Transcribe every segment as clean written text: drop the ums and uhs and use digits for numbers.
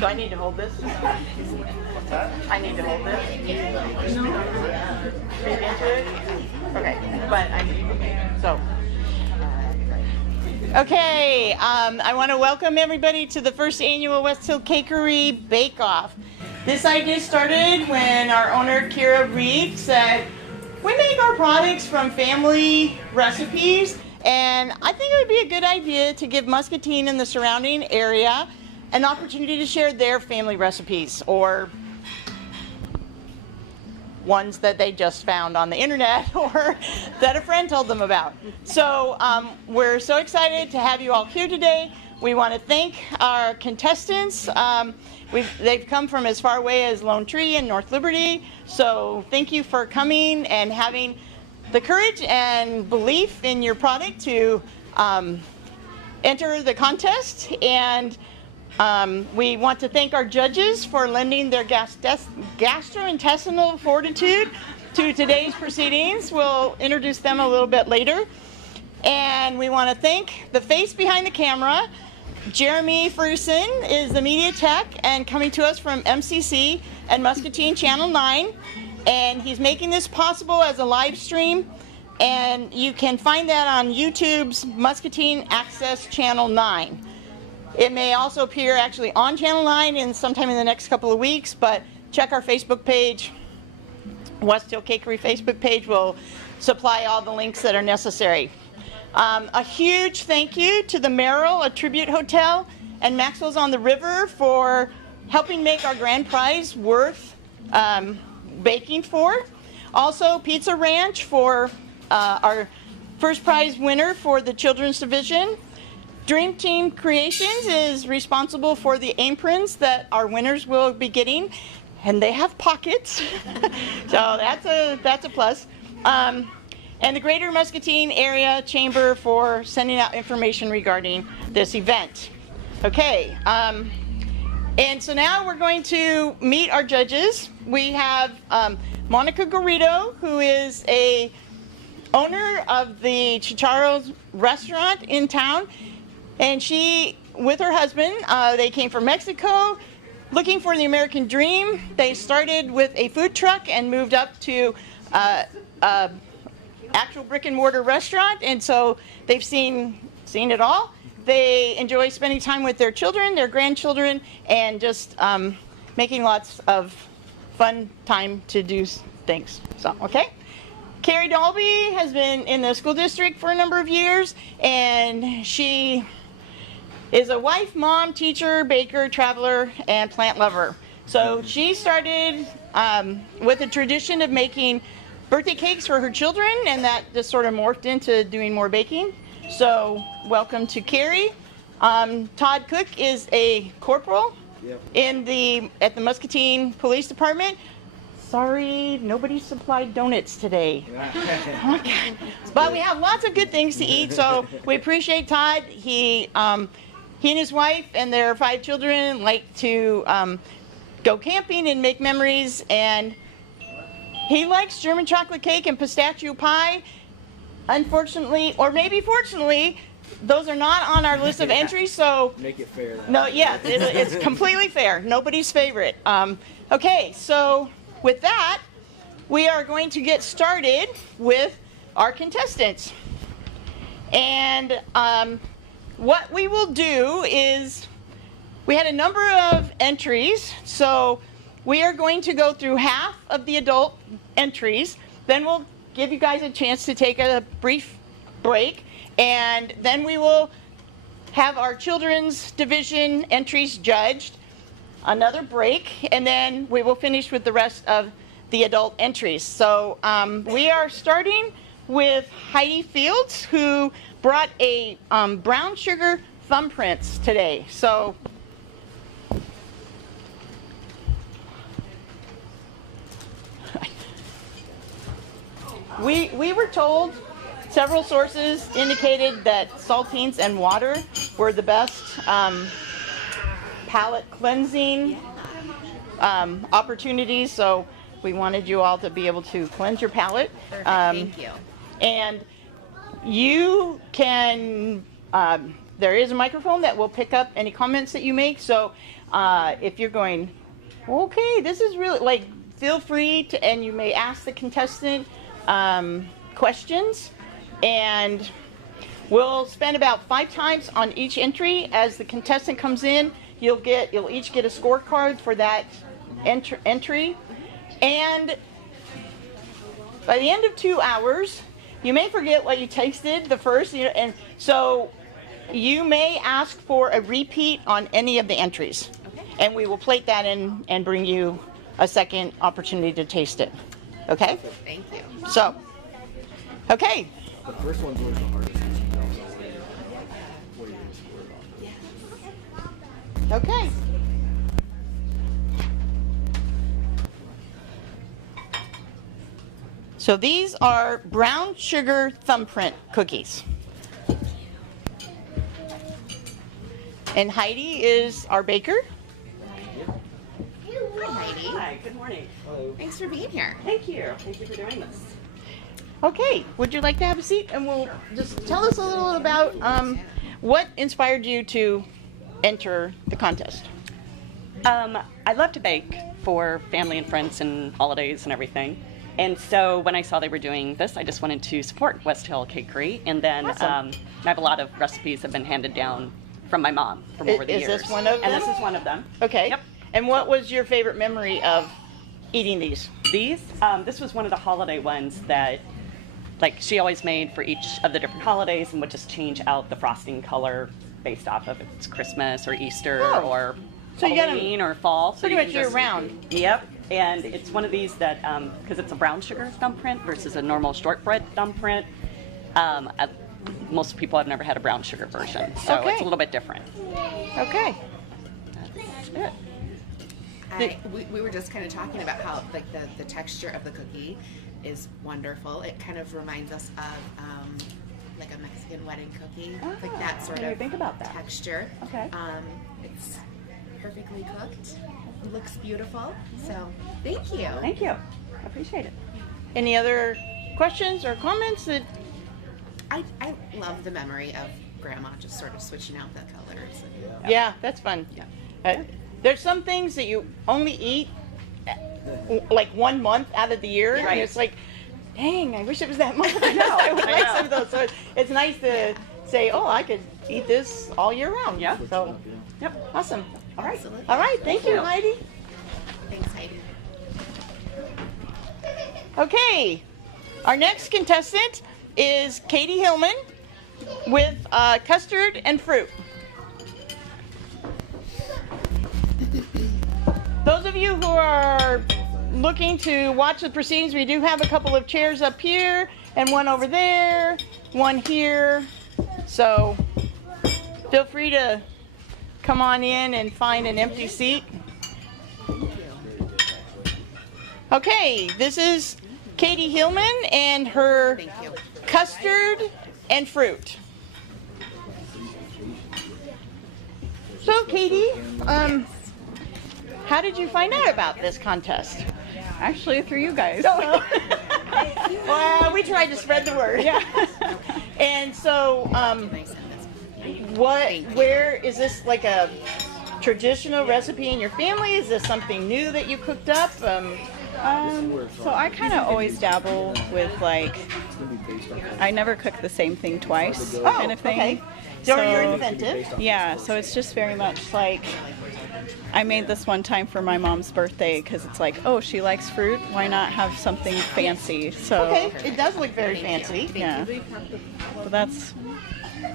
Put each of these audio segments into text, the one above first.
So I need to hold this? What's that? I need to hold this? No. Big into it? Okay, but okay, I want to welcome everybody to the first annual West Hill Cakery Bake Off. This idea started when our owner, Kira Reed, said, we make our products from family recipes, and I think it would be a good idea to give Muscatine and the surrounding area an opportunity to share their family recipes, or ones that they just found on the internet or that a friend told them about. So we're so excited to have you all here today. We want to thank our contestants. They've come from as far away as Lone Tree and North Liberty, so thank you for coming and having the courage and belief in your product to enter the contest. And we want to thank our judges for lending their gastrointestinal fortitude to today's proceedings. We'll introduce them a little bit later. And we want to thank the face behind the camera. Jeremy Ferguson is the media tech and coming to us from MCC and Muscatine Channel 9. And he's making this possible as a live stream. And you can find that on YouTube's Muscatine Access Channel 9. It may also appear actually on Channel 9 in sometime in the next couple of weeks, but check our Facebook page. West Hill Cakery Facebook page will supply all the links that are necessary. A huge thank you to the Merrill, a tribute hotel, and Maxwell's on the River for helping make our grand prize worth baking for. Also, Pizza Ranch for our first prize winner for the children's division. Dream Team Creations is responsible for the aprons that our winners will be getting, and they have pockets, so that's a plus. And the Greater Muscatine Area Chamber for sending out information regarding this event. Okay, and so now we're going to meet our judges. We have Monica Garrido, who is a owner of the Chicharro's restaurant in town. And she, with her husband, they came from Mexico looking for the American dream. They started with a food truck and moved up to actual brick and mortar restaurant. And so they've seen it all. They enjoy spending time with their children, their grandchildren, and just making lots of fun time to do things. So, okay. Carrie Dalby has been in the school district for a number of years, and she is a wife, mom, teacher, baker, traveler, and plant lover. So she started with a tradition of making birthday cakes for her children, and that just sort of morphed into doing more baking. So welcome to Carrie. Todd Cook is a corporal at the Muscatine Police Department. Sorry, nobody supplied donuts today. Okay. But we have lots of good things to eat, so we appreciate Todd. He and his wife and their 5 children like to go camping and make memories, and he likes German chocolate cake and pistachio pie. Unfortunately, or maybe fortunately, those are not on our list of entries, so make it fair. No, yeah, it's completely fair. Nobody's favorite. Okay, so with that, we are going to get started with our contestants. And what we will do is, we had a number of entries, so we are going to go through half of the adult entries, then we'll give you guys a chance to take a brief break, and then we will have our children's division entries judged, another break, and then we will finish with the rest of the adult entries. So we are starting with Heidi Fields, who brought a brown sugar thumbprints today. So we were told, several sources indicated that saltines and water were the best palate cleansing opportunities, so we wanted you all to be able to cleanse your palate. Perfect, thank you. And you can, there is a microphone that will pick up any comments that you make, so if you're going, okay, this is really, like, feel free to, and you may ask the contestant questions, and we'll spend about 5 times on each entry. As the contestant comes in, you'll each get a scorecard for that entry, and by the end of 2 hours, you may forget what you tasted the first, and so you may ask for a repeat on any of the entries. Okay. And we will plate that in and bring you a second opportunity to taste it. Okay? Thank you. So, okay. The first one's always the hardest. Okay. So these are brown sugar thumbprint cookies. And Heidi is our baker. Hi, Heidi. Hi, good morning. Hello. Thanks for being here. Thank you. Thank you for doing this. Okay, would you like to have a seat? And we'll just tell us a little about what inspired you to enter the contest. I love to bake for family and friends and holidays and everything. And so when I saw they were doing this, I just wanted to support West Hill Cakery. And then Awesome. I have a lot of recipes that have been handed down from my mom from over the Is years. this one of And them? this is one of them. Okay. Yep. And what was your favorite memory of eating these? These, this was one of the holiday ones that, like, she always made for each of the different holidays and would just change out the frosting color based off of if it's Christmas or Easter Oh. or So you got 'em Halloween or fall. So pretty you much can just- year-round. Yep. And it's one of these that, because it's a brown sugar thumbprint versus a normal shortbread thumbprint, most people have never had a brown sugar version. So Okay. it's a little bit different. Okay. That's it. We were just kind of talking about how like the texture of the cookie is wonderful. It kind of reminds us of like a Mexican wedding cookie, like that sort didn't of think about that. texture. Okay. It's perfectly cooked. It looks beautiful. So thank you. Thank you. I appreciate it. Any other questions or comments that? I love the memory of Grandma just sort of switching out the colors. Yeah, that's fun. Yeah. There's some things that you only eat like 1 month out of the year, and Right. it's like, dang, I wish it was that month. I know, I would I like know. some of those. So it's nice to say, oh, I could eat this all year round. Yeah. So Yep. awesome. All right. Absolutely. All right, thank you, you. Heidi. Thanks, Heidi. Okay, our next contestant is Katie Hillman with Custard and Fruit. Those of you who are looking to watch the proceedings, we do have a couple of chairs up here and one over there, one here. So feel free to come on in and find an empty seat. Okay, this is Katie Hillman and her Thank you. Custard and Fruit. So, Katie, how did you find out about this contest? Actually, through you guys. Well, we tried to spread the word. Yeah. And so, Can I send this? where is this like a traditional recipe in your family? Is this something new that you cooked up? So I kind of always dabble with like, I never cook the same thing twice kind of thing. Okay. So you're inventive. Yeah, so it's just very much like, I made this one time for my mom's birthday because it's like, oh, she likes fruit. Why not have something fancy? So Okay, it does look very fancy. yeah, but that's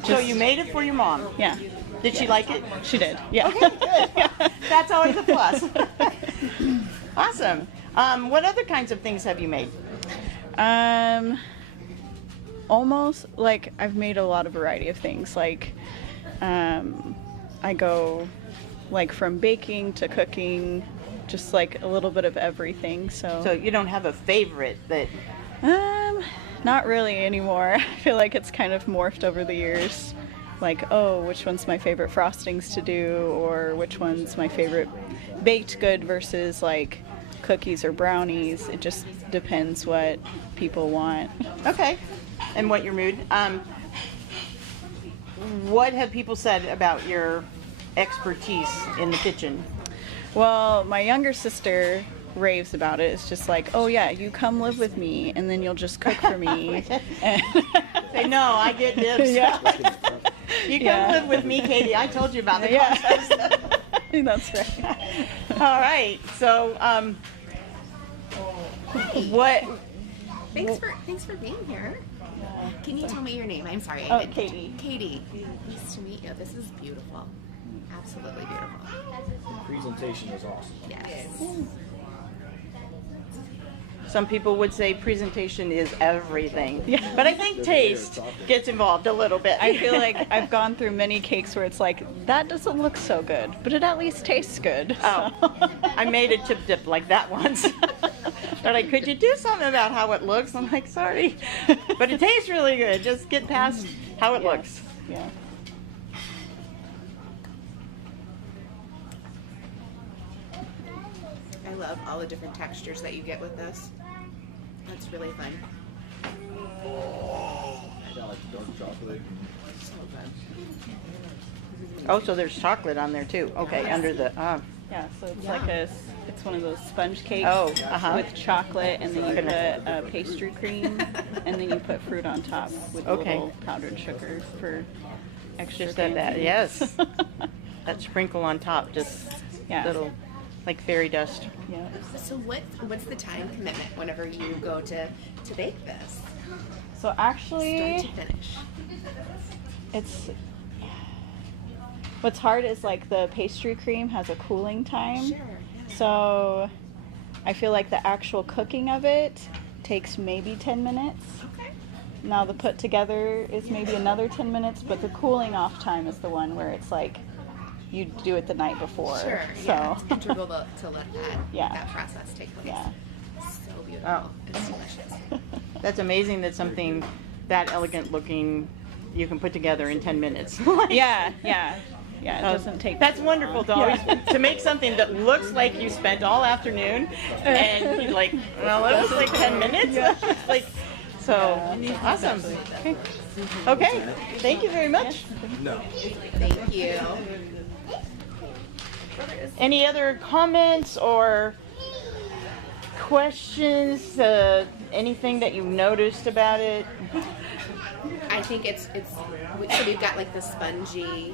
So you made it for your mom. yeah, Did she like it? she did. Yeah. Okay, good. That's always a plus. Awesome. What other kinds of things have you made? Almost like I've made a lot of variety of things. Like, I go like from baking to cooking, just like a little bit of everything. So you don't have a favorite that. Not really anymore. I feel like it's kind of morphed over the years. Like, oh, which one's my favorite frostings to do, or which one's my favorite baked good versus like cookies or brownies. It just depends what people want. Okay. And what your mood. What have people said about your expertise in the kitchen? Well, my younger sister raves about it. It's just like, oh yeah, you come live with me, and then you'll just cook for me. And Say, no, I get dibs. Yeah. You come Yeah. live with me, Katie. I told you about the Yeah. concept. That's right. All right. So, what? Thanks for being here. Can you tell me your name? I'm sorry. I Oh, didn't. Katie. Katie. Nice to meet you. This is beautiful. Absolutely beautiful. Presentation is awesome. Yes. Some people would say presentation is everything. Yeah. But I think taste gets involved a little bit. I feel like I've gone through many cakes where it's like, that doesn't look so good, but it at least tastes good. Oh, I made a chip dip like that once. They're like, could you do something about how it looks? I'm like, sorry. But it tastes really good. Just get past how it Yeah. looks. Yeah. I love all the different textures that you get with this. That's really fun. I got like the dark chocolate. So good. Oh, so there's chocolate on there too. Okay, under the. Yeah, so it's Yeah. like it's one of those sponge cakes Oh, uh-huh. with chocolate, and then you put pastry cream, and then you put fruit on top with a Okay. little powdered sugar for extra. Just that, fancy. yes. That sprinkle on top, just Yeah. little, like fairy dust. Yeah. So what's the time commitment whenever you go to bake this? So actually, Start to finish. it's what's hard is like the pastry cream has a cooling time. Sure. Yeah. So I feel like the actual cooking of it takes maybe 10 minutes. Okay. Now the put together is maybe another 10 minutes, but the cooling off time is the one where it's like you do it the night before. Sure. So Yeah. It's integral to let that Yeah. that process take place. yeah. So beautiful. Oh. It's delicious. That's amazing that something that elegant looking you can put together in 10 minutes. Yeah, yeah. Yeah, it doesn't take That's wonderful to always to make something that looks like you spent all afternoon, and you're like, well, it was like 10 minutes. It's like, so awesome. Okay. Okay, thank you very much. No. Thank you. Any other comments or questions? Anything that you've noticed about it? I think it's so we've got like the spongy,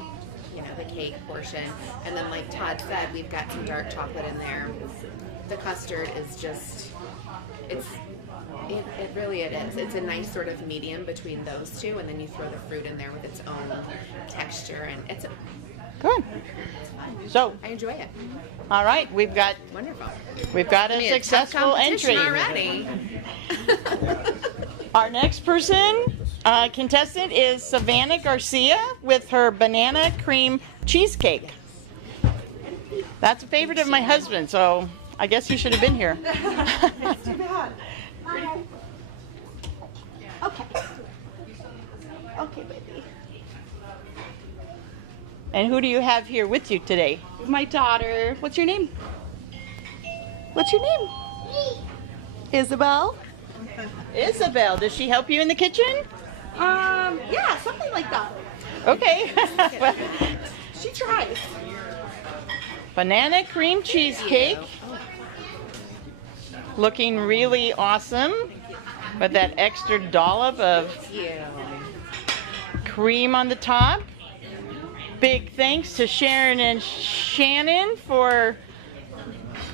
the cake portion, and then like Todd said, we've got some dark chocolate in there. The custard is just it really is. It's a nice sort of medium between those two, and then you throw the fruit in there with its own texture, and it's Good. fun. So, I enjoy it. all right, we've got Wonderful. a successful entry. Already. Our next person, contestant, is Savannah Garcia with her banana cream cheesecake. That's a favorite of my husband, so I guess he should have been here. It's too bad. Okay. Okay, baby. And who do you have here with you today? My daughter. What's your name? What's your name? Isabel. Isabel. Does she help you in the kitchen? Yeah, something like that. Okay. Well, She tries. banana cream cheesecake. Looking really awesome with that extra dollop of cream on the top. Big thanks to Sharon and Shannon for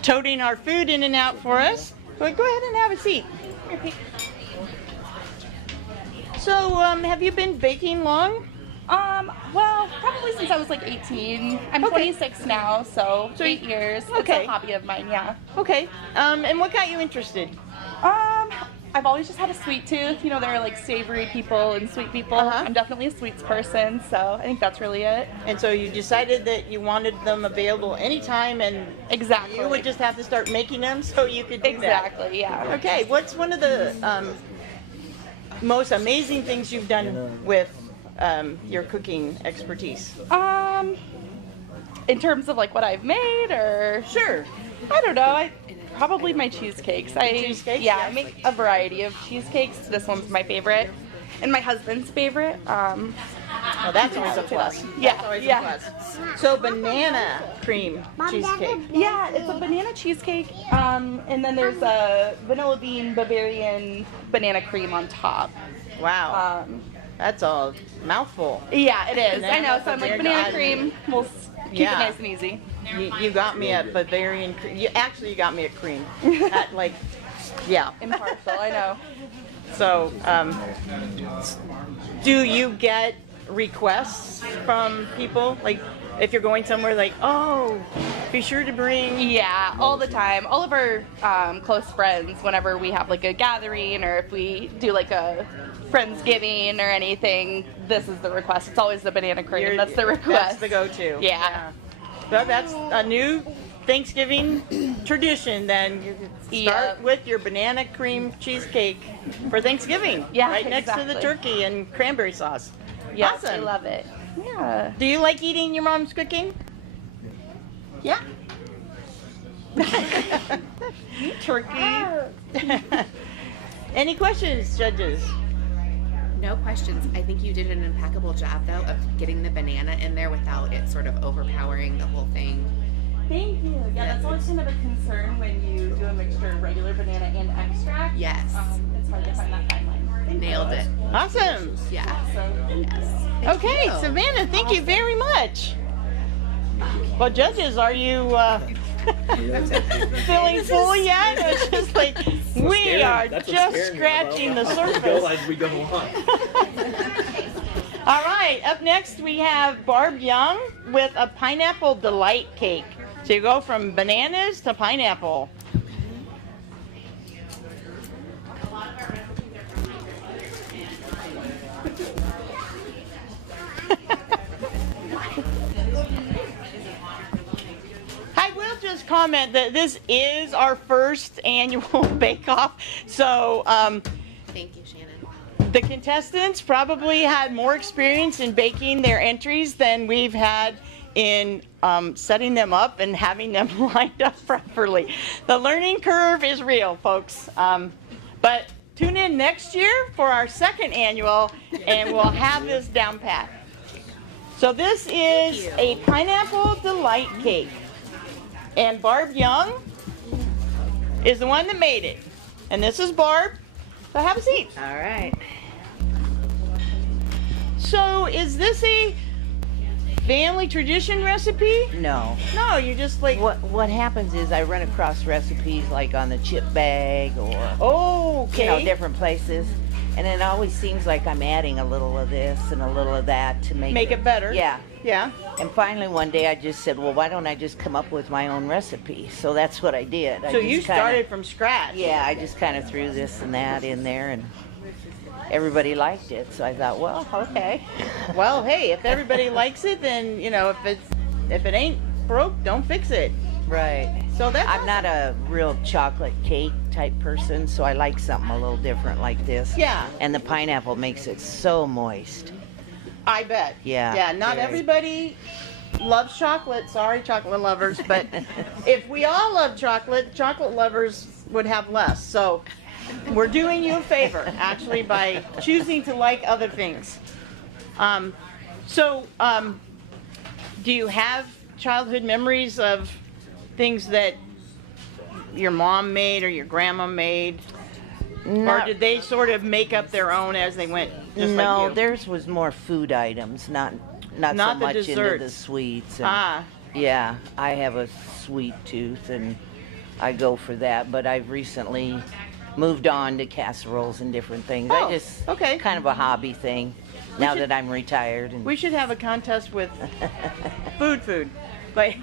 toting our food in and out for us. But go ahead and have a seat. So, have you been baking long? Well, probably since I was like 18. I'm 26 now, so 8 years. Okay. It's a hobby of mine, yeah. Okay. And what got you interested? I've always just had a sweet tooth. There are like savory people and sweet people. Uh-huh. I'm definitely a sweets person, so I think that's really it. And so you decided that you wanted them available anytime, and Exactly. you would just have to start making them so you could do that. Exactly, yeah. Okay, what's one of the most amazing things you've done with your cooking expertise? In terms of like what I've made, or Sure. I don't know. Probably my cheesecakes. Cheesecakes? Yeah, I make a variety of cheesecakes. This one's my favorite, and my husband's favorite. Well, that's always a plus. Yeah, That's always yeah. a plus. So banana cream cheesecake. Yeah, it's a banana cheesecake, and then there's a vanilla bean Bavarian banana cream on top. Wow. That's a mouthful. Yeah, it is. I Banana know. So I'm like, Bavarian. banana cream. We'll keep Yeah. it nice and easy. You got me at Bavarian cream. You got me at cream. At like, yeah. Impartial, I know. So, do you get requests from people? Like, if you're going somewhere, like, oh, be sure to bring. Yeah, all the time. All of our close friends, whenever we have like a gathering or if we do like a Friendsgiving or anything, this is the request. It's always the banana cream. That's the request. That's the go-to. Yeah. But that's a new Thanksgiving tradition. Then you start Yep. with your banana cream cheesecake for Thanksgiving. Yeah, right next to the exactly. turkey and cranberry sauce. Yes, I Awesome. love it. Yeah. Do you like eating your mom's cooking? Yeah. Turkey. Any questions, judges? No questions. I think you did an impeccable job, though, of getting the banana in there without it sort of overpowering the whole thing. Thank you. Yeah, that's always kind of a concern when you do a mixture of regular banana and extract. Yes. It's hard to find that fine line. Nailed it. Awesome. Yeah. So, Yes. Thank Okay, you. Savannah, thank you very much. Well, judges, are you feeling full yet? It's just like we are That's what's just scaring me scratching the about- surface. As we go along. All right, up next we have Barb Young with a pineapple delight cake. So you go from bananas to pineapple. I will just comment that this is our first annual bake-off, so Thank you, Shannon. the contestants probably had more experience in baking their entries than we've had in setting them up and having them lined up properly. The learning curve is real, folks. But tune in next year for our second annual, and we'll have this down pat. So this is a pineapple delight cake. And Barb Young is the one that made it. And this is Barb. So have a seat. All right. So is this a family tradition recipe? No. No, you just like, What happens is I run across recipes like on the chip bag or oh, okay. different places, and it always seems like I'm adding a little of this and a little of that to Make it better. Yeah. Yeah. And finally one day I just said, well, why don't I just come up with my own recipe? So that's what I did. So you started from scratch. Yeah, I just kind of threw this and that in there, and everybody liked it. So I thought, well, okay. Well, hey, if everybody likes it, then if it ain't broke, don't fix it. Right. So that's I'm not a real chocolate cake type person, so I like something a little different like this. Yeah. And the pineapple makes it so moist. I bet. Yeah. Yeah, not Very. everybody loves chocolate. Sorry, chocolate lovers. But if we all love chocolate, chocolate lovers would have less. So we're doing you a favor, actually, by choosing to like other things. Do you have childhood memories of things that your mom made or your grandma made? Or did they sort of make up their own as they went, just No, like you? theirs was more food items, not Not so the much into the desserts. sweets. And, Ah, Yeah, I have a sweet tooth and I go for that, but I've recently moved on to casseroles and different things. Oh, I just okay. kind of a hobby thing now should- that I'm retired. And we should have a contest with food, like,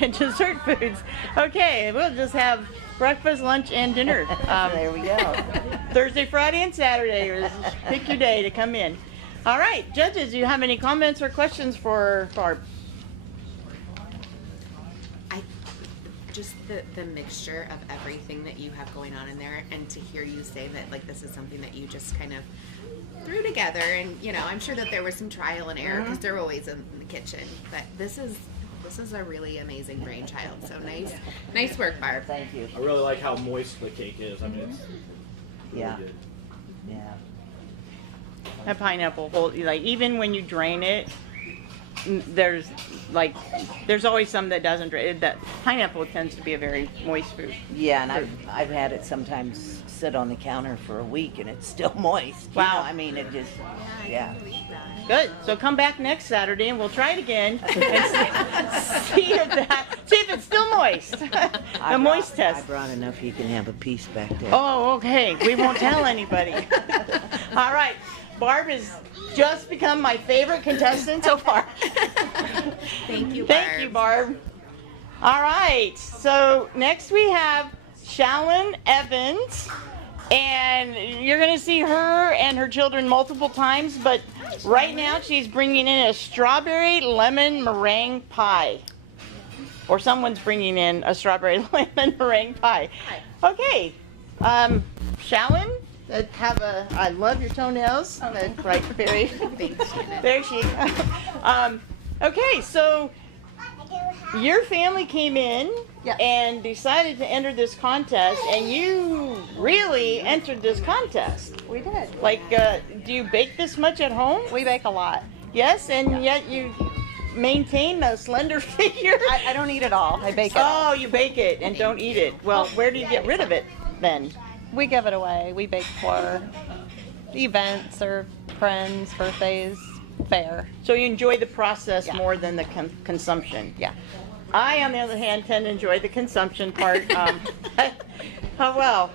and dessert foods. Okay, we'll just have breakfast, lunch, and dinner. there we go. Thursday, Friday, and Saturday. Just pick your day to come in. All right, judges, do you have any comments or questions for Barb? Just the mixture of everything that you have going on in there, and to hear you say that like this is something that you just kind of threw together, and I'm sure that there was some trial and error because they're always in the kitchen, but this is a really amazing brainchild. So nice work, Barb. Thank you. I really like how moist the cake is. I mean, it's really Yeah. good. Yeah. A pineapple hold, like even when you drain it, there's always some that doesn't drain. That pineapple tends to be a very moist fruit. Yeah, and I've had it sometimes sit on the counter for a week and it's still moist. You Wow. know, I mean, it just, yeah. Good. So come back next Saturday and we'll try it again and see if it's still moist. The moist I test. brought enough you can have a piece back there. Oh, okay. We won't tell anybody. All right. Barb has just become my favorite contestant so far. Thank you, Barb. Thank you, Barb. All right. So next we have Shallon Evans. And you're going to see her and her children multiple times, but right now she's bringing in a strawberry lemon meringue pie. Or someone's bringing in a strawberry lemon meringue pie. Okay, Shallon, I love your toenails. Right, very, very chic. Okay, so your family came in and decided to enter this contest, and you really entered this contest. We did. Like, do you bake this much at home? We bake a lot. Yes, and yet you maintain a slender figure. I don't eat it all. I bake it all. Oh, you bake it and don't eat it. Well, where do you get rid of it then? We give it away. We bake for events or friends, birthdays, fair. So you enjoy the process more than the consumption. Yeah. I, on the other hand, tend to enjoy the consumption part. Oh, well.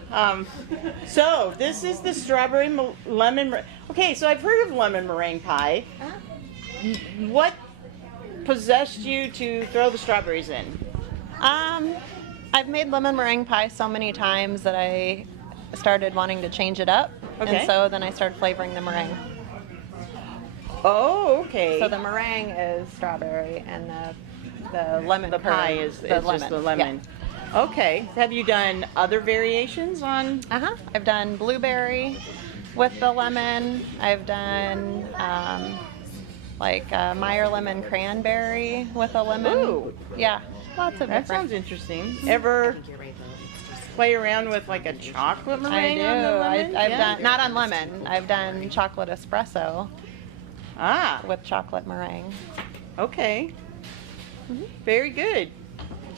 So this is the strawberry lemon. Okay, so I've heard of lemon meringue pie. What possessed you to throw the strawberries in? I've made lemon meringue pie so many times that I started wanting to change it up. Okay. And so then I started flavoring the meringue. Oh, okay. So the meringue is strawberry and the lemon The pie curd, is just the lemon. Yeah. Okay. Have you done other variations on? I've done blueberry with the lemon. I've done Meyer lemon cranberry with a lemon. Ooh. Yeah, lots of That different. sounds interesting. Ever play around with like a chocolate I meringue do. on the lemon? I've Yeah? done not on lemon. I've done chocolate espresso Ah, with chocolate meringue. okay. Very good.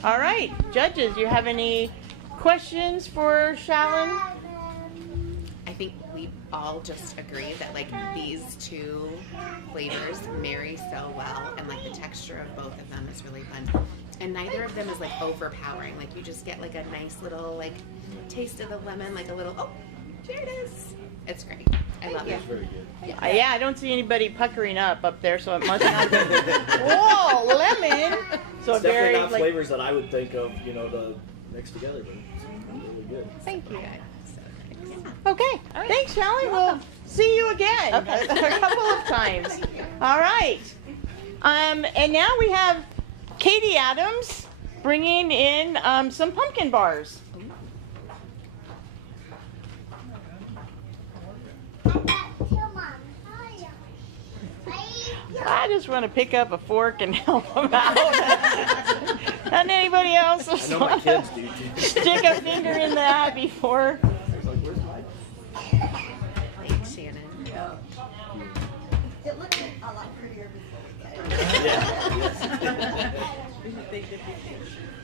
All right, judges, you have any questions for Shallon? I think we all just agree that like these two flavors marry so well, and like the texture of both of them is really fun. And neither of them is like overpowering. Like you just get like a nice little like taste of the lemon, like a little, oh, here it is. It's great. I love it. Very good. Yeah, I don't see anybody puckering up there, so it must not be. Whoa, lemon! So It's very definitely not like. flavors that I would think of, to mix together, but it's really good. Thank you. Okay, thanks, Shallon. We'll see you again a couple of times. All right. And now we have Katie Adams bringing in some pumpkin bars. I just want to pick up a fork and help them out. And anybody else I know my kids do too. stick a finger in that before? It's like, where's mine? Thanks, Shannon. It looked a lot prettier before we got it.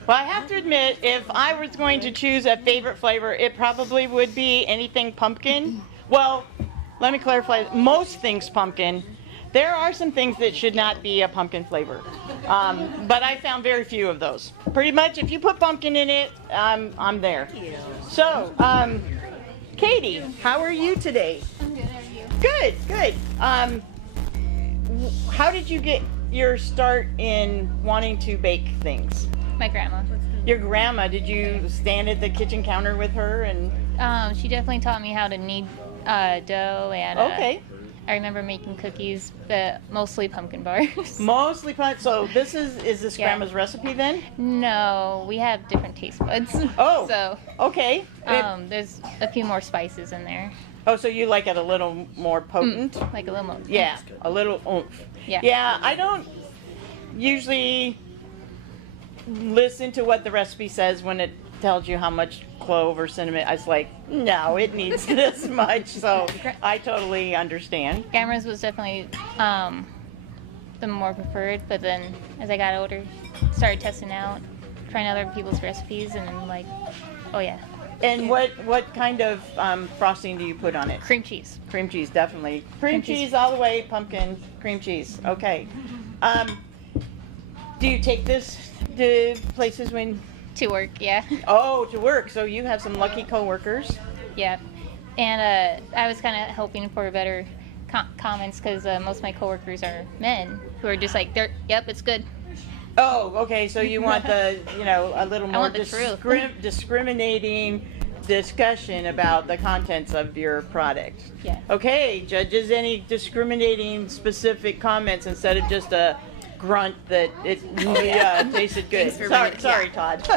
Well, I have to admit, if I was going to choose a favorite flavor, it probably would be anything pumpkin. Well, let me clarify. Most things pumpkin. There are some things that should not be a pumpkin flavor, but I found very few of those. Pretty much, if you put pumpkin in it, I'm there. So, Katie, how are you today? I'm good, how are you? Good, good. How did you get your start in wanting to bake things? My grandma. Your grandma, did you stand at the kitchen counter with her and? She definitely taught me how to knead dough, and Okay. I remember making cookies, but mostly pumpkin bars. Mostly pumpkin. So this is this Yeah. grandma's recipe then? No, we have different taste buds. Oh. So Okay. there's a few more spices in there, Oh, so you like it a little more potent? like a little more. Yeah, a little oomph. Yeah. Yeah, I don't usually listen to what the recipe says when it tells you how much clove or cinnamon. I was like, no, it needs this much. So I totally understand. Grandma's was definitely the more preferred, but then as I got older, started testing out, trying other people's recipes, and then like, oh yeah. And what kind of frosting do you put on it? Cream cheese. Cream cheese, definitely. Cream cheese all the way, pumpkin, cream cheese. Okay. Do you take this to places when... To work, yeah. Oh, to work. So you have some lucky coworkers. Yeah. And I was kind of hoping for better comments because most of my coworkers are men who are just like, yep, it's good. Oh, okay. So you want the, a little more want the truth. discriminating discussion about the contents of your product. Yeah. Okay, judges, any discriminating specific comments instead of just a grunt that it tasted good? Sorry, Todd.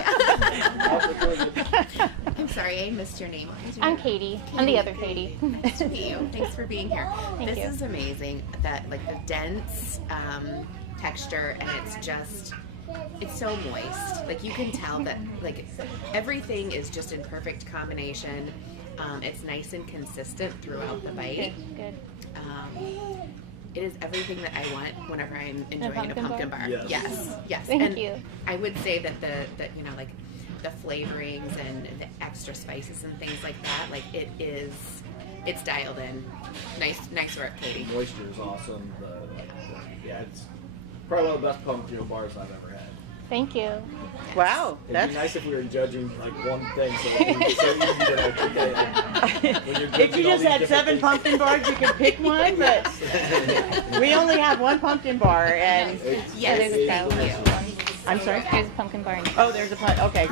I'm sorry, I missed your name. I'm Katie. I'm the other Katie. Nice to meet you. Thanks for being here. Thank you. This is amazing. That like the dense texture, and it's so moist. Like you can tell that like everything is just in perfect combination. It's nice and consistent throughout the bite. Good. It is everything that I want whenever I'm enjoying a pumpkin bar. Yes. Thank you. I would say that the like the flavorings and the extra spices and things like that, like it's dialed in. Nice work, Katie. The moisture is awesome. It's probably one of the best pumpkin bars I've ever had. Thank you. Wow, It'd be nice if we were judging like one thing, so it would be so easy to like, okay. If you just had 7 pumpkin bars, you could pick one, but we only have 1 pumpkin bar, and Yeah, there's a salad. I'm sorry. There's a pumpkin bar. Oh, there's a okay.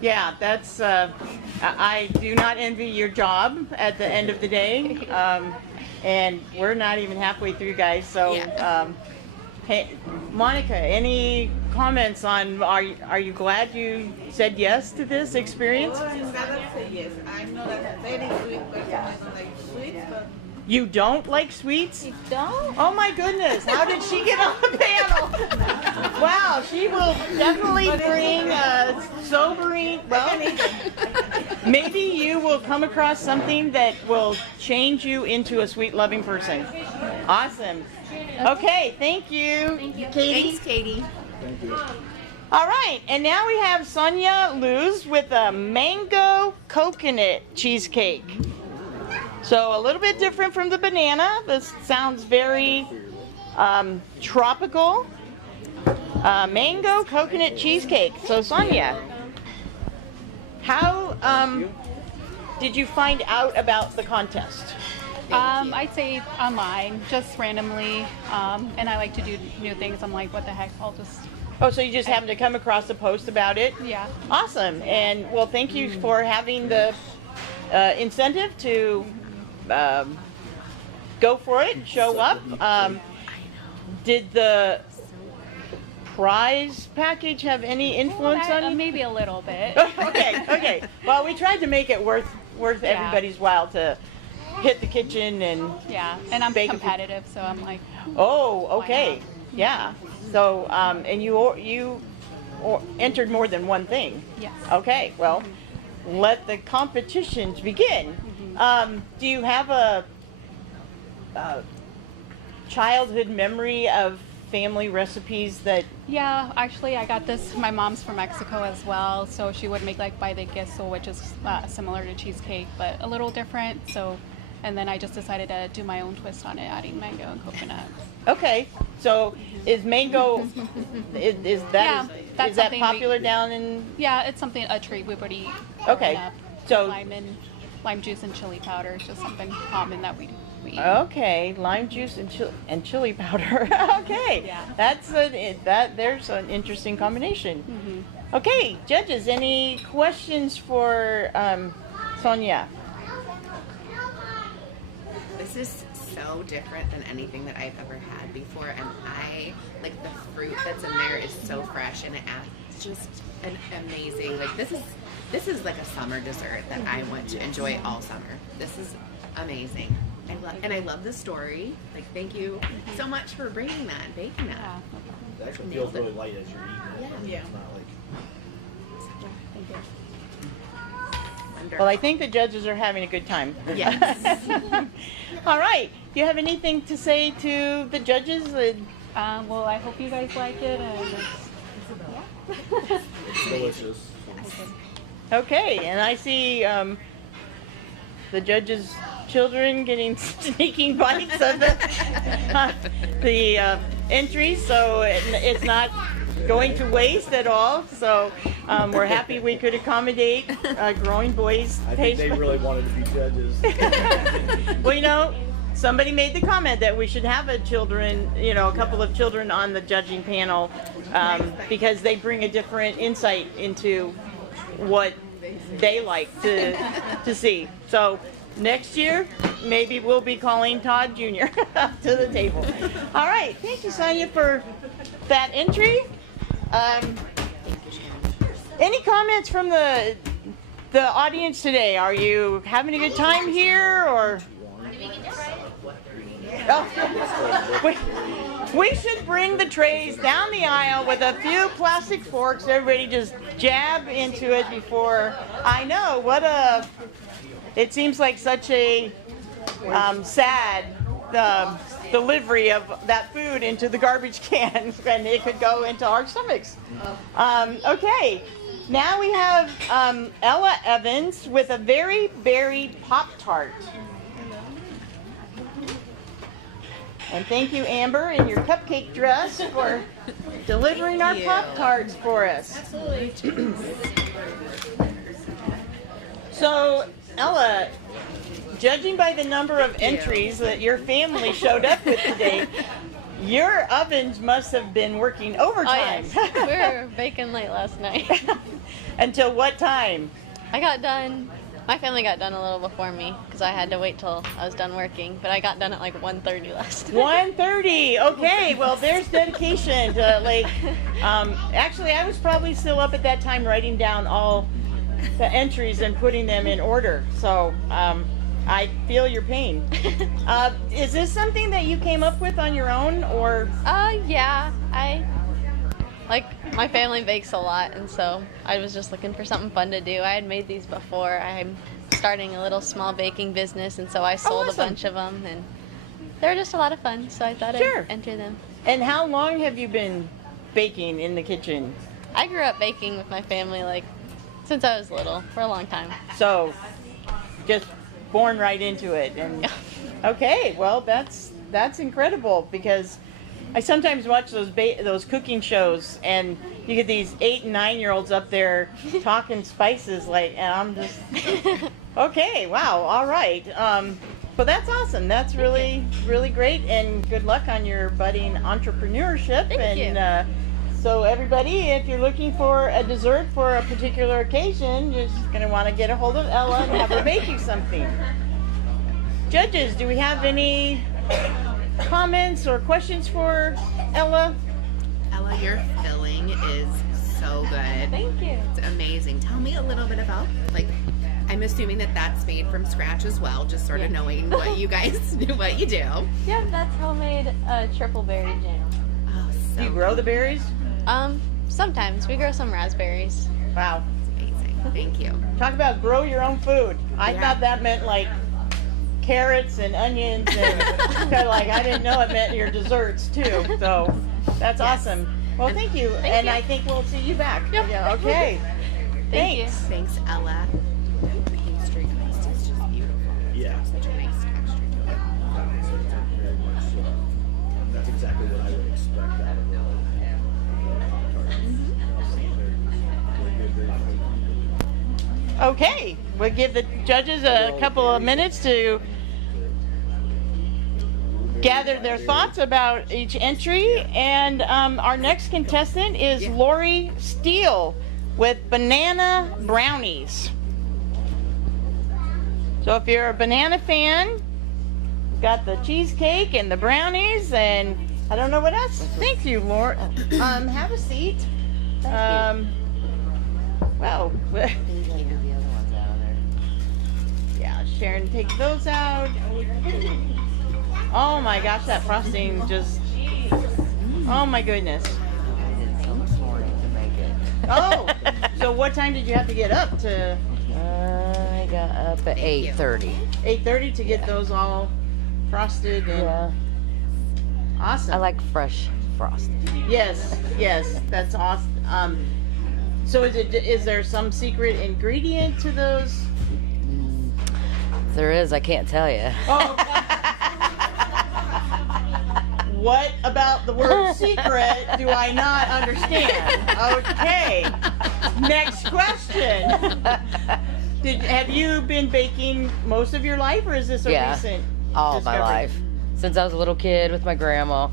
Yeah, that's. I do not envy your job at the end of the day, and we're not even halfway through, guys. So. Hey, Monica, any comments on, are you glad you said yes to this experience? Oh, I'm glad I said yes. I know that I'm very sweet person. I don't like sweets, but... You don't like sweets? You don't? Oh my goodness, how did she get on the panel? Wow, she will definitely bring a sobering, well, maybe you will come across something that will change you into a sweet loving person. Awesome. Okay, thank you. Katie. Thanks, Katie. Thank you. All right, and now we have Sonia Luz with a mango coconut cheesecake. So a little bit different from the banana. This sounds very tropical. Mango coconut cheesecake. So Sonia, how did you find out about the contest? I'd say online, just randomly, and I like to do new things. I'm like, what the heck, I'll just... Oh, so you just happened to come across a post about it? Yeah. Awesome, and well, thank you for having the incentive to go for it, show up. Did the prize package have any influence on you? Maybe a little bit. Okay. Well, we tried to make it worth everybody's while to hit the kitchen and and I'm competitive, so I'm like. Oh, okay, yeah. So, and you entered more than one thing. Yes. Okay. Well, let the competitions begin. Do you have a childhood memory of family recipes that? Yeah, actually, I got this. My mom's from Mexico as well, so she would make like pie de queso, which is similar to cheesecake, but a little different. So, and then I just decided to do my own twist on it, adding mango and coconut. Okay, so is mango is that popular down in? Yeah, it's something a treat we would eat. Okay, so lime juice and chili powder is just something common that we eat. Okay, lime juice and chili powder. Okay, Yeah. There's an interesting combination. Okay, judges, any questions for Sonia? This is so different than anything that I've ever had before, and I like the fruit that's in there is so fresh, and it's just an amazing. Like this is like a summer dessert that I want to enjoy all summer. This is amazing. I love the story. Like, thank you so much for bringing that and baking that. It actually feels really light as you're eating it. Yeah. It's not like... Thank you. Well, I think the judges are having a good time. Yes. All right. Do you have anything to say to the judges? Well, I hope you guys like it, and It's delicious. Okay, and I see the judges' children getting sneaking bites of the entries, so it's not going to waste at all. So we're happy we could accommodate growing boys' I think taste. they really wanted to be judges. Well, you know, somebody made the comment that we should have a couple of children on the judging panel because they bring a different insight into what they like to see. So next year, maybe we'll be calling Todd Jr. up to the table. All right, thank you, Sonia, for that entry. Any comments from the audience today? Are you having a good time here, or? Oh, we should bring the trays down the aisle with a few plastic forks. Everybody just jab into it before. I know, it seems like such a sad delivery of that food into the garbage can, and it could go into our stomachs. Okay, now we have Ella Evans with a very berry Pop-Tart. And thank you, Amber, in your cupcake dress for delivering our Pop-Tarts for us. Absolutely. So, Ella, judging by the number of entries that your family showed up with today, your ovens must have been working overtime. Oh, yes. We were baking late last night. Until what time? My family got done a little before me because I had to wait till I was done working, but I got done at like 1:30 last night. 1:30. Okay, well, there's dedication to actually, I was probably still up at that time writing down all the entries and putting them in order. So I feel your pain. Is this something that you came up with on your own, or? Yeah. My family bakes a lot, and so I was just looking for something fun to do. I had made these before. I'm starting a little small baking business, and so I sold a bunch of them, and they're just a lot of fun, so I thought I'd enter them. And how long have you been baking in the kitchen? I grew up baking with my family, since I was little, for a long time. So, just born right into it. And okay, well, that's incredible, because I sometimes watch those cooking shows, and you get these 8 and 9-year-olds up there talking spices, and I'm just okay. Wow. All right. Well, that's awesome. That's really great, and good luck on your budding entrepreneurship. Thank you. So everybody, if you're looking for a dessert for a particular occasion, you're just going to want to get a hold of Ella and have her make you something. Judges, do we have any comments or questions for Ella? Ella, your filling is so good. Thank you. It's amazing. Tell me a little bit about, I'm assuming that that's made from scratch as well, just sort of knowing what you guys do, what you do. Yeah, that's homemade triple berry jam. Oh, so Do you grow the berries? Sometimes. We grow some raspberries. Wow. It's amazing. Thank you. Talk about grow your own food. I thought that meant carrots and onions and kind of I didn't know it meant your desserts too. So that's awesome. Well, thank you. And I think we'll see you back. Yep. Yeah, okay. Thanks. Thanks, Ella. The pastry crust is just beautiful. Yeah. Such a nice texture to it. Very much so. That's exactly what I would expect out of it. Okay. We'll give the judges a couple of minutes to gather their thoughts about each entry. And our next contestant is Lori Steele with banana brownies. So if you're a banana fan, you've got the cheesecake and the brownies, and I don't know what else. Thank you, Lori. Have a seat. Well, yeah, Sharon, take those out. Oh my gosh, that frosting just, oh my goodness. Oh, so what time did you have to get up to? I got up at 8:30. 8:30 to get those all frosted and Yeah. awesome. I like fresh frosting. Yes, that's awesome. So is there some secret ingredient to those? If there is, I can't tell you. Oh. What about the word secret do I not understand? Okay. Next question. Have you been baking most of your life, or is this a recent all discovery? my life. Since I was a little kid with my grandma,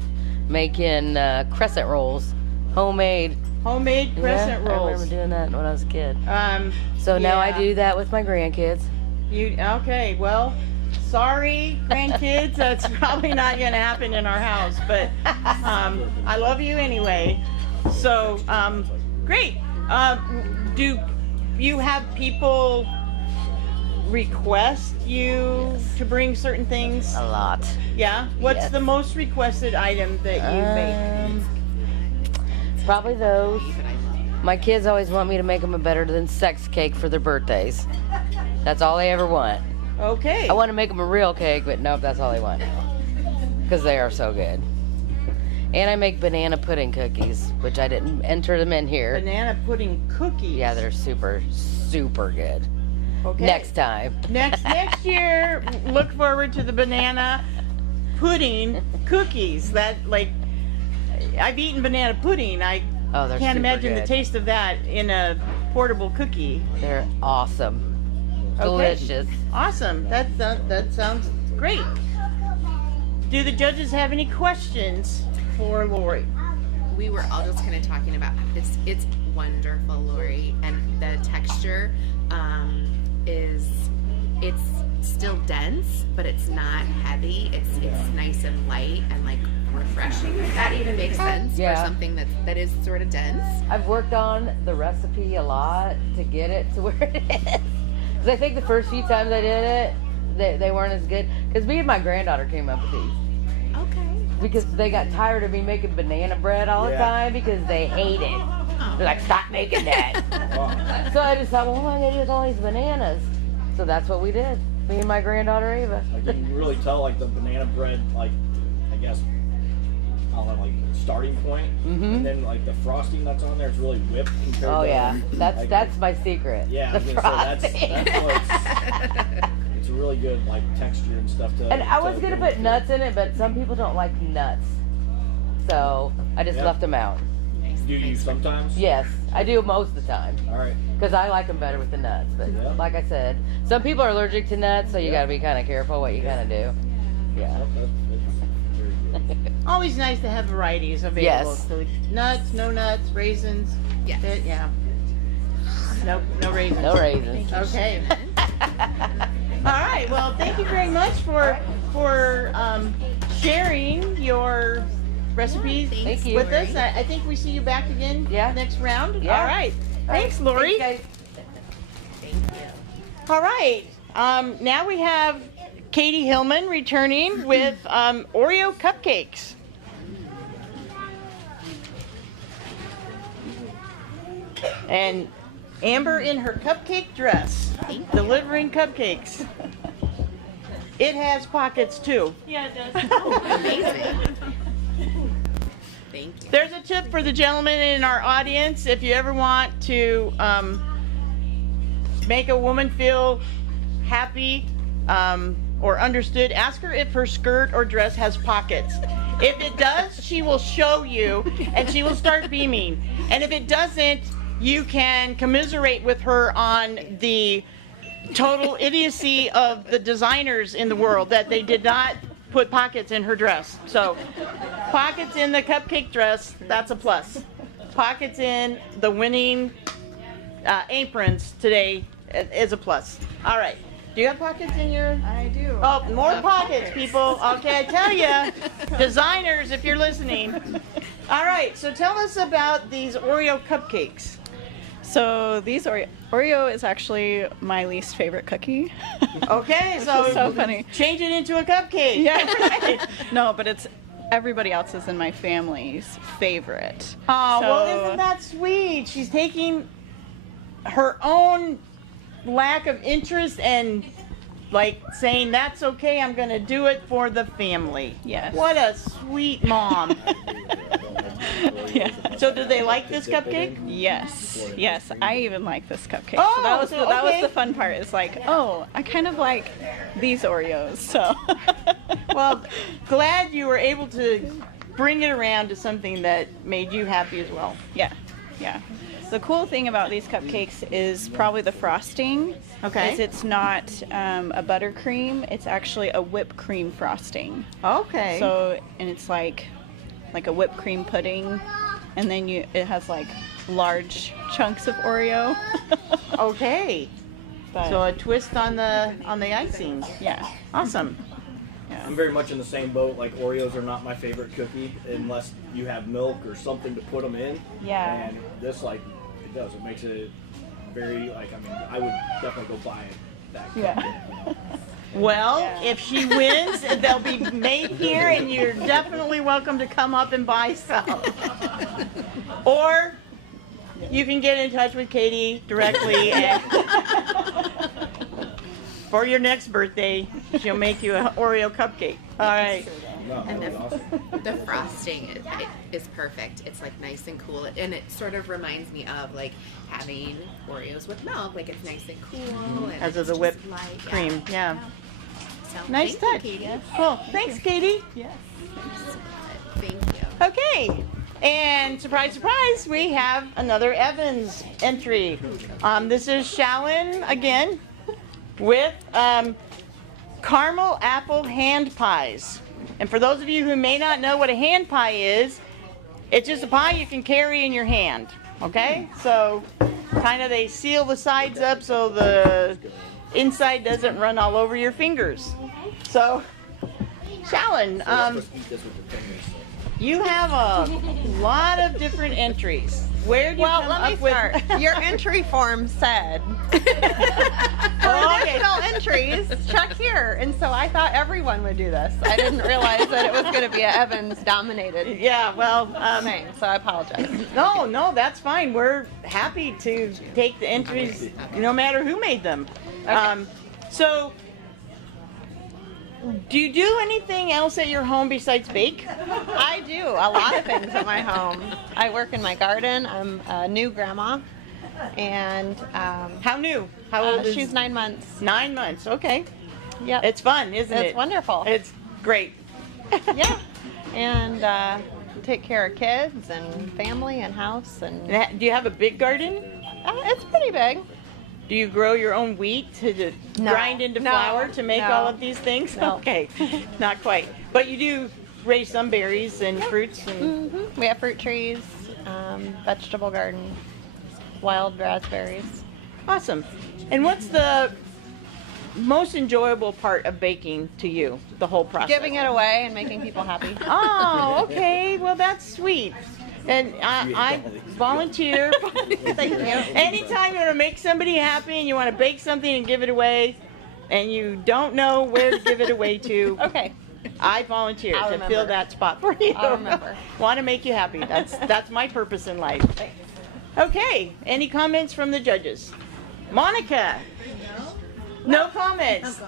making crescent rolls, homemade. Homemade crescent I rolls. remember doing that when I was a kid. So now I do that with my grandkids. Okay, well, sorry, grandkids, that's probably not going to happen in our house, but I love you anyway. So, great. Do you have people request you to bring certain things? A lot. Yeah? What's Yes. the most requested item that you make? Probably those. My kids always want me to make them a better than sex cake for their birthdays. That's all they ever want. Okay. I want to make them a real cake, but nope, that's all they want. Because they are so good. And I make banana pudding cookies, which I didn't enter them in here. Banana pudding cookies? Yeah, they're super, super good. Okay. Next time. Next year, look forward to the banana pudding cookies. That, like, I've eaten banana pudding. I they're can't super imagine the good. taste of that in a portable cookie. They're awesome. Okay. Delicious. Awesome. That sounds great. Do the judges have any questions for Lori? We were all just kind of talking about it's wonderful, Lori, and the texture it's still dense, but it's not heavy. It's nice and light and like refreshing. If that even makes sense for something that is sort of dense. I've worked on the recipe a lot to get it to where it is. Because I think the first few times I did it, they weren't as good. Because me and my granddaughter came up with these. Okay. Because they got tired of me making banana bread all the time because they hate it. They're like, stop making that. So I just thought, well, what am I going to do with all these bananas? So that's what we did. Me and my granddaughter Ava. Like you can really tell, like the banana bread, like I guess, I don't know, like starting point, and then like the frosting that's on there, it's really whipped compared Oh to. yeah, like, that's my secret. Yeah, the I was gonna say, that's what it's a really good like texture and stuff to. And I was gonna put nuts in it, but some people don't like nuts, so I just left them out. Do you sometimes? Yes, I do most of the time. All right. Because I like them better with the nuts, but like I said, some people are allergic to nuts, so you got to be kind of careful what you kind of do. Yeah. Always nice to have varieties available. Yes. So nuts, no nuts, raisins. Yes. Yeah. No raisins. No raisins. Okay. All right. Well, thank you very much for sharing your recipes Thank you. with us. I think we see you back again next round. Yeah. All right. Thanks, Lori. Thank you. All right. Now we have Katie Hillman returning with Oreo cupcakes. And Amber in her cupcake dress, delivering cupcakes. It has pockets too. Yeah, it does. Amazing. Thank you. There's a tip for the gentleman in our audience. If you ever want to make a woman feel happy or understood, ask her if her skirt or dress has pockets. If it does, she will show you and she will start beaming. And if it doesn't, you can commiserate with her on the total idiocy of the designers in the world that they did not put pockets in her dress. So pockets in the cupcake dress, that's a plus. Pockets in the winning aprons today is a plus. All right. Do you have pockets in your? I do. Oh, more pockets, people. Okay, I tell you, designers, if you're listening. All right, so tell us about these Oreo cupcakes. So these Oreo is actually my least favorite cookie. Okay, Which so is so funny. Change it into a cupcake. Yeah, right. No, but it's everybody else's in my family's favorite. Oh, So- well, isn't that sweet? She's taking her own lack of interest and like saying that's okay, I'm gonna do it for the family. Yes. What a sweet mom. Yeah. So do they like this cupcake? Yes. Yes. I even like this cupcake. Oh, so that was that was okay. the fun part. It's like, oh, I kind of like these Oreos. So. Well, glad you were able to bring it around to something that made you happy as well. Yeah. Yeah. The cool thing about these cupcakes is probably the frosting. Okay. Is it's not a buttercream, it's actually a whipped cream frosting. Okay. So, and it's like a whipped cream pudding, and then it has like large chunks of Oreo. Okay. But, So a twist on the icing. yeah. Awesome. I'm very much in the same boat. Like Oreos are not my favorite cookie unless you have milk or something to put them in. Yeah. And this, like, it does. It makes it very, like, I mean, I would definitely go buy that cupcake. Yeah. Well, Yeah. if she wins, they'll be made here, and you're definitely welcome to come up and buy some. Or you can get in touch with Katie directly and for your next birthday, she'll make you an Oreo cupcake. All right. No, And that'd be awesome. the frosting is perfect. It's like nice and cool, and it sort of reminds me of like having Oreos with milk. Like it's nice and cool. And As of it's the just whipped light. cream, yeah. So, Nice thank touch. you, Katie. Cool. Thanks, Katie. Yes. Thank you. Okay. And surprise, surprise, we have another Evans entry. This is Shallon again with caramel apple hand pies. And for those of you who may not know what a hand pie is, it's just a pie you can carry in your hand. Okay? So kind of they seal the sides up so the inside doesn't run all over your fingers. So, Shallon, Let's eat this with the fingers. you have a lot of different entries. Where do you Well, come let me up with? start. Your entry form said for Oh, okay. additional entries, check here. And so I thought everyone would do this. I didn't realize that it was going to be an Evans dominated Yeah, well, thing, so I apologize. no, that's fine. We're happy to take the entries, no matter who made them. So, do you do anything else at your home besides bake? I do a lot of things at my home. I work in my garden. I'm a new grandma, and How new? How old is she's 9 months. 9 months. Okay, Yep, it's fun, isn't it? it's wonderful. It's great. Yeah, and take care of kids and family and house, and Do you have a big garden? it's pretty big. Do you grow your own wheat to No. grind into No. flour to make No. all of these things? No. Okay, not quite. But you do raise some berries and fruits and We have fruit trees, vegetable garden, wild raspberries. awesome. And what's the most enjoyable part of baking to you? The whole process. Giving it away and making people happy. Oh, okay. Well, that's sweet. And I volunteer. Thank you. Anytime you want to make somebody happy and you want to bake something and give it away, and you don't know where to give it away to, Okay. I volunteer I'll to fill remember. that spot for you. I'll remember. Want to make you happy. That's my purpose in life. Okay. Any comments from the judges? Monica. No comments.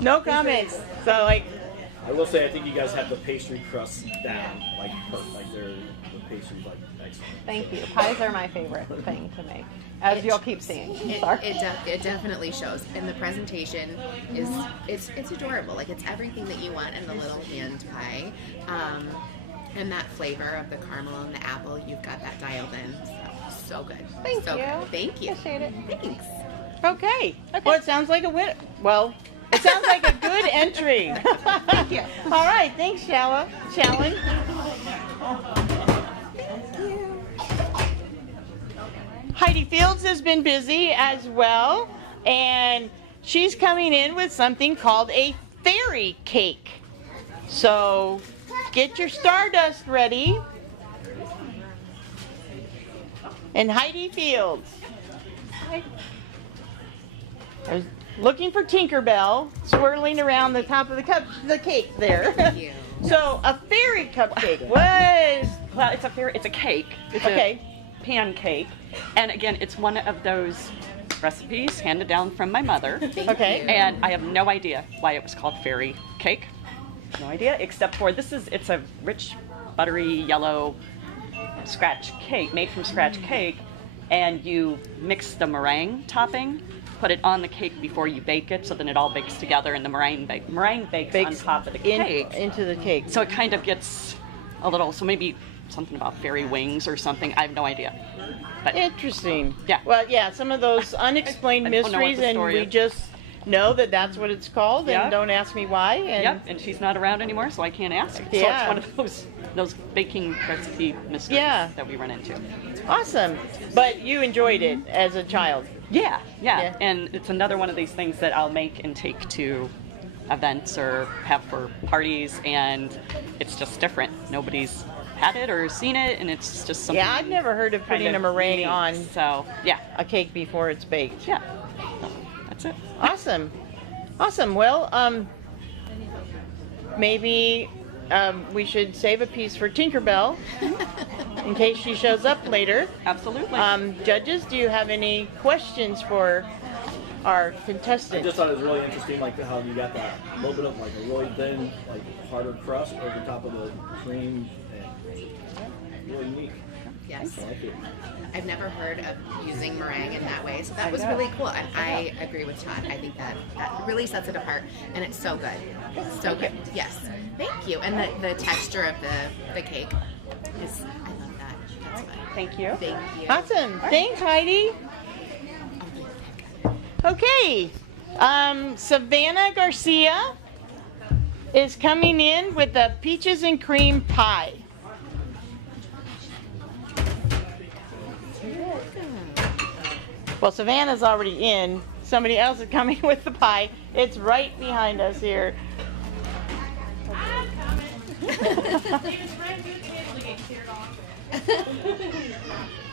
No comments. So like. I will say, I think you guys have the pastry crust down, like perfect. Like the pastry's like excellent. Thank you. Pies are my favorite thing to make, as you'll keep seeing. Sorry. It definitely shows, and the presentation is it's adorable. Like it's everything that you want in the little hand pie, and that flavor of the caramel and the apple, you've got that dialed in. So good. Thank so you. Good. Thank you. Appreciate it. Thanks. Okay. Well, it sounds like a win. Well, it sounds like a good entry. you. All right. Thanks, Shallon. Heidi Fields has been busy as well, and she's coming in with something called a fairy cake. So get your stardust ready. And Heidi Fields. I was looking for Tinkerbell swirling around the top of the cake there. Thank you. So a fairy cupcake. What? Well, it's a cake. It's Okay. a pancake, and again, it's one of those recipes handed down from my mother. Okay. And I have no idea why it was called fairy cake. No idea, except for it's a rich, buttery, yellow scratch cake, made from scratch cake, and you mix the meringue topping, put it on the cake before you bake it, so then it all bakes together, and the meringue bakes on top of the cake. Into the cake. So it kind of gets a little, so maybe something about fairy wings or something. I have no idea. But interesting. Yeah. Well, yeah, some of those unexplained I don't know what mysteries, the and story we is. just know that that's what it's called, Yeah. and don't ask me why. And Yep, and she's not around anymore, so I can't ask. So Yeah. it's one of those baking recipe mysteries that we run into. Awesome. But you enjoyed it as a child. Yeah, and it's another one of these things that I'll make and take to events or have for parties, and it's just different. Nobody's had it or seen it, and it's just something. Yeah, I've never heard of putting kind a meringue unique. on So yeah, a cake before it's baked. Yeah, that's it. Awesome. Well, maybe we should save a piece for Tinkerbell in case she shows up later. Absolutely. Judges, do you have any questions for our contestants? I just thought it was really interesting, like how you got that little bit of like a really thin, like harder crust over top of the cream, and really neat. Yes. I like it. I've never heard of using meringue in that way, so that was really cool. And I agree with Todd. I think that really sets it apart, and it's so good. So good. Yes. Thank you. And the texture of the cake is, I love that. That's fun. Thank you. Thank you. Awesome. Thanks, Heidi. Okay. Savannah Garcia is coming in with the peaches and cream pie. Well, Savannah's already in. Somebody else is coming with the pie. It's right behind us here.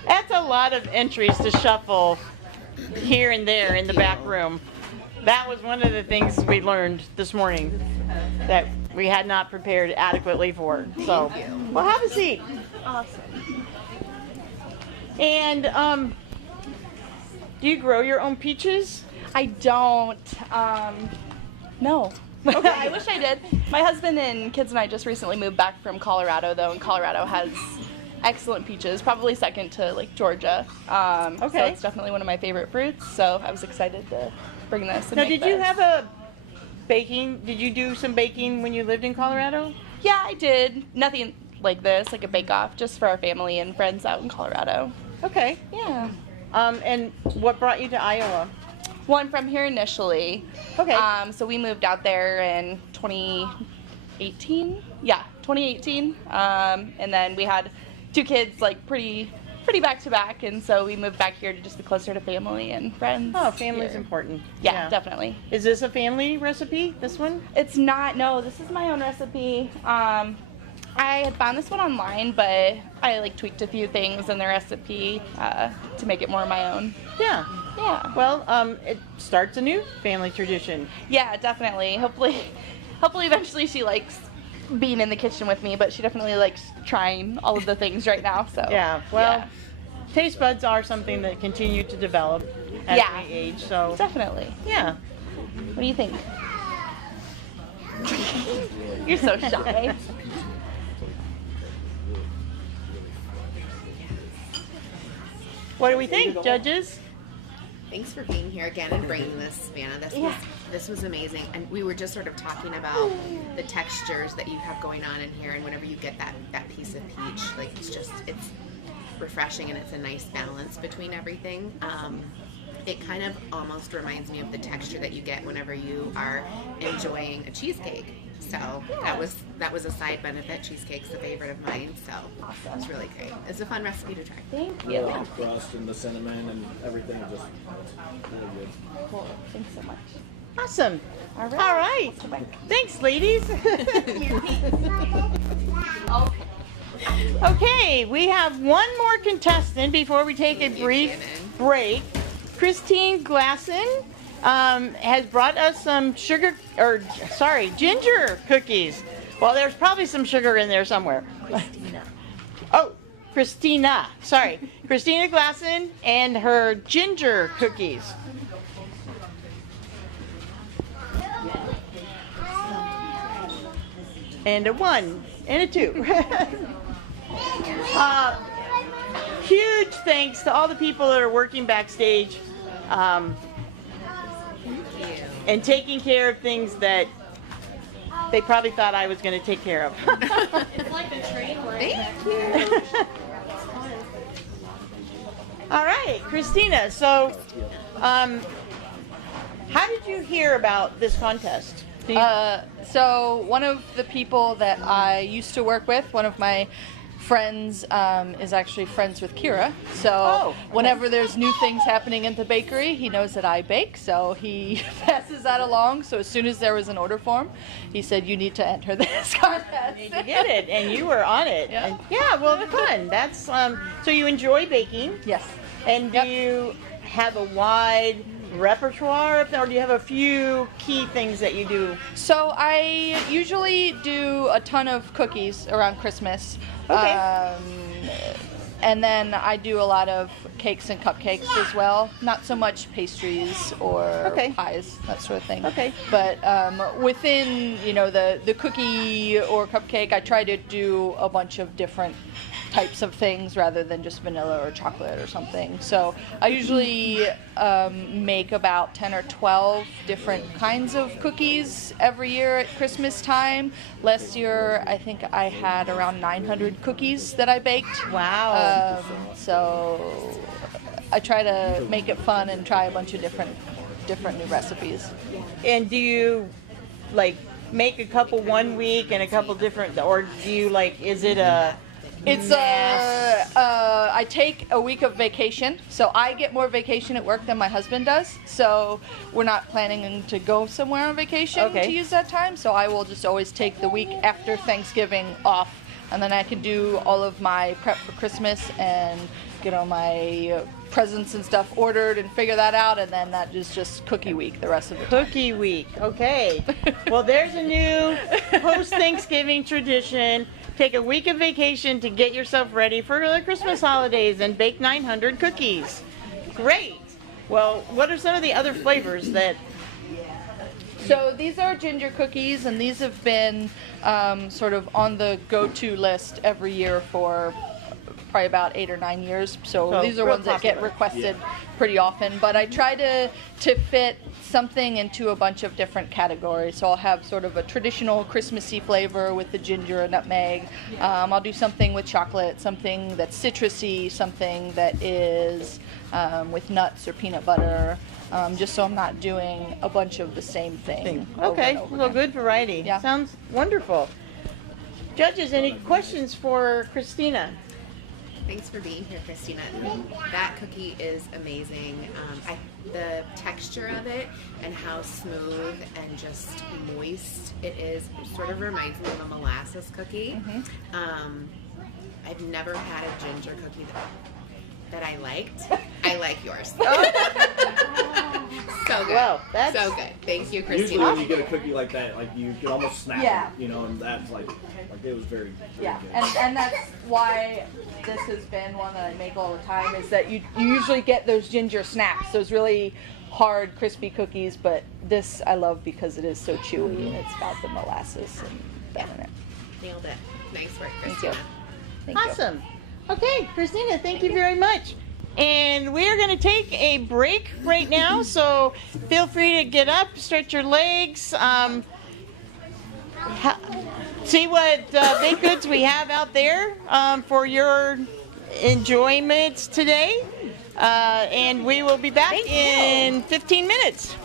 That's a lot of entries to shuffle here and there in the back room. That was one of the things we learned this morning that we had not prepared adequately for. So, well, have a seat. Awesome. And do you grow your own peaches? I don't. No. Okay. I wish I did. My husband and kids and I just recently moved back from Colorado, though, and Colorado has excellent peaches, probably second to like Georgia. So it's definitely one of my favorite fruits. So I was excited to bring this. And Now, make did you this. have a baking? Did you do some baking when you lived in Colorado? Yeah, I did. Nothing like this, like a bake-off, just for our family and friends out in Colorado. Okay. Yeah. And what brought you to Iowa? Well, I'm from here initially. Okay. So we moved out there in 2018. Yeah, 2018. And then we had 2 kids, like pretty back to back, and so we moved back here to just be closer to family and friends. Oh, family's here. important. Yeah, definitely. Is this a family recipe, this one? It's not, no, this is my own recipe. I had found this one online, but I like tweaked a few things in the recipe to make it more my own. Yeah. Yeah. Well, it starts a new family tradition. Yeah, definitely. Hopefully eventually she likes being in the kitchen with me, but she definitely likes trying all of the things right now. So Yeah. Well, taste buds are something that continue to develop as we age. So definitely. Yeah. What do you think? You're so shy. What do we think, judges? Thanks for being here again and bringing this, Savannah. This was amazing. And we were just sort of talking about the textures that you have going on in here, and whenever you get that piece of peach, like it's refreshing, and it's a nice balance between everything. It kind of almost reminds me of the texture that you get whenever you are enjoying a cheesecake. So that was a side benefit. Cheesecake's a favorite of mine, so it's really great. It's a fun recipe to try. Thank you. The crust and the cinnamon and everything is just really good. Cool. Thanks so much. Awesome. All right. Thanks, ladies. Okay, we have one more contestant before we take a brief break. Christine Glasson has brought us some ginger cookies. Well, there's probably some sugar in there somewhere. Christina. Oh, Christina Glasson and her ginger cookies. And a 1 and a 2. Huge thanks to all the people that are working backstage and taking care of things that they probably thought I was going to take care of. It's like the train Thank you. All right, Christina, so how did you hear about this contest? So one of the people that I used to work with, one of my friends, is actually friends with Kira. So whenever there's new things happening at the bakery, he knows that I bake, so he passes that along. So as soon as there was an order form, he said, "You need to enter this contest." You get it, and you were on it. Yeah. And, yeah, well, fun. That's so you enjoy baking? Yes. And do you have a wide repertoire, or do you have a few key things that you do? So I usually do a ton of cookies around Christmas. Okay. And then I do a lot of cakes and cupcakes as well. Not so much pastries or pies, that sort of thing. Okay. But within, the cookie or cupcake, I try to do a bunch of different types of things rather than just vanilla or chocolate or something. So I usually make about 10 or 12 different kinds of cookies every year at Christmas time. Last year, I think I had around 900 cookies that I baked. Wow. So I try to make it fun and try a bunch of different new recipes. And do you make a couple one week and a couple different, or do you is it a It's I take a week of vacation, so I get more vacation at work than my husband does. So we're not planning to go somewhere on vacation to use that time. So I will just always take the week after Thanksgiving off, and then I can do all of my prep for Christmas and get all my presents and stuff ordered and figure that out, and then that is just cookie week the rest of the time. Cookie week, okay. Well, there's a new post-Thanksgiving tradition. Take a week of vacation to get yourself ready for the Christmas holidays and bake 900 cookies. Great. Well, what are some of the other flavors that... So these are ginger cookies, and these have been sort of on the go-to list every year for probably about 8 or 9 years. So these are ones that get requested pretty often. But I try to fit something into a bunch of different categories. So I'll have sort of a traditional Christmassy flavor with the ginger and nutmeg. I'll do something with chocolate, something that's citrusy, something that is with nuts or peanut butter. Just so I'm not doing a bunch of the same thing. Okay, well, good variety. Yeah. Sounds wonderful. Judges, any questions for Christina? Thanks for being here, Christina. That cookie is amazing. The texture of it and how smooth and just moist it is sort of reminds me of a molasses cookie. I've never had a ginger cookie that I liked. I like yours. So good. Well, that's so good. Thank you, Christina. Usually when you get a cookie like that, you can almost snap it, and that's like it was very good. And that's why this has been one that I make all the time, is that you usually get those ginger snaps, those really hard, crispy cookies, but this I love because it is so chewy and it's got the molasses and that in it. Nailed it. Nice work, Christina. Thank you. Awesome. Okay, Christina, thank you very much. And we're going to take a break right now, so feel free to get up, stretch your legs, see what baked goods we have out there for your enjoyment today. And we will be back in 15 minutes.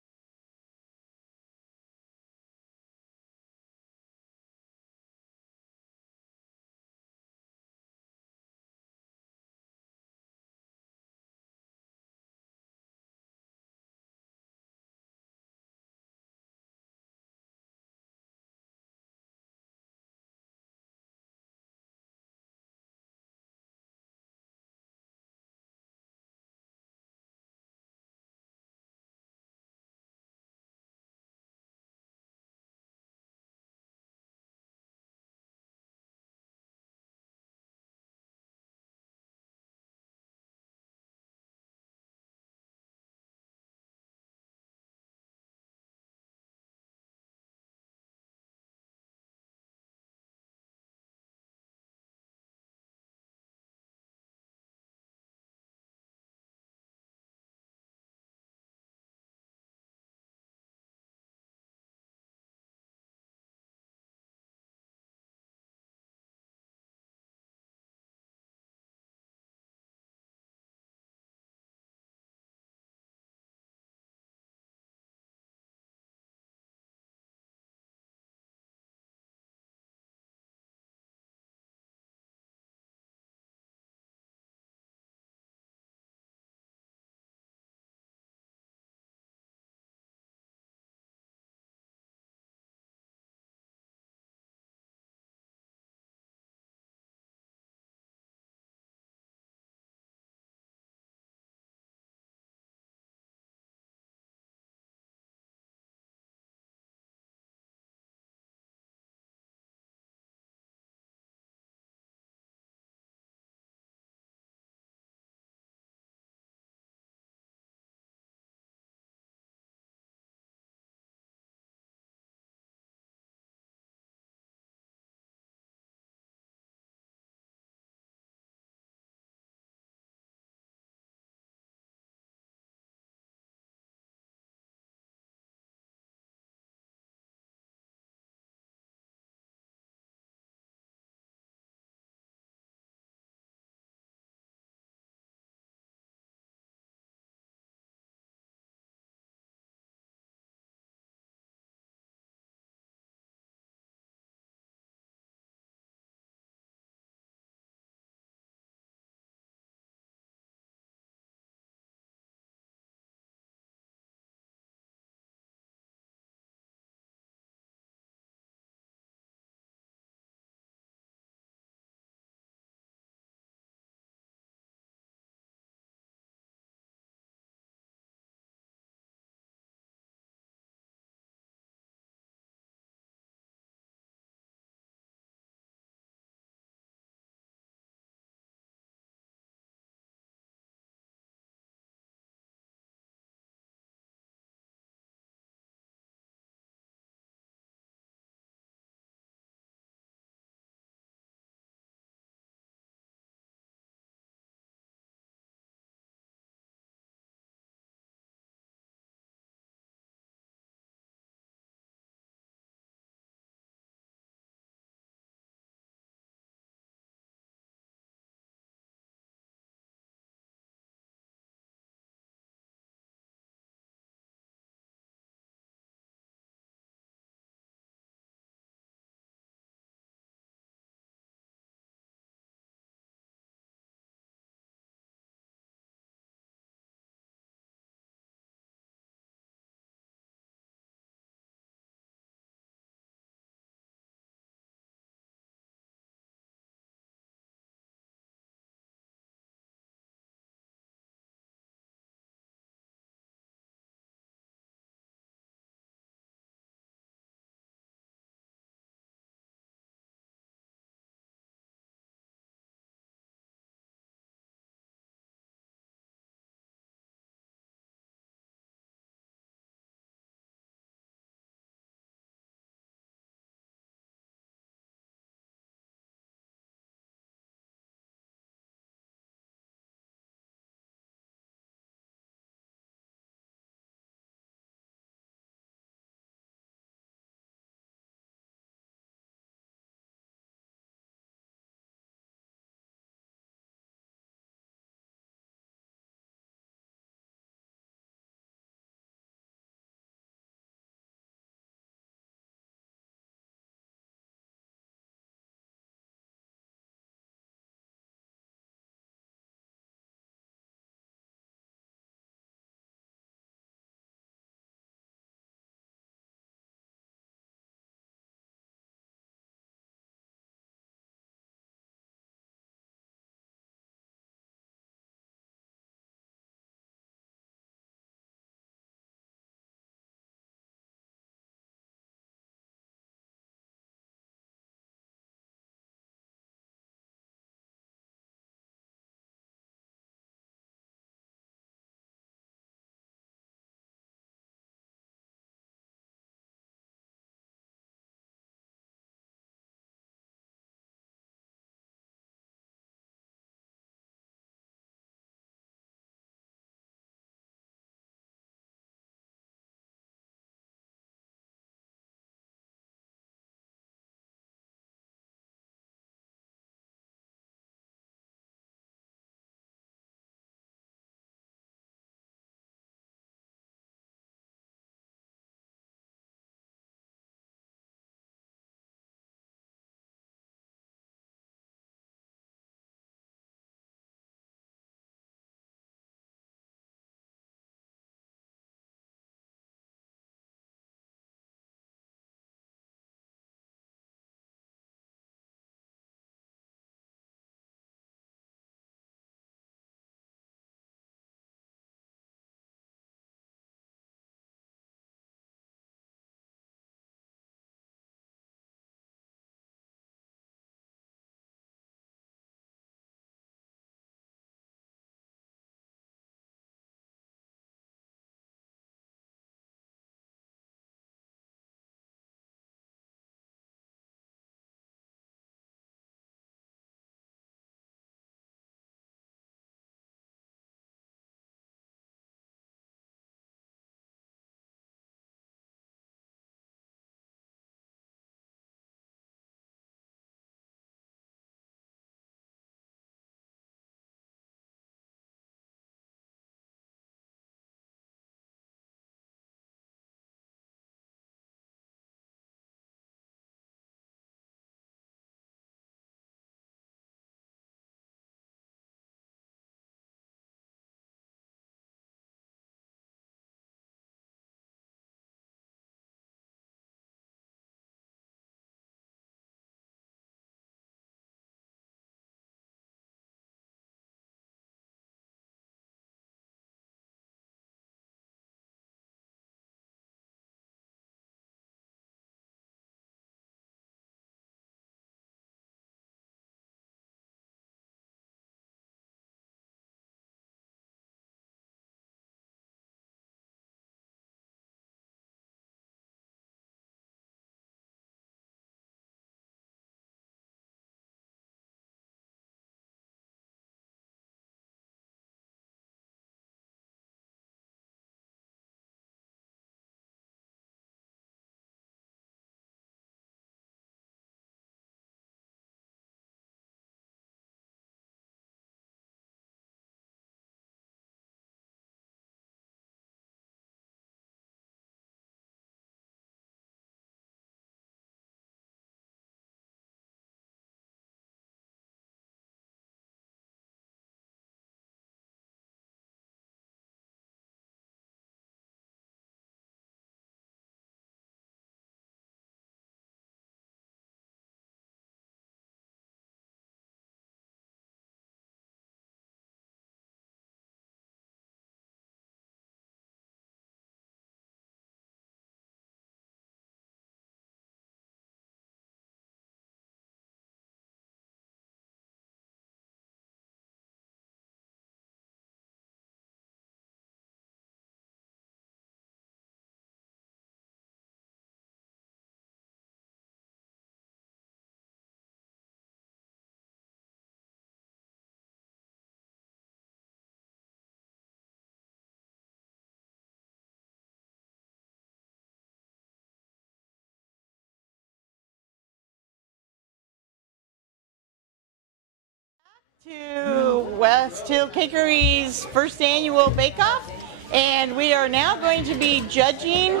To West Hill Cakery's first annual bake-off, and we are now going to be judging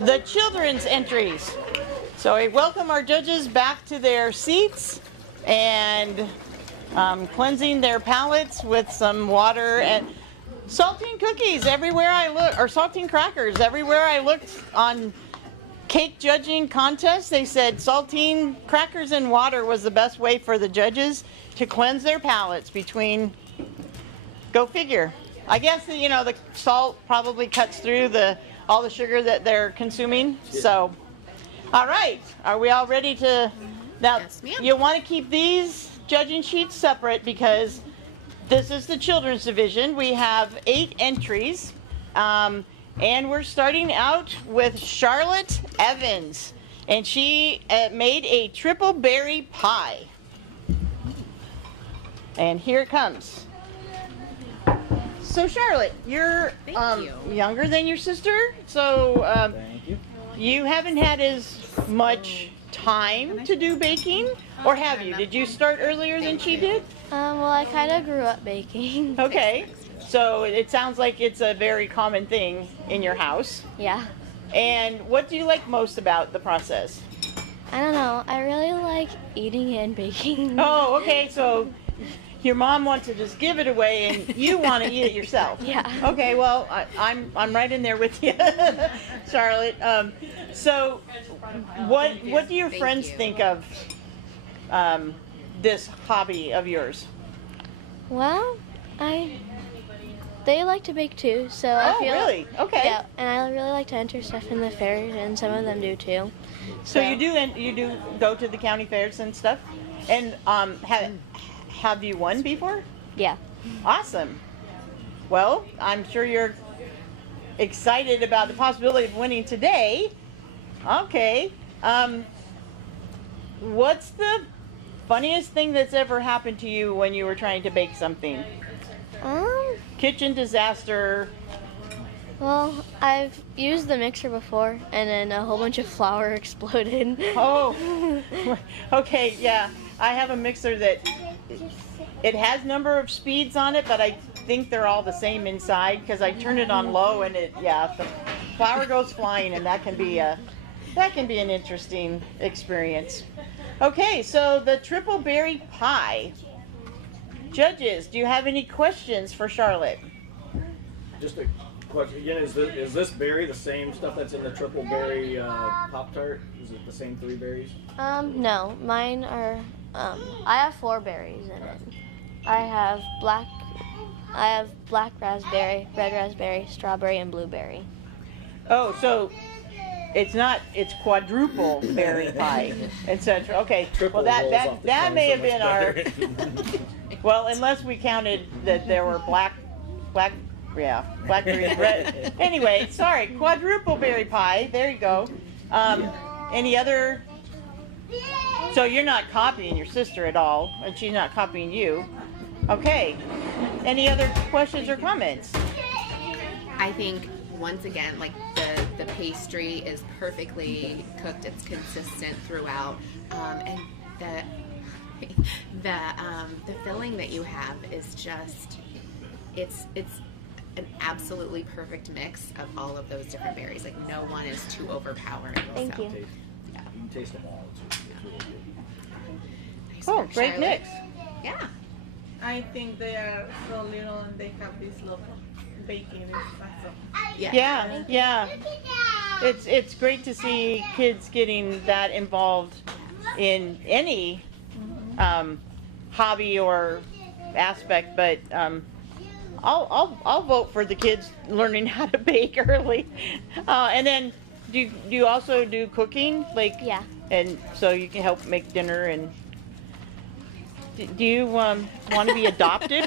the children's entries. So I welcome our judges back to their seats and cleansing their palates with some water and saltine cookies everywhere I look, or saltine crackers everywhere I looked on cake judging contests. They said saltine crackers and water was the best way for the judges to cleanse their palates between, go figure. I guess, you know, the salt probably cuts through all the sugar that they're consuming. So, all right, are we all ready to, now you want to keep these judging sheets separate because this is the children's division. We have 8 entries, and we're starting out with Charlotte Evans, and she made a triple berry pie. And here it comes. So Charlotte, you're younger than your sister, so you haven't had as much time to do baking, or have you? Did you start earlier than she did? Well, I kind of grew up baking. Okay, so it sounds like it's a very common thing in your house. Yeah. And what do you like most about the process? I don't know. I really like eating and baking. Oh, okay, so your mom wants to just give it away and you want to eat it yourself. Yeah. Okay, well, I'm right in there with you, Charlotte. So what do your friends think of this hobby of yours? Well, they like to bake too, so I feel. Oh, really? Okay. Yeah, and I really like to enter stuff in the fairs, and some of them do too. So you do go to the county fairs and stuff, and have you won before? Yeah. Awesome. Well, I'm sure you're excited about the possibility of winning today. Okay. What's the funniest thing that's ever happened to you when you were trying to bake something? Kitchen disaster. Well, I've used the mixer before, and then a whole bunch of flour exploded. Oh. Okay, yeah. I have a mixer that it has number of speeds on it, but I think they're all the same inside because I turn it on low and the flour goes flying, and that can be an interesting experience. Okay, so the triple berry pie. Judges, do you have any questions for Charlotte? Just a question again: is this berry the same stuff that's in the triple berry Pop-Tart? Is it the same 3 berries? No, mine are. I have 4 berries in it. I have black raspberry, red raspberry, strawberry, and blueberry. Oh, so it's quadruple berry pie, etc. Okay, well that may have been our. Well, unless we counted that there were blackberries, red. Anyway, sorry, quadruple berry pie. There you go. Any other? So you're not copying your sister at all, and she's not copying you. Okay. Any other questions or comments? I think once again, like the pastry is perfectly cooked. It's consistent throughout, and the filling that you have is just it's an absolutely perfect mix of all of those different berries. Like no one is too overpowering. Thank you. You can taste them all. Nice Oh, work, great Charlotte. mix. Yeah. I think they are so little and they have this love of baking. It's awesome. Yeah. It's great to see kids getting that involved in any hobby or aspect, but I'll vote for the kids learning how to bake early. And then do you also do cooking? Like, yeah. And so you can help make dinner. And do you want to be adopted?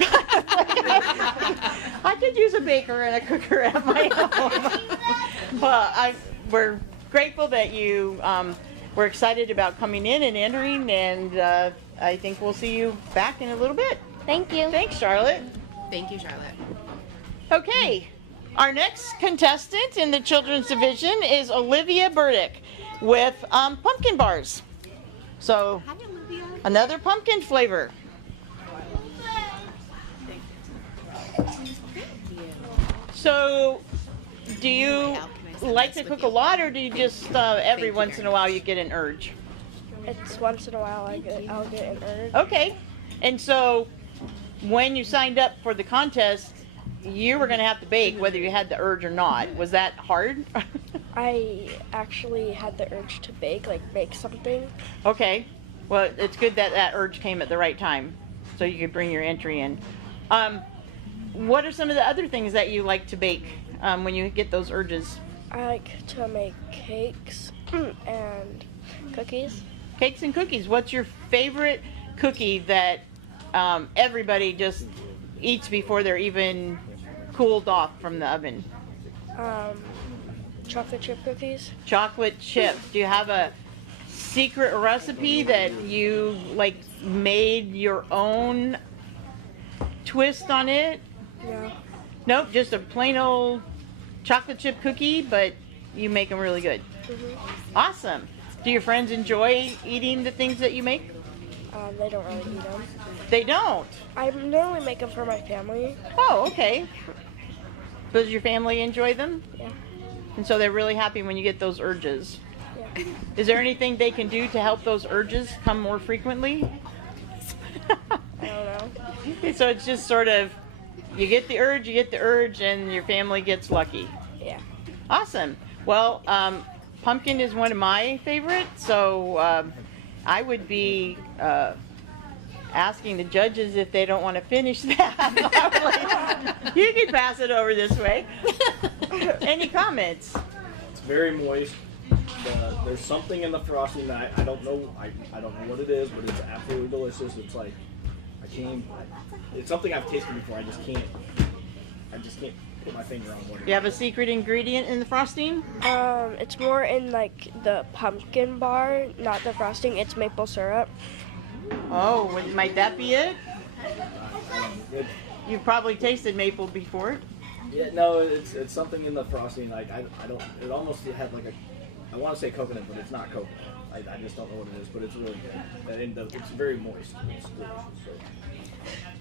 I could use a baker and a cooker at my home. Well, we're grateful that you were excited about coming in and entering, and I think we'll see you back in a little bit. Thank you. Thanks, Charlotte. Thank you, Charlotte. Okay, our next contestant in the children's division is Olivia Burdick with pumpkin bars. So, another pumpkin flavor. So, do you like to cook a lot, or do you just every once in a while you get an urge? It's once in a while I'll get an urge. Okay. And so, when you signed up for the contest, you were going to have to bake whether you had the urge or not. Was that hard? I actually had the urge to bake something. Okay. Well, it's good that that urge came at the right time, so you could bring your entry in. What are some of the other things that you like to bake when you get those urges? I like to make cakes and cookies. Cakes and cookies. What's your favorite cookie that everybody just eats before they're even cooled off from the oven? Chocolate chip cookies. Chocolate chip. Do you have a secret recipe that you made your own twist on it? No. Nope, just a plain old chocolate chip cookie, but you make them really good. Awesome. Do your friends enjoy eating the things that you make? They don't really eat them. They don't? I normally make them for my family. Oh, okay. Does your family enjoy them? Yeah. And so they're really happy when you get those urges. Yeah. Is there anything they can do to help those urges come more frequently? I don't know. So it's just sort of, you get the urge, and your family gets lucky. Yeah. Awesome. Well, pumpkin is one of my favorites, so I would be asking the judges if they don't want to finish that. You can pass it over this way. Any comments? It's very moist. There's something in the frosting that I don't know. I don't know what it is, but it's absolutely delicious. It's like it's something I've tasted before. I just can't put my finger on what it is. You have a secret ingredient in the frosting? It's more in the pumpkin bar, not the frosting. It's maple syrup. Oh, might that be it? You've probably tasted maple before. Yeah, no, it's something in the frosting. I don't. It almost had I want to say coconut, but it's not coconut. I just don't know what it is, but it's really good. And it's very moist. It's delicious. So.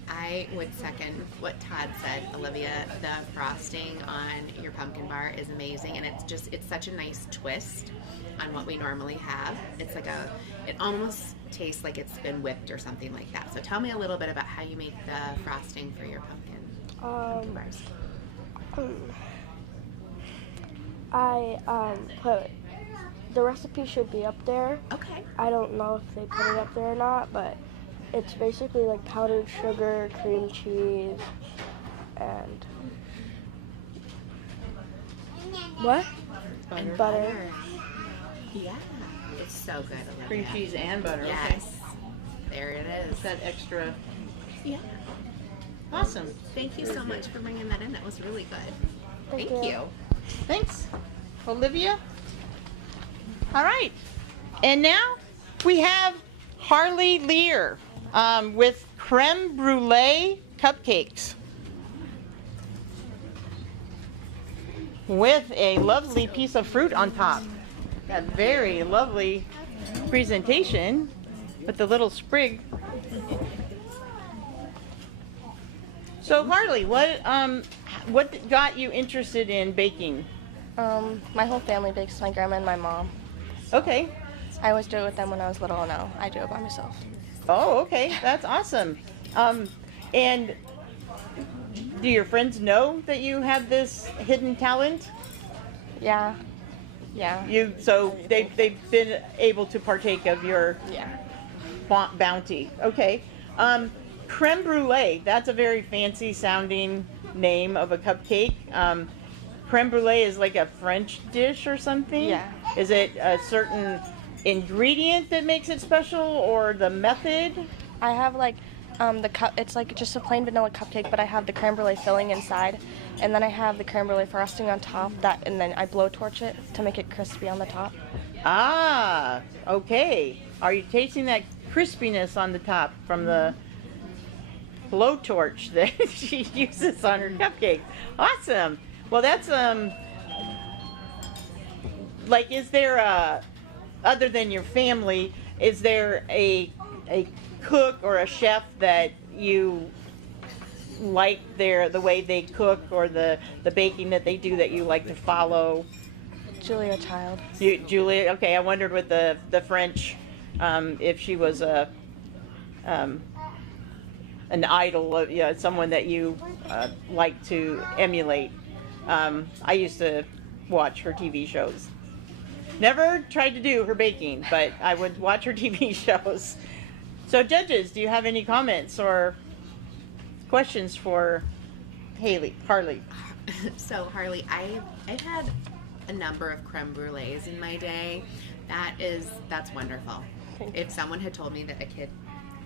I would second what Todd said, Olivia. The frosting on your pumpkin bar is amazing, and it's such a nice twist on what we normally have. It's it almost tastes like it's been whipped or something like that. So tell me a little bit about how you make the frosting for your pumpkin bars. I put the recipe should be up there. Okay. I don't know if they put it up there or not, but it's basically powdered sugar, cream cheese, and butter. Yeah, it's so good, Olivia. Cream cheese and butter. Yes. Okay. There it is. That extra. Yeah. Awesome. Thank you so much for bringing that in. That was really good. Thank you. Thanks, Olivia. All right. And now we have Harley Lear with creme brulee cupcakes with a lovely piece of fruit on top. That very lovely presentation with the little sprig. So Harley, what got you interested in baking? My whole family bakes, my grandma and my mom. Okay. I always do it with them when I was little, and now I do it by myself. Oh, okay. That's awesome. And do your friends know that you have this hidden talent? Yeah. So they've been able to partake of your bounty. Okay. Creme brulee. That's a very fancy sounding name of a cupcake. Creme brulee is like a French dish or something? Yeah. Is it a certain ingredient that makes it special, or the method? I have the cup. It's just a plain vanilla cupcake, but I have the creme brulee filling inside, and then I have the creme brulee frosting on top. And then I blowtorch it to make it crispy on the top. Ah, okay. Are you tasting that crispiness on the top from the blowtorch that she uses on her cupcake? Awesome. Well, that's is there other than your family, is there a cook or a chef that you like the way they cook or the baking that they do that you like to follow? Julia Child. Julia, okay. I wondered with the French, if she was an idol, someone that you like to emulate. I used to watch her TV shows. Never tried to do her baking, but I would watch her TV shows. So judges, do you have any comments or questions for Harley? So Harley, I've had a number of creme brulees in my day. That's wonderful. If someone had told me that a kid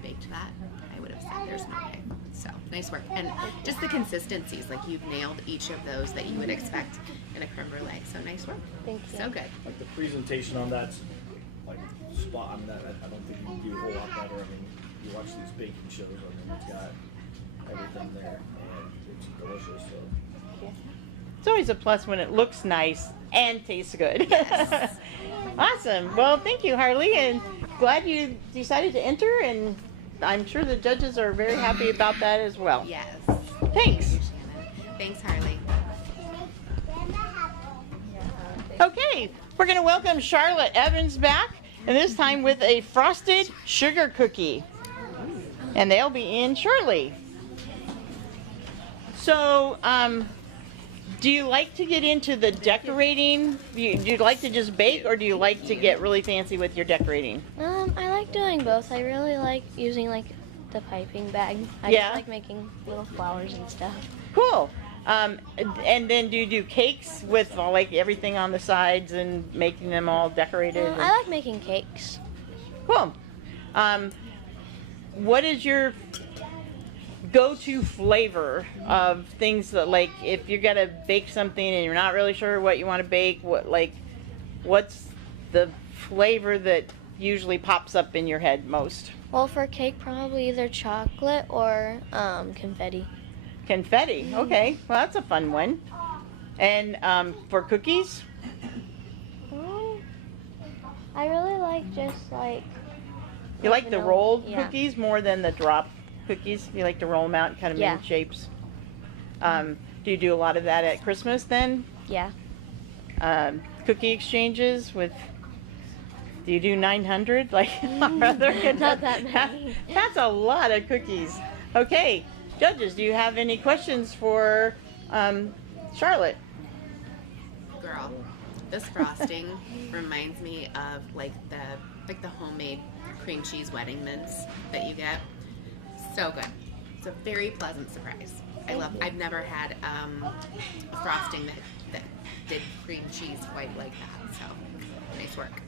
baked that, I would have said there's no way. So nice work. And just the consistencies, like you've nailed each of those that you would expect in a creme brulee. So nice work. Thank you. So good. Like the presentation on that's like spot on that. I don't think you can do a whole lot better. I mean, you watch these baking shows, I mean, it's got everything there, and it's delicious. So. It's always a plus when it looks nice and tastes good. Yes. Awesome. Well, thank you, Harley, and glad you decided to enter, and I'm sure the judges are very happy about that as well. Yes. Thanks. Thanks, Harley. Okay, we're going to welcome Charlotte Evans back, and this time with a frosted sugar cookie. And they'll be in shortly. So, do you like to get into the decorating? Do you like to just bake, or do you like to get really fancy with your decorating? I like doing both. I really like using like the piping bag. I Yeah. just like making little flowers and stuff. Cool. And then do you do cakes with like everything on the sides and making them all decorated? I like making cakes. Cool. What is your go-to flavor of things that, like, if you're gonna bake something and you're not really sure what you want to bake, what's the flavor that usually pops up in your head most? Well, for cake, probably either chocolate or confetti. Confetti. Okay. Well, that's a fun one. And for cookies? I really like just like. You like the vanilla- rolled yeah. cookies more than the drop cookies? You like to roll them out and cut them Yeah. in shapes? Do you do a lot of that at Christmas then? Yeah. Cookie exchanges with, do you do 900? Like, are there Not that many. That's a lot of cookies. Okay, judges, do you have any questions for Charlotte? Girl, this frosting reminds me of like the homemade cream cheese wedding mints that you get. So good. It's a very pleasant surprise. I've never had a frosting that did cream cheese quite like that. So nice work.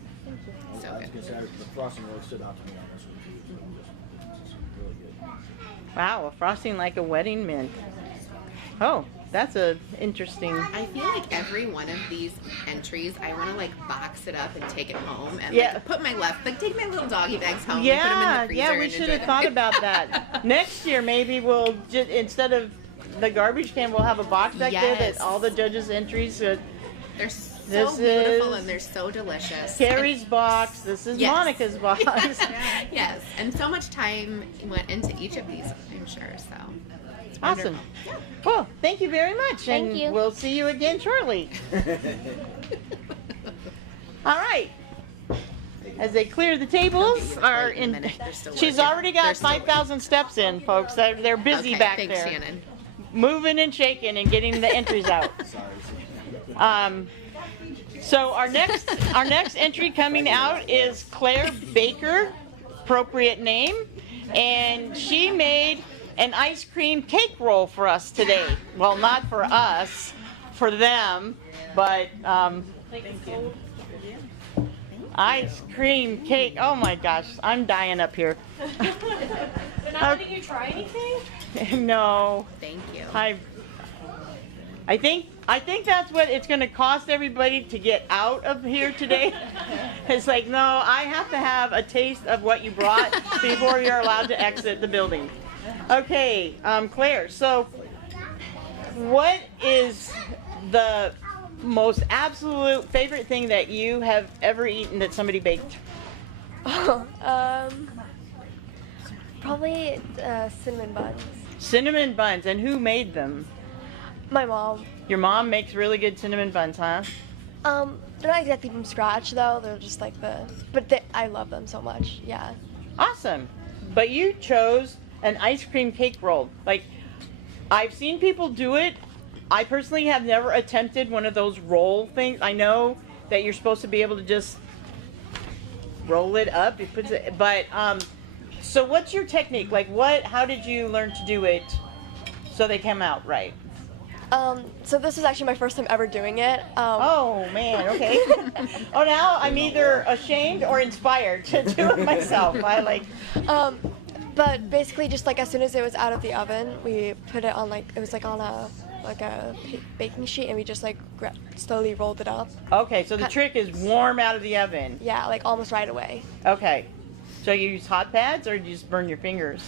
So I was good. gonna say, the frosting really stood out to me on this one. It's really good. Wow, a frosting like a wedding mint. Oh, that's a interesting. I feel like every one of these entries, I want to like box it up and take it home and Yeah. like take my little doggy bags home and put them in Yeah, the freezer. yeah, we and should enjoy have them. thought about that. Next year, maybe we'll just, instead of the garbage can, we'll have a box back there Yes. that all the judges' entries. They're This so beautiful is and they're so delicious. Carrie's box. This is Yes. Monica's box. Yes, and so much time went into each of these, I'm sure. So it's Awesome. wonderful. Well, thank you very much. Thank and you. We'll see you again shortly. All right. As they clear the tables, are Wait a in. minute, they're still She's working. already got They're still 5,000 steps in, folks. They're busy Okay, back thanks, there, Shannon. moving and shaking and getting the entries out. Sorry. So our next entry coming out is Claire Baker, appropriate name, and she made an ice cream cake roll for us today. Well, not for us, for them, but ice cream cake. Oh my gosh, I'm dying up here. They're not letting you try anything? No. Thank you. I think that's what it's going to cost everybody to get out of here today. It's like, no, I have to have a taste of what you brought before you're allowed to exit the building. Okay, Claire, so what is the most absolute favorite thing that you have ever eaten that somebody baked? Probably cinnamon buns. Cinnamon buns, and who made them? My mom. Your mom makes really good cinnamon buns, huh? They're not exactly from scratch though. They're just like I love them so much. Yeah. Awesome. But you chose an ice cream cake roll. Like, I've seen people do it. I personally have never attempted one of those roll things. I know that you're supposed to be able to just roll it up. But so what's your technique? Like, how did you learn to do it so they come out right? So this is actually my first time ever doing it. Oh man, okay. Oh, now I'm either ashamed or inspired to do it myself. But basically, just like as soon as it was out of the oven, we put it on it was like on a baking sheet, and we just like slowly rolled it up. Okay, so the trick is warm out of the oven. Yeah, like almost right away. Okay, so you use hot pads or you just burn your fingers?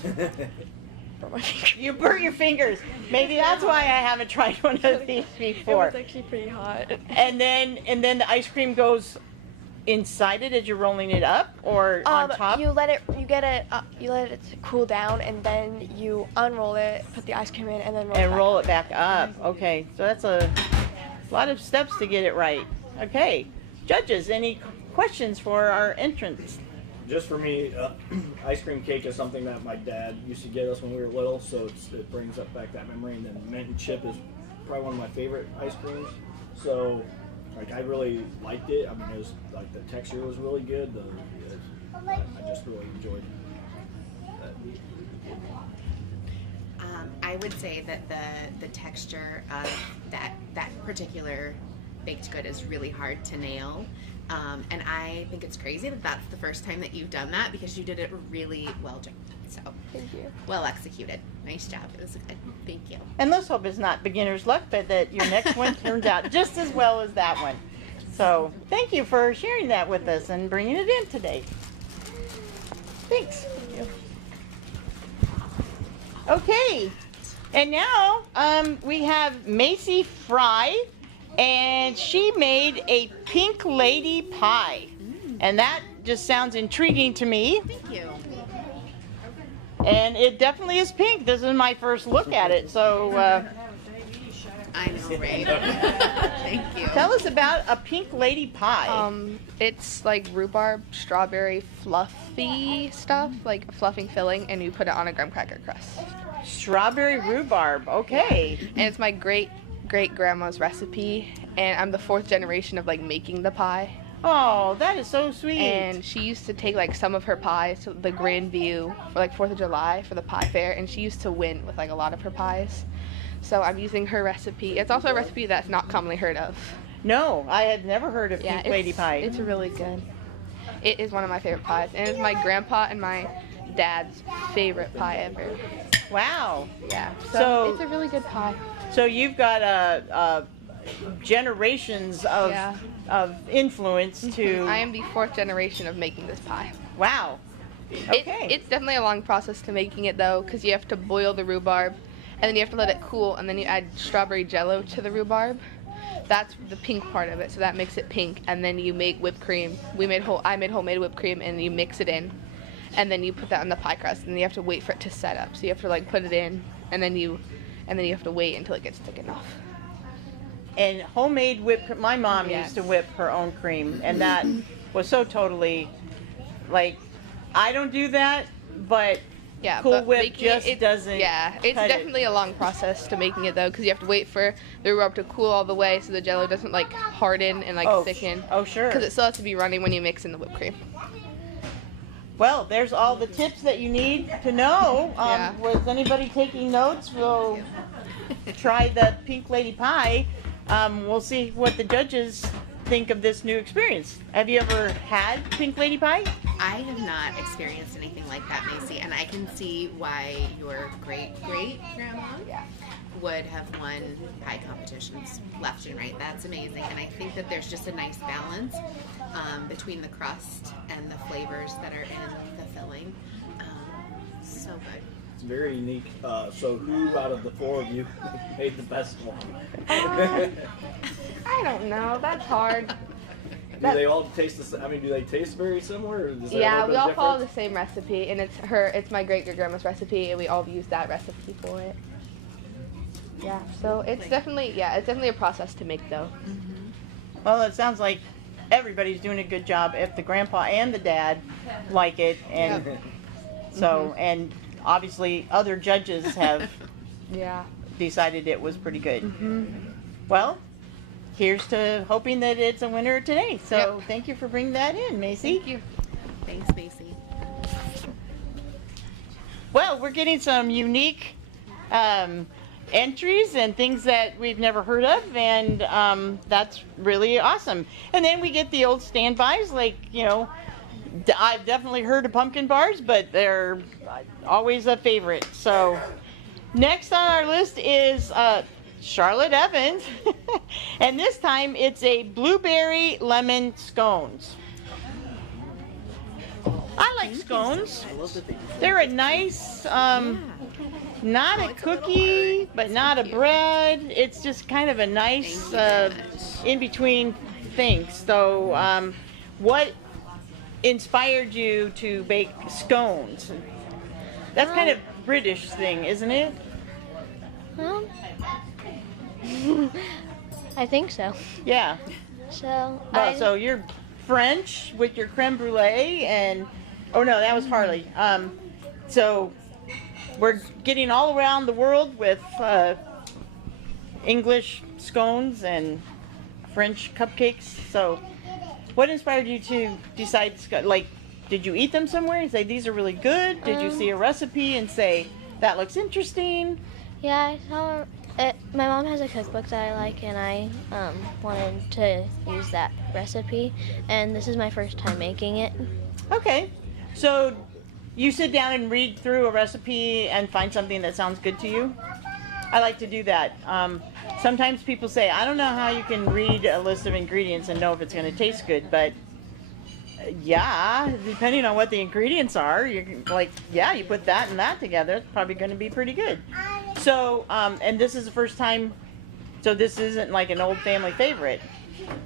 You burn your fingers. Maybe that's why I haven't tried one of these before. It was actually pretty hot. And then the ice cream goes inside it as you're rolling it up, or on top? You let it cool down, and then you unroll it, put the ice cream in, and then roll it back up. Okay, so that's a lot of steps to get it right. Okay, judges, any questions for our entrants? Just for me, ice cream cake is something that my dad used to get us when we were little, so it brings up back that memory. And then mint and chip is probably one of my favorite ice creams. So, like, I really liked it. I mean, it was like the texture was really good. I just really enjoyed it. I would say that the texture of that particular baked good is really hard to nail. And I think it's crazy that that's the first time that you've done that, because you did it really well done. So, thank you. Well executed. Nice job. It was good. Thank you. And let's hope it's not beginner's luck, but that your next one turns out just as well as that one. So, thank you for sharing that with us and bringing it in today. Thanks. Thank you. Okay, and now we have Macy Fry, and she made a pink lady pie. And that just sounds intriguing to me. Thank you. And it definitely is pink. This is my first look at it, so I know, right? Thank you. Tell us about a pink lady pie. It's like rhubarb, strawberry, fluffy stuff, like a fluffing filling, and you put it on a graham cracker crust. Strawberry rhubarb, okay. And it's my great-great-grandma's recipe, and I'm the 4th generation of like making the pie. Oh, that is so sweet. And she used to take like some of her pies to the Grand View for like 4th of July for the pie fair, and she used to win with like a lot of her pies. So I'm using her recipe. It's also a recipe that's not commonly heard of. No, I had never heard of pink lady pie. It's really good. It is one of my favorite pies, and it's my grandpa and my dad's favorite pie ever. Wow. Yeah. So it's a really good pie. So you've got generations of influence to. I am the 4th generation of making this pie. Wow. Okay. It's definitely a long process to making it though, because you have to boil the rhubarb, and then you have to let it cool, and then you add strawberry jello to the rhubarb. That's the pink part of it, so that makes it pink. And then you make whipped cream. I made homemade whipped cream, and you mix it in, and then you put that on the pie crust, and then you have to wait for it to set up. So you have to like put it in, and then you have to wait until it gets thick enough. And homemade whipped cream. My mom used to whip her own cream, and that was so totally, like, I don't do that, but yeah, Cool but Whip just doesn't. Yeah, it's definitely a long process to making it though, because you have to wait for the rhubarb to cool all the way so the jello doesn't like harden and like thicken. Oh, sure. Because it still has to be running when you mix in the whipped cream. Well, there's all the tips that you need to know. Was anybody taking notes? We'll try the pink lady pie. We'll see what the judges think of this new experience. Have you ever had pink lady pie? I have not experienced anything like that, Macy, and I can see why your great-great-grandma would have won pie competitions left and right. That's amazing, and I think that there's just a nice balance between the crust and the flavors that are in the filling. So good. It's very unique. So who out of the 4 of you made the best one? I don't know. That's hard. Do they all taste the same? I mean, do they taste very similar? Or is there a Yeah, little we bit all of follow the difference? same recipe, and it's my great grandma's recipe, and we all use that recipe for it. Yeah, so it's definitely a process to make though. Well, it sounds like everybody's doing a good job if the grandpa and the dad like it, and so and obviously other judges have decided it was pretty good. Well, here's to hoping that it's a winner today. So thank you for bringing that in, Macy. Thank you. Thanks, Macy. Well, we're getting some unique entries and things that we've never heard of, and that's really awesome. And then we get the old standbys, like, you know, I've definitely heard of pumpkin bars, but they're always a favorite. So next on our list is Charlotte Evans, and this time it's a blueberry lemon scones. I like scones. They're a nice, not a cookie, but not a bread. It's just kind of a nice in-between thing. So what inspired you to bake scones? That's kind of British thing, isn't it? I think so. Yeah. So Well, so you're French with your creme brulee, and oh no, that was Harley. So we're getting all around the world with English scones and French cupcakes. So what inspired you to decide, like, did you eat them somewhere and say these are really good? Did you see a recipe and say that looks interesting? Yeah, I saw it. My mom has a cookbook that I like, and I wanted to use that recipe. And this is my first time making it. Okay, so you sit down and read through a recipe and find something that sounds good to you? I like to do that. Sometimes people say, I don't know how you can read a list of ingredients and know if it's going to taste good, but yeah, depending on what the ingredients are, you're like, yeah, you put that and that together, it's probably going to be pretty good. So, and this is the first time, so this isn't like an old family favorite.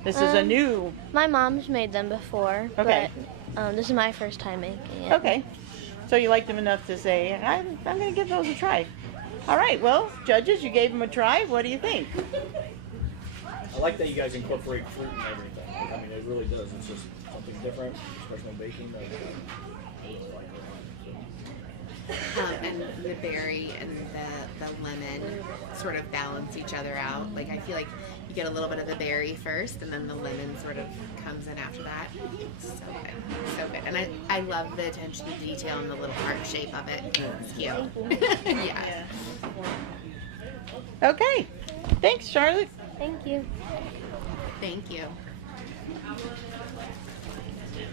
This is a new. My mom's made them before, Okay. but this is my first time making it. Okay, so you liked them enough to say, I'm going to give those a try. All right, well, judges, you gave them a try. What do you think? I like that you guys incorporate fruit and everything. I mean, it really does. It's just something different, especially when baking. And the berry and the lemon sort of balance each other out. Like, I feel like you get a little bit of the berry first, and then the lemon sort of comes in after that. It's so good, so good. And I love the attention to detail and the little heart shape of it. It's cute. Yeah. Okay, thanks, Charlotte. Thank you. Thank you.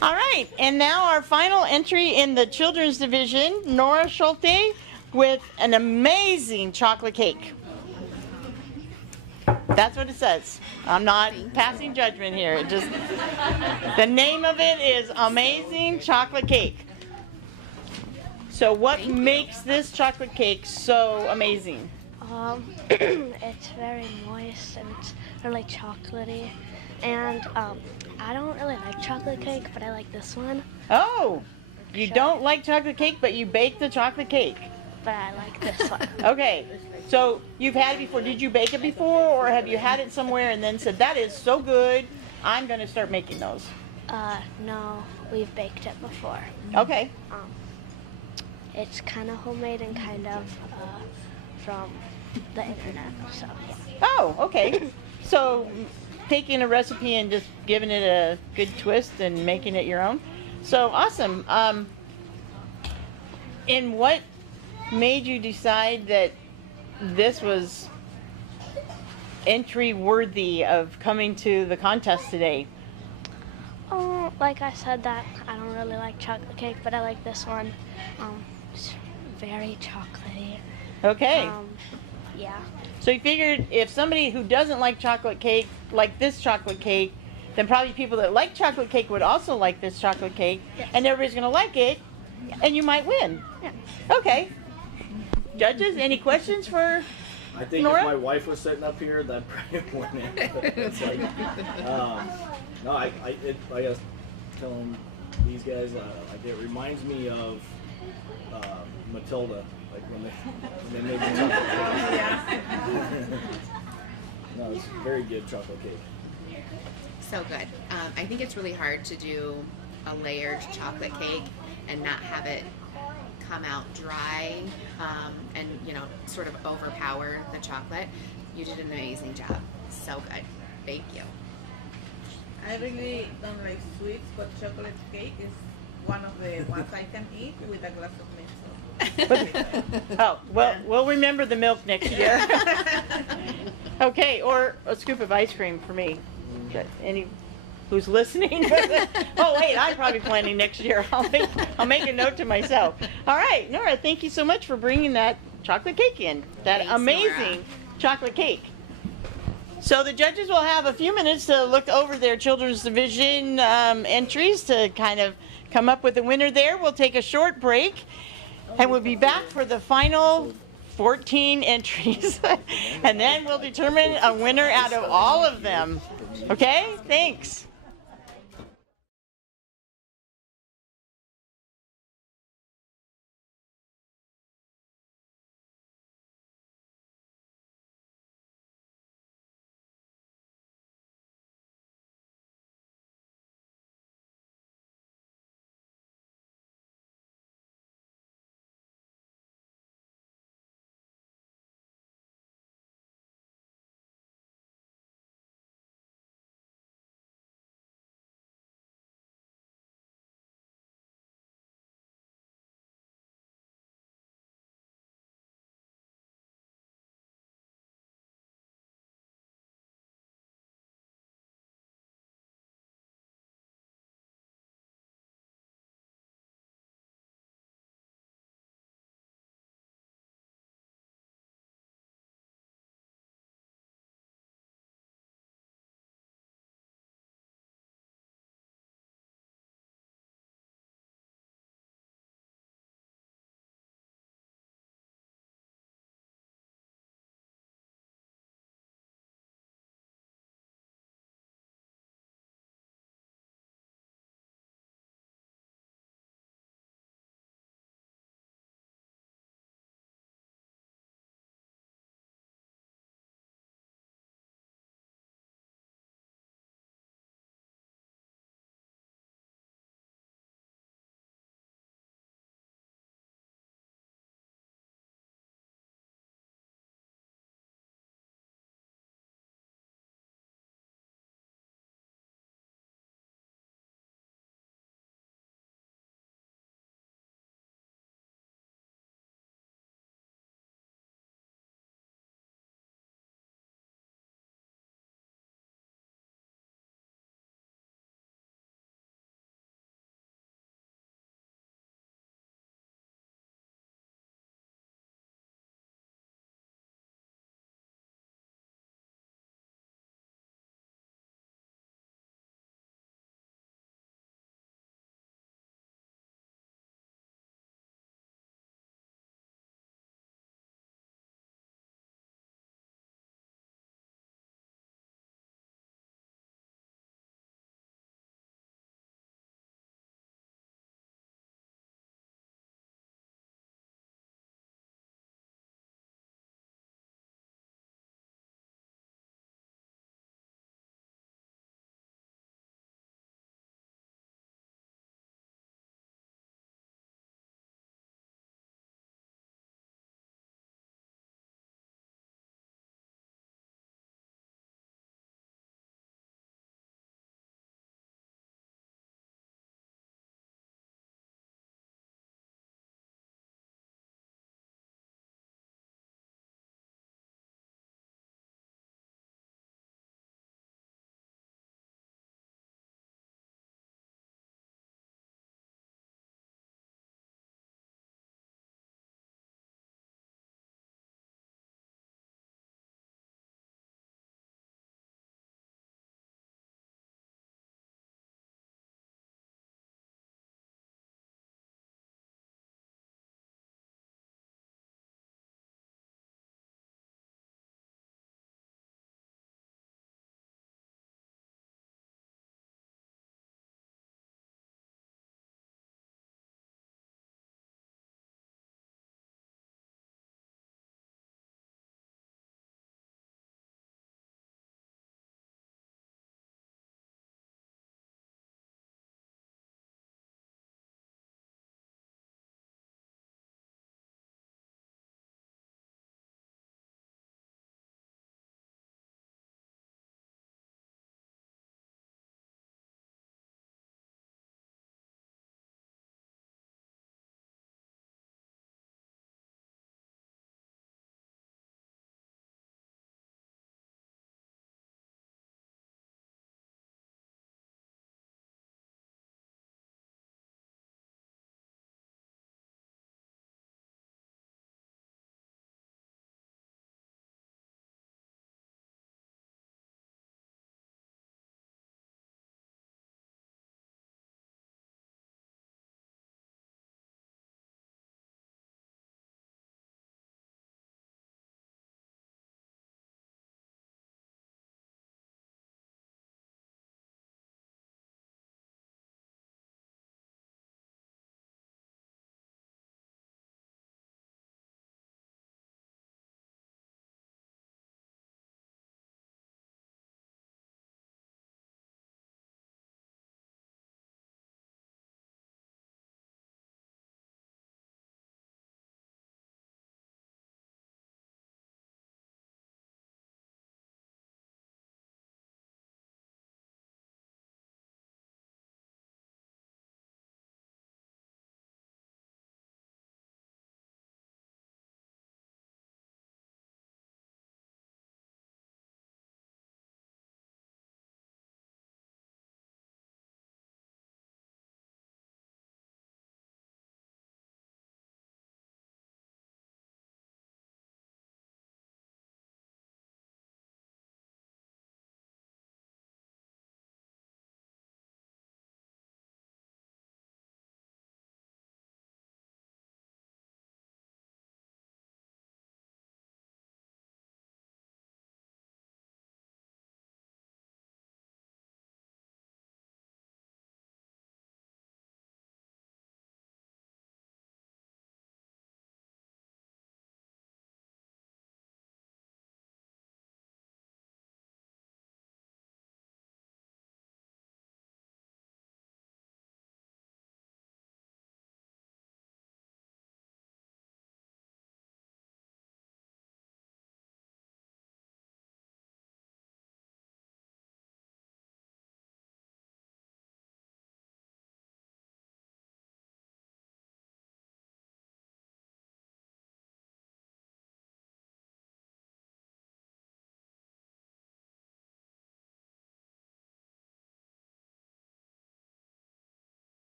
All right, and now our final entry in the children's division, Nora Schulte with an amazing chocolate cake. That's what it says. I'm not passing judgment here. It just, the name of it is Amazing Chocolate Cake. So what makes this chocolate cake so amazing? It's very moist and it's really chocolatey. And I don't really like chocolate cake, but I like this one. Oh, you don't like chocolate cake, but you bake the chocolate cake. But I like this one. Okay, so you've had it before. Did you bake it before, or have you had it somewhere and then said, that is so good, I'm going to start making those? No, we've baked it before. Okay. It's kind of homemade and kind of from the internet, so yeah. Oh, okay. So taking a recipe and just giving it a good twist and making it your own. So awesome. And what made you decide that this was entry worthy of coming to the contest today? Oh, like I said, that I don't really like chocolate cake, but I like this one. It's very chocolatey. Okay. Yeah. So you figured if somebody who doesn't like chocolate cake like this chocolate cake, then probably people that like chocolate cake would also like this chocolate cake, and everybody's going to like it, and you might win. Yeah. Okay. Judges, any questions for I think Nora? if my wife was sitting up here, that probably wouldn't. It's like, no, I guess telling these guys, like it reminds me of Matilda, like when they made the chocolate cake. No, it's very good chocolate cake. So good. I think it's really hard to do a layered chocolate cake and not have it come out dry and sort of overpower the chocolate. You did an amazing job. So good. Thank you. I really don't like sweets, but chocolate cake is one of the ones I can eat with a glass of milk. Oh, well, we'll remember the milk next year. Okay, or a scoop of ice cream for me. Any who's listening? Oh, wait, I'm probably planning next year. I'll make a note to myself. All right, Nora, thank you so much for bringing that chocolate cake in. That Thanks, amazing Nora. chocolate cake. So the judges will have a few minutes to look over their children's division entries to kind of come up with a winner there. We'll take a short break, and we'll be back for the final 14 entries. And then we'll determine a winner out of all of them. Okay? Thanks.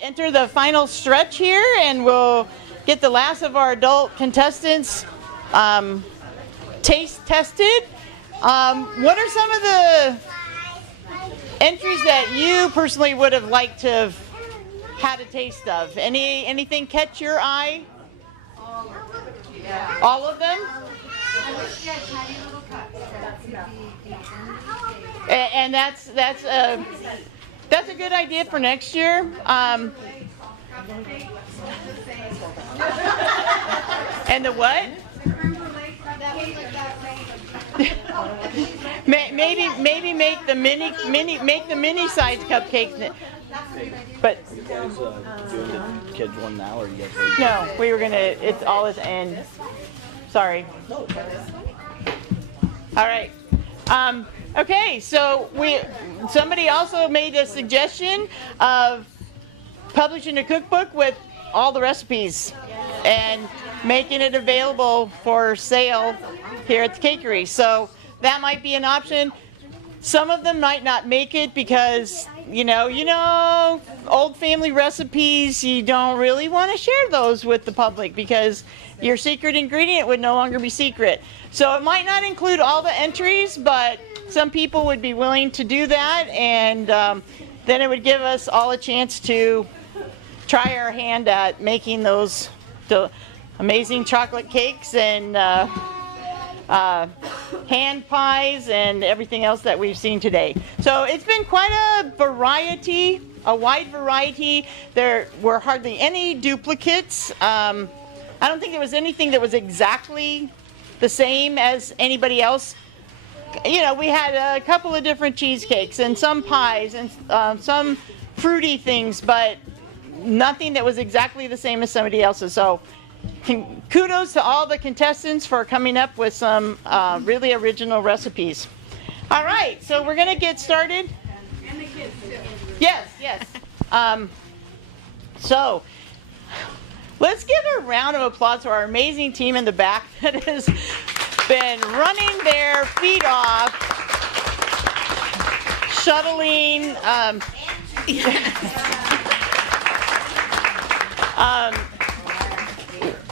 enter the final stretch here, and we'll get the last of our adult contestants taste tested. What are some of the entries that you personally would have liked to have had a taste of? Anything catch your eye? All of them? And that's a good idea for next year. And the what? Maybe make the mini size cupcakes. But Are you guys doing the kids one now, or are you guys ready? no, we were gonna. It's all at the end. Sorry. All right. Okay, so somebody also made a suggestion of publishing a cookbook with all the recipes and making it available for sale here at the Cakery. So that might be an option. Some of them might not make it because, you know, old family recipes, you don't really want to share those with the public because your secret ingredient would no longer be secret. So it might not include all the entries, but some people would be willing to do that, and then it would give us all a chance to try our hand at making those amazing chocolate cakes and hand pies and everything else that we've seen today. So it's been quite a variety, a wide variety. There were hardly any duplicates. I don't think there was anything that was exactly the same as anybody else. You know, we had a couple of different cheesecakes and some pies and some fruity things, but nothing that was exactly the same as somebody else's. So kudos to all the contestants for coming up with some really original recipes. All right, so we're going to get started. And the kids too. Yes. So let's give a round of applause to our amazing team in the back that has been running their feet off, shuttling.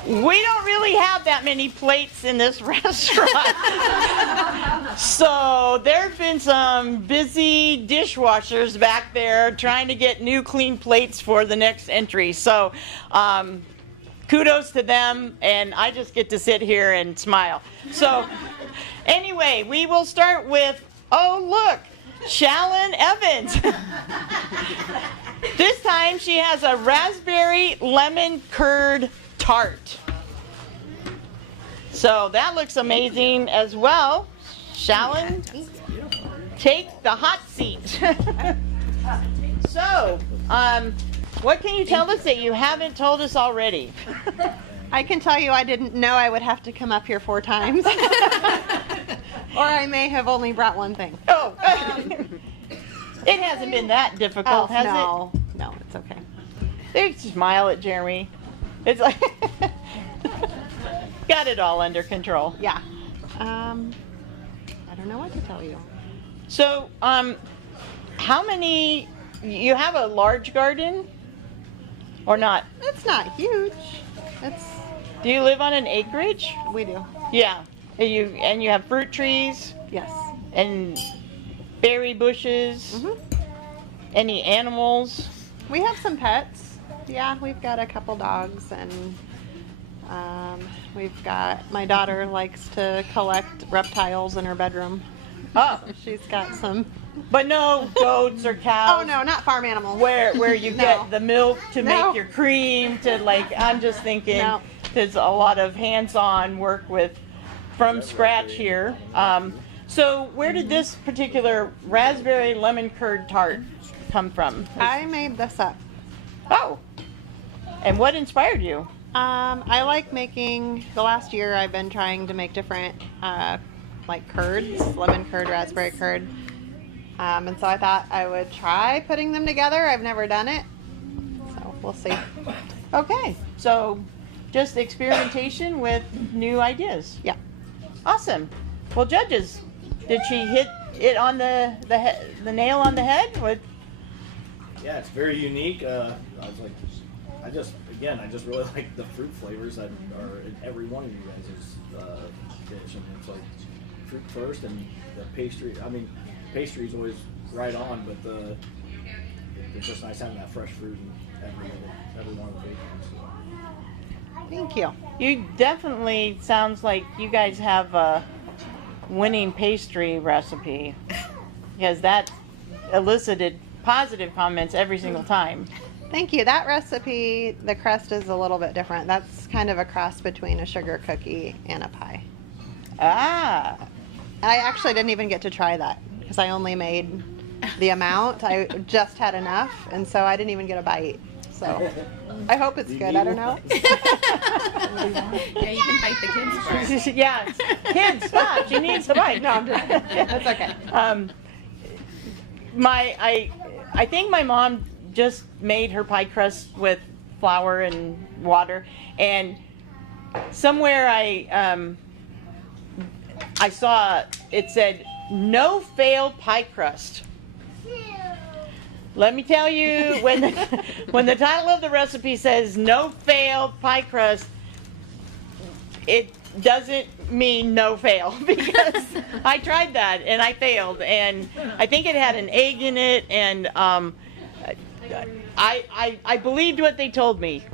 We don't really have that many plates in this restaurant. So there have been some busy dishwashers back there trying to get new clean plates for the next entry. So kudos to them, and I just get to sit here and smile. So anyway, we will start with, oh look, Shallon Evans. This time she has a raspberry lemon curd tart. So that looks amazing as well. Shallon, take the hot seat. So, what can you tell us that you haven't told us already? I can tell you I didn't know I would have to come up here 4 times. Or I may have only brought one thing. Oh, it hasn't been that difficult, has it? No, it's okay. They smile at Jeremy. It's like, got it all under control. Yeah. I don't know what to tell you. So, how many, you have a large garden or not? It's not huge. Do you live on an acreage? We do. Yeah. And you have fruit trees? Yes. And berry bushes? Mm-hmm. Any animals? We have some pets. Yeah, we've got a couple dogs, and we've got, my daughter likes to collect reptiles in her bedroom. Oh. She's got some. But no goats or cows? Oh, no, not farm animals. Where you get the milk to make your cream, to I'm just thinking there's a lot of hands-on work from scratch here. So where did this particular raspberry lemon curd tart come from? I made this up. Oh. And what inspired you? I like making, the last year I've been trying to make different curds, lemon curd, raspberry curd. And so I thought I would try putting them together. I've never done it, so we'll see. Okay, so just experimentation with new ideas. Yeah. Awesome. Well, judges, did she hit it on the nail on the head with? Yeah, it's very unique. I was like, I just really like the fruit flavors that are in every one of you guys' dish. And it's like fruit first and the pastry. I mean, pastry is always right on, but it's just nice having that fresh fruit in every one of the bakeries. Thank you. You definitely sounds like you guys have a winning pastry recipe, because that elicited positive comments every single time. Thank you. That recipe, the crust is a little bit different. That's kind of a cross between a sugar cookie and a pie. Ah. I actually didn't even get to try that because I only made the amount. I just had enough, and so I didn't even get a bite. So I hope it's good. I don't know. Yeah, you can bite the kids. Yeah, kids, stop. She needs a bite. No, I'm just. That's okay. I think my mom just made her pie crust with flour and water, and somewhere I saw it said no fail pie crust. Let me tell you, when the title of the recipe says no fail pie crust, it doesn't mean no fail, because I tried that and I failed, and I think it had an egg in it, and I believed what they told me,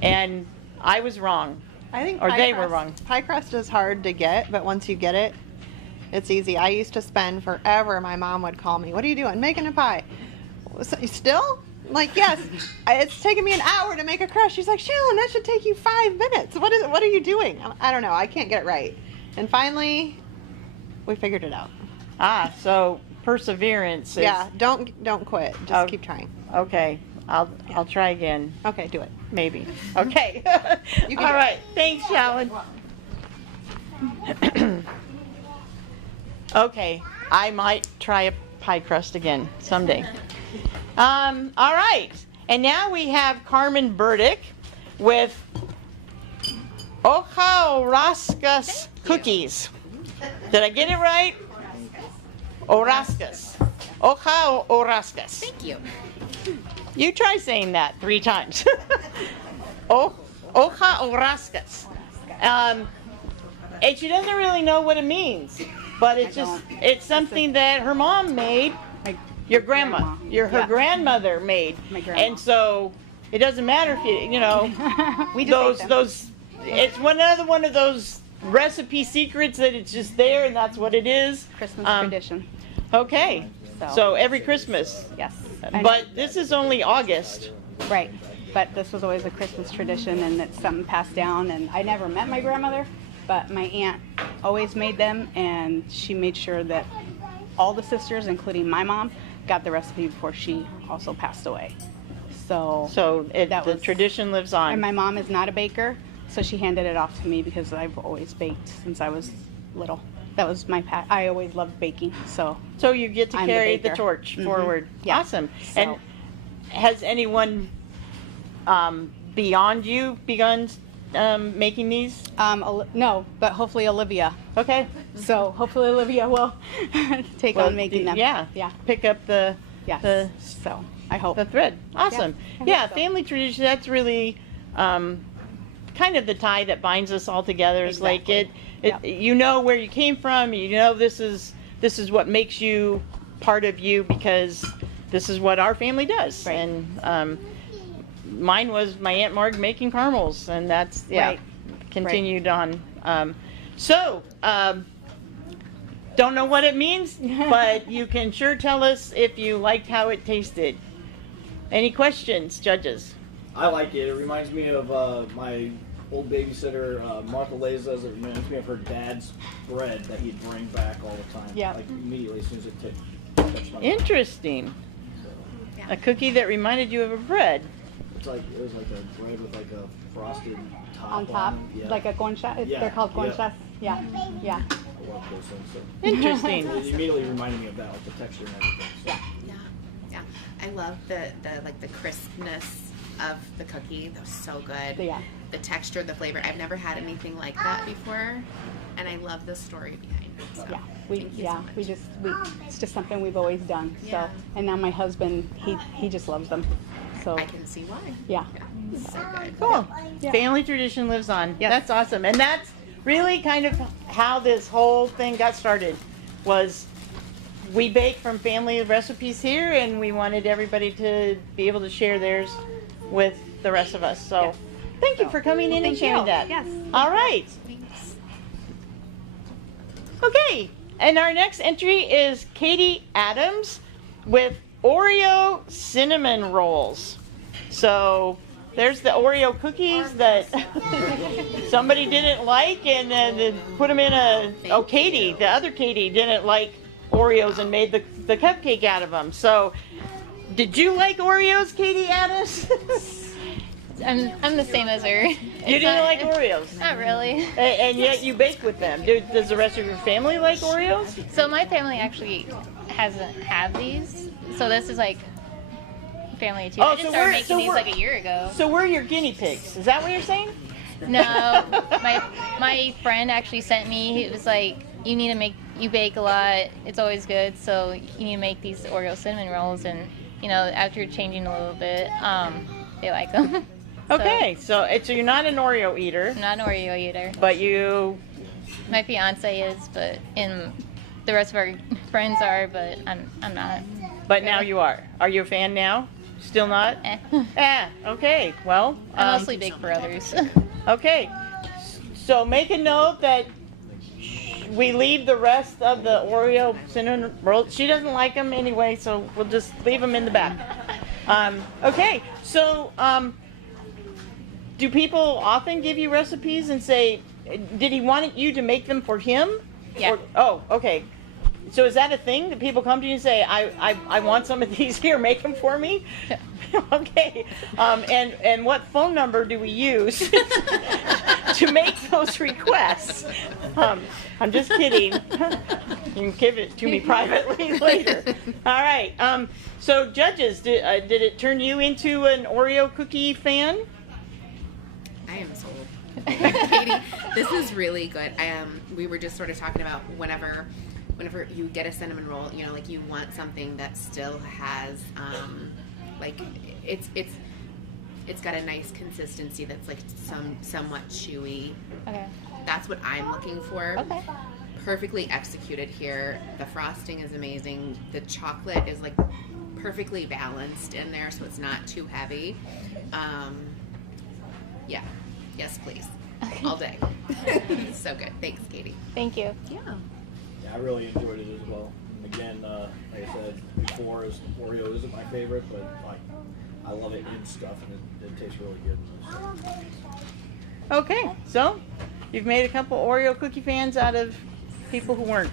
and I was wrong. I think they were wrong. Pie crust is hard to get, but once you get it, it's easy. I used to spend forever. My mom would call me, "What are you doing? Making a pie?" So, still? I'm like, yes. It's taken me an hour to make a crust. She's like, "Shallon, that should take you 5 minutes. What are you doing?" I don't know. I can't get it right. And finally, we figured it out. Ah, so perseverance. Yeah, don't quit. Just keep trying. Okay, I'll try again. Okay, do it. Maybe. Okay. You can All do right. Thanks, Shallon. Okay, I might try a pie crust again someday. All right, and now we have Carmen Burdick with Hoja Orascas cookies. Did I get it right? Orascas. Hoja Orascas. Thank you. You try saying that 3 times. Hoja Orascas. And she doesn't really know what it means, but it's something that her mom made. Your grandma, her grandmother made. My grandma. And so it doesn't matter if you know, We just ate them. those. It's another one of those recipe secrets that it's just there and that's what it is. Christmas tradition. Okay, So- so every Christmas. Yes. But this is only August. Right. But this was always a Christmas tradition, and it's something passed down. And I never met my grandmother, but my aunt always made them, and she made sure that all the sisters, including my mom, got the recipe before she also passed away. So the tradition lives on. And my mom is not a baker, so she handed it off to me because I've always baked since I was little. That was my I always loved baking. So you get to I'm carry the baker. torch Mhm. forward. Yeah. Awesome. So- And has anyone beyond you begun making these? No, but hopefully Olivia. Okay. So hopefully Olivia will take on making them. Yeah. Yeah. Pick up the so I hope the thread. Awesome. I Yeah, hope so. family tradition. That's really kind of the tie that binds us all together. It's like it. You know where you came from. You know this is what makes you part of you, because this is what our family does. Right. And mine was my Aunt Marg making caramels, and that's Right. continued on. Don't know what it means, but you can sure tell us if you liked how it tasted. Any questions, judges? I like it. It reminds me of my old babysitter, Martha Lezas. It reminds me of her dad's bread that he'd bring back all the time. Yeah. Like immediately as soon as it touched my mouth. Interesting. A cookie that reminded you of a bread. It was like a bread with like a frosted top on top, it. like a concha. Yeah. They're called conchas. Yeah. Yeah. I love those things. So. Interesting. It immediately reminded me of that, like the texture and everything. So. Yeah. I love the crispness of the cookie. That was so good. Yeah. The texture, the flavor. I've never had anything like that before, and I love the story behind it. So. Yeah, Thank you so much. it's just something we've always done. Yeah. So, and now my husband, he just loves them. I can see why. Yeah. So good. Cool. Yeah. Family tradition lives on. Yes. That's awesome. And that's really kind of how this whole thing got started. Was we bake from family recipes here, and we wanted everybody to be able to share theirs with the rest of us. So thank you for coming in and Thank sharing you. that. Yes. All right. Okay. And our next entry is Katie Adams with Oreo cinnamon rolls. So there's the Oreo cookies that somebody didn't like, and then they put them in a. Katie, the other Katie, didn't like Oreos and made the cupcake out of them. So, did you like Oreos, Katie Adams? I'm the same as her. You didn't like Oreos? Not really. And yet you bake with them. Does the rest of your family like Oreos? So my family actually hasn't had these. So this is like family too. Oh, I just started making these like a year ago. So we're your guinea pigs. Is that what you're saying? No, my friend actually sent me. It was like, you bake a lot. It's always good. So you need to make these Oreo cinnamon rolls, and after changing a little bit, they like them. Okay, so you're not an Oreo eater. I'm not an Oreo eater. But you. My fiance is, and the rest of our friends are, but I'm not. But now you are. Are you a fan now? Still not? Okay. Well, I mostly bake for others. Okay. So make a note that we leave the rest of the Oreo cinnamon rolls. She doesn't like them anyway, so we'll just leave them in the back. Okay. So, do people often give you recipes and say, did he want you to make them for him? Yeah. Okay. So is that a thing that people come to you and say, I want some of these here, make them for me? Yeah. Okay. And what phone number do we use to make those requests? I'm just kidding. You can give it to me privately later. All right. So judges, did it turn you into an Oreo cookie fan? I am sold. Katie, this is really good. We were just sort of talking about whenever you get a cinnamon roll, like you want something that still has, like it's got a nice consistency that's like somewhat chewy. Okay. That's what I'm looking for. Okay. Perfectly executed here. The frosting is amazing. The chocolate is like perfectly balanced in there, so it's not too heavy. Yeah. Yes, please. Okay. All day. So good. Thanks, Katie. Thank you. Yeah. Yeah, I really enjoyed it as well. And again, like I said before, Oreo isn't my favorite, but like I love it in stuff, and it tastes really good. Okay, so you've made a couple Oreo cookie fans out of people who weren't,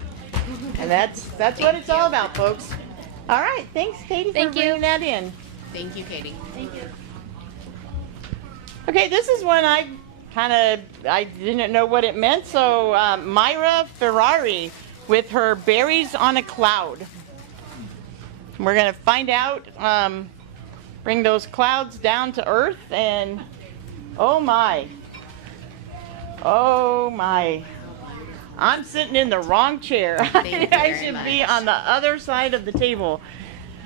and that's what it's all about, folks. All right, thanks, Katie, for bringing that in. Thank you, Katie. Thank you. Okay, this is one I didn't know what it meant. So Myra Ferrari with her berries on a cloud. We're gonna find out. Bring those clouds down to earth, and oh my, I'm sitting in the wrong chair. I should be on the other side of the table.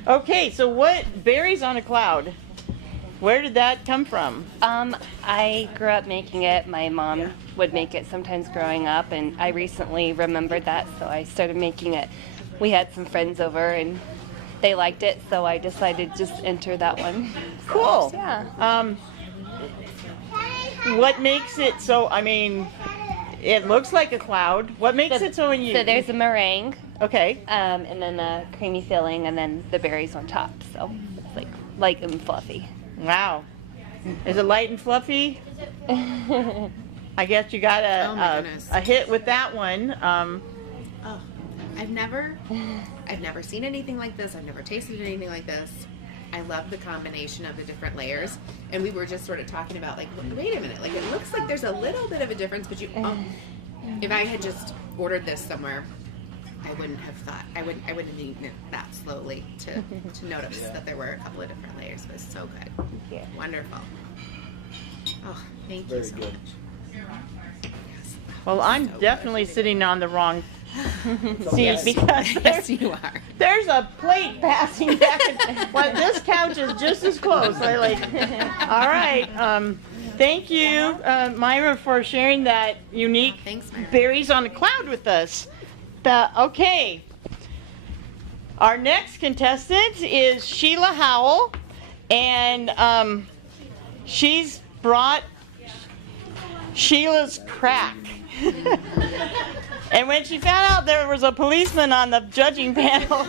Okay, so what berries on a cloud? Where did that come from? I grew up making it. My mom would make it sometimes growing up, and I recently remembered that, so I started making it. We had some friends over, and they liked it, so I decided to just enter that one. Cool. So, yeah. What makes it so, I mean, it looks like a cloud. What makes it so unusual? So there's a meringue. Okay. And then a creamy filling, and then the berries on top. So it's like light and fluffy. Wow. Is it light and fluffy? I guess you got a hit with that one. I've never seen anything like this. I've never tasted anything like this. I love the combination of the different layers. And we were just sort of talking about, like, wait a minute, like it looks like there's a little bit of a difference, but if I had just ordered this somewhere, I wouldn't have thought, I wouldn't have eaten it that slowly to notice that there were a couple of different layers. It was so good. Yeah. Wonderful. Oh, thank you Very so good. much. Yes. Well, I'm definitely sitting on the wrong See, Yes. because Yes, you are. there's a plate passing back. Well, this couch is just as close. I like. All right. Thank you, Myra, for sharing that unique berries on a cloud with us. Okay. Our next contestant is Sheila Howell, and she's brought Sheila's crack. And when she found out there was a policeman on the judging panel,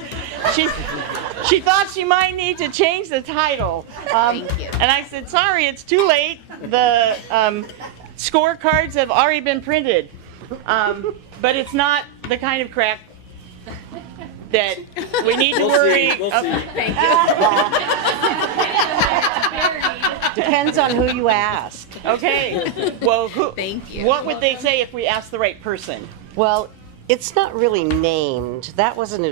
she thought she might need to change the title. Thank you. And I said, sorry, it's too late. The scorecards have already been printed. But it's not the kind of crack that we need to worry. We'll see. Thank Depends on who you ask. Okay. Well, Thank you. What would they say if we asked the right person? Well, it's not really named. That wasn't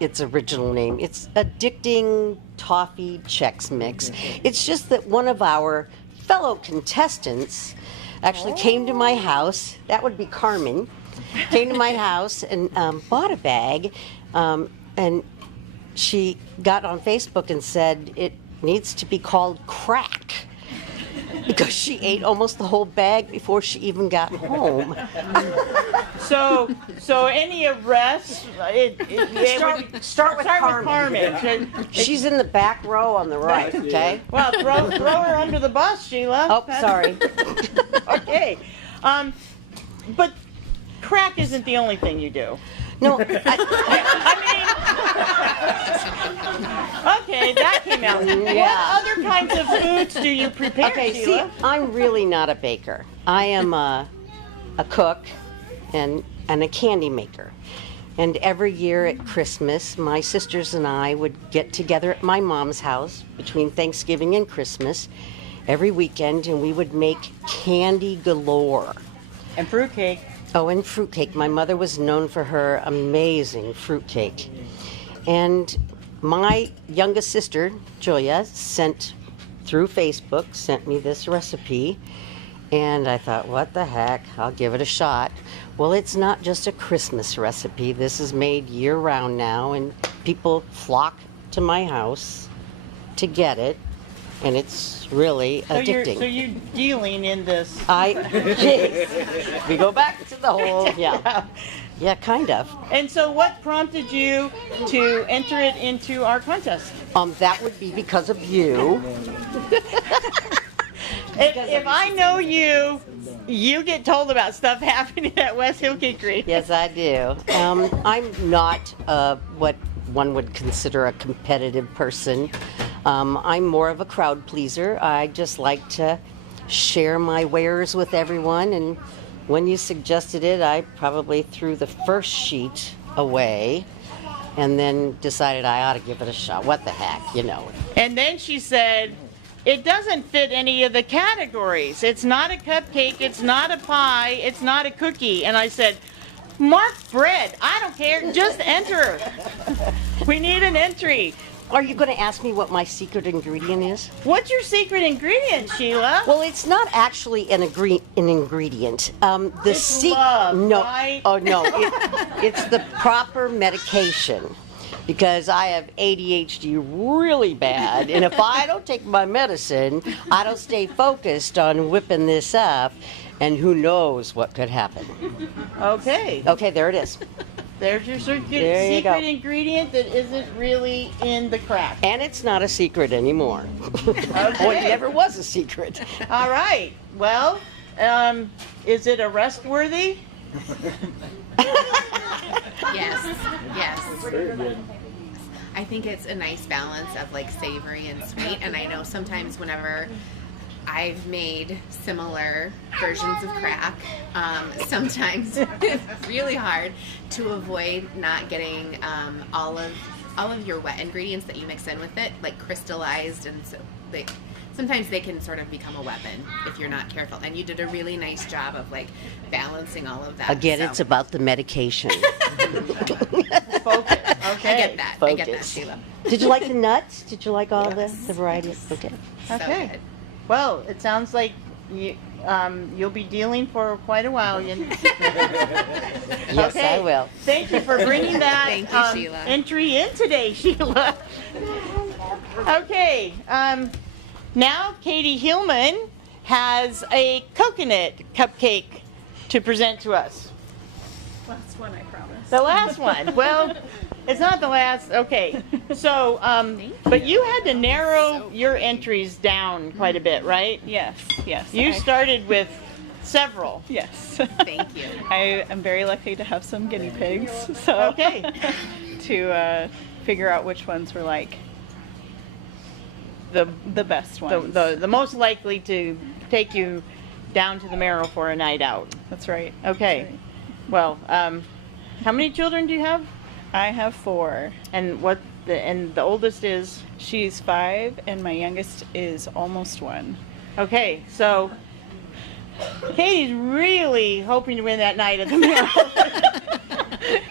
its original name. It's Addicting Toffee Chex Mix. It's just that one of our fellow contestants actually came to my house. That would be Carmen. Came to my house and bought a bag. And she got on Facebook and said it needs to be called crack. Because she ate almost the whole bag before she even got home. So any arrests? Start with Carmen. She's in the back row on the right. Okay. Well, throw her under the bus, Sheila. Oh, sorry. Okay. But crack isn't the only thing you do. No. I mean, okay, that came out. Yeah. What other kinds of foods do you prepare, Okay, Sheila? see, I'm really not a baker. I am a cook and a candy maker. And every year at Christmas, my sisters and I would get together at my mom's house between Thanksgiving and Christmas every weekend, and we would make candy galore. And fruitcake. Oh, and fruitcake. My mother was known for her amazing fruitcake. And my youngest sister, Julia, sent me this recipe. And I thought, what the heck? I'll give it a shot. Well, it's not just a Christmas recipe. This is made year-round now, and people flock to my house to get it. And it's really addicting. So you're dealing in this. We go back to the whole, yeah, kind of. And so what prompted you to enter it into our contest? That would be because of you. If I know you, you get told about stuff happening at West Hill Cakery. Yes, I do. I'm not what one would consider a competitive person. I'm more of a crowd pleaser. I just like to share my wares with everyone, and when you suggested it, I probably threw the first sheet away and then decided I ought to give it a shot. What the heck, you know. And then she said, it doesn't fit any of the categories. It's not a cupcake, it's not a pie, it's not a cookie. And I said, mark bread. I don't care, just enter. We need an entry. Are you going to ask me what my secret ingredient is? What's your secret ingredient, Sheila? Well, it's not actually an ingredient. It's love, no, right? Oh no, it's the proper medication. Because I have ADHD really bad, and if I don't take my medicine, I don't stay focused on whipping this up, and who knows what could happen. Okay. Okay, there it is. There's your There you secret go. ingredient that isn't really in the crack. And it's not a secret anymore. Well, it never was a secret. All right. Well, is it arrest worthy? Yes. Very good. I think it's a nice balance of like savory and sweet. And I know sometimes whenever I've made similar versions of crack, sometimes it's really hard to avoid not getting all of your wet ingredients that you mix in with it, like crystallized, and so sometimes they can sort of become a weapon if you're not careful. And you did a really nice job of like balancing all of that. Again, so. it's about the medication. Focus. Okay. I get that. I get that, Sheila. Did you like the nuts? Did you like all the variety? Okay. Okay. Well, it sounds like you'll be dealing for quite a while. Yes, I will. Thank you for bringing that Thank you, Sheila. entry in today, Sheila. Okay, now Katie Hillman has a coconut cupcake to present to us. Last one, I promise. The last one. Well, it's not the last. Okay. So, but you had to narrow your entries down quite a bit, right? Yes, yes. You started with several. Yes. Thank you. I am very lucky to have some guinea pigs, so Okay. to figure out which ones were like the best ones. The most likely to take you down to the marrow for a night out. That's right. Okay. That's right. Well, how many children do you have? I have 4. And the oldest is? She's 5, and my youngest is almost 1. Okay, so Katie's really hoping to win that night at the marrow.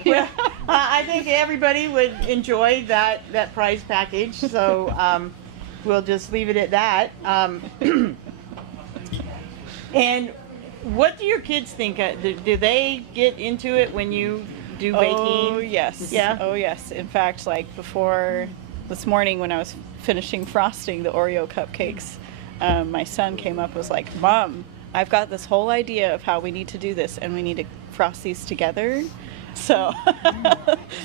Well, I think everybody would enjoy that prize package, so we'll just leave it at that. And what do your kids think? Do they get into it when you do baking? Oh, yes. Yeah? Oh, yes. In fact, like before this morning when I was finishing frosting the Oreo cupcakes, my son came up and was like, Mom, I've got this whole idea of how we need to do this, and we need to frost these together. So,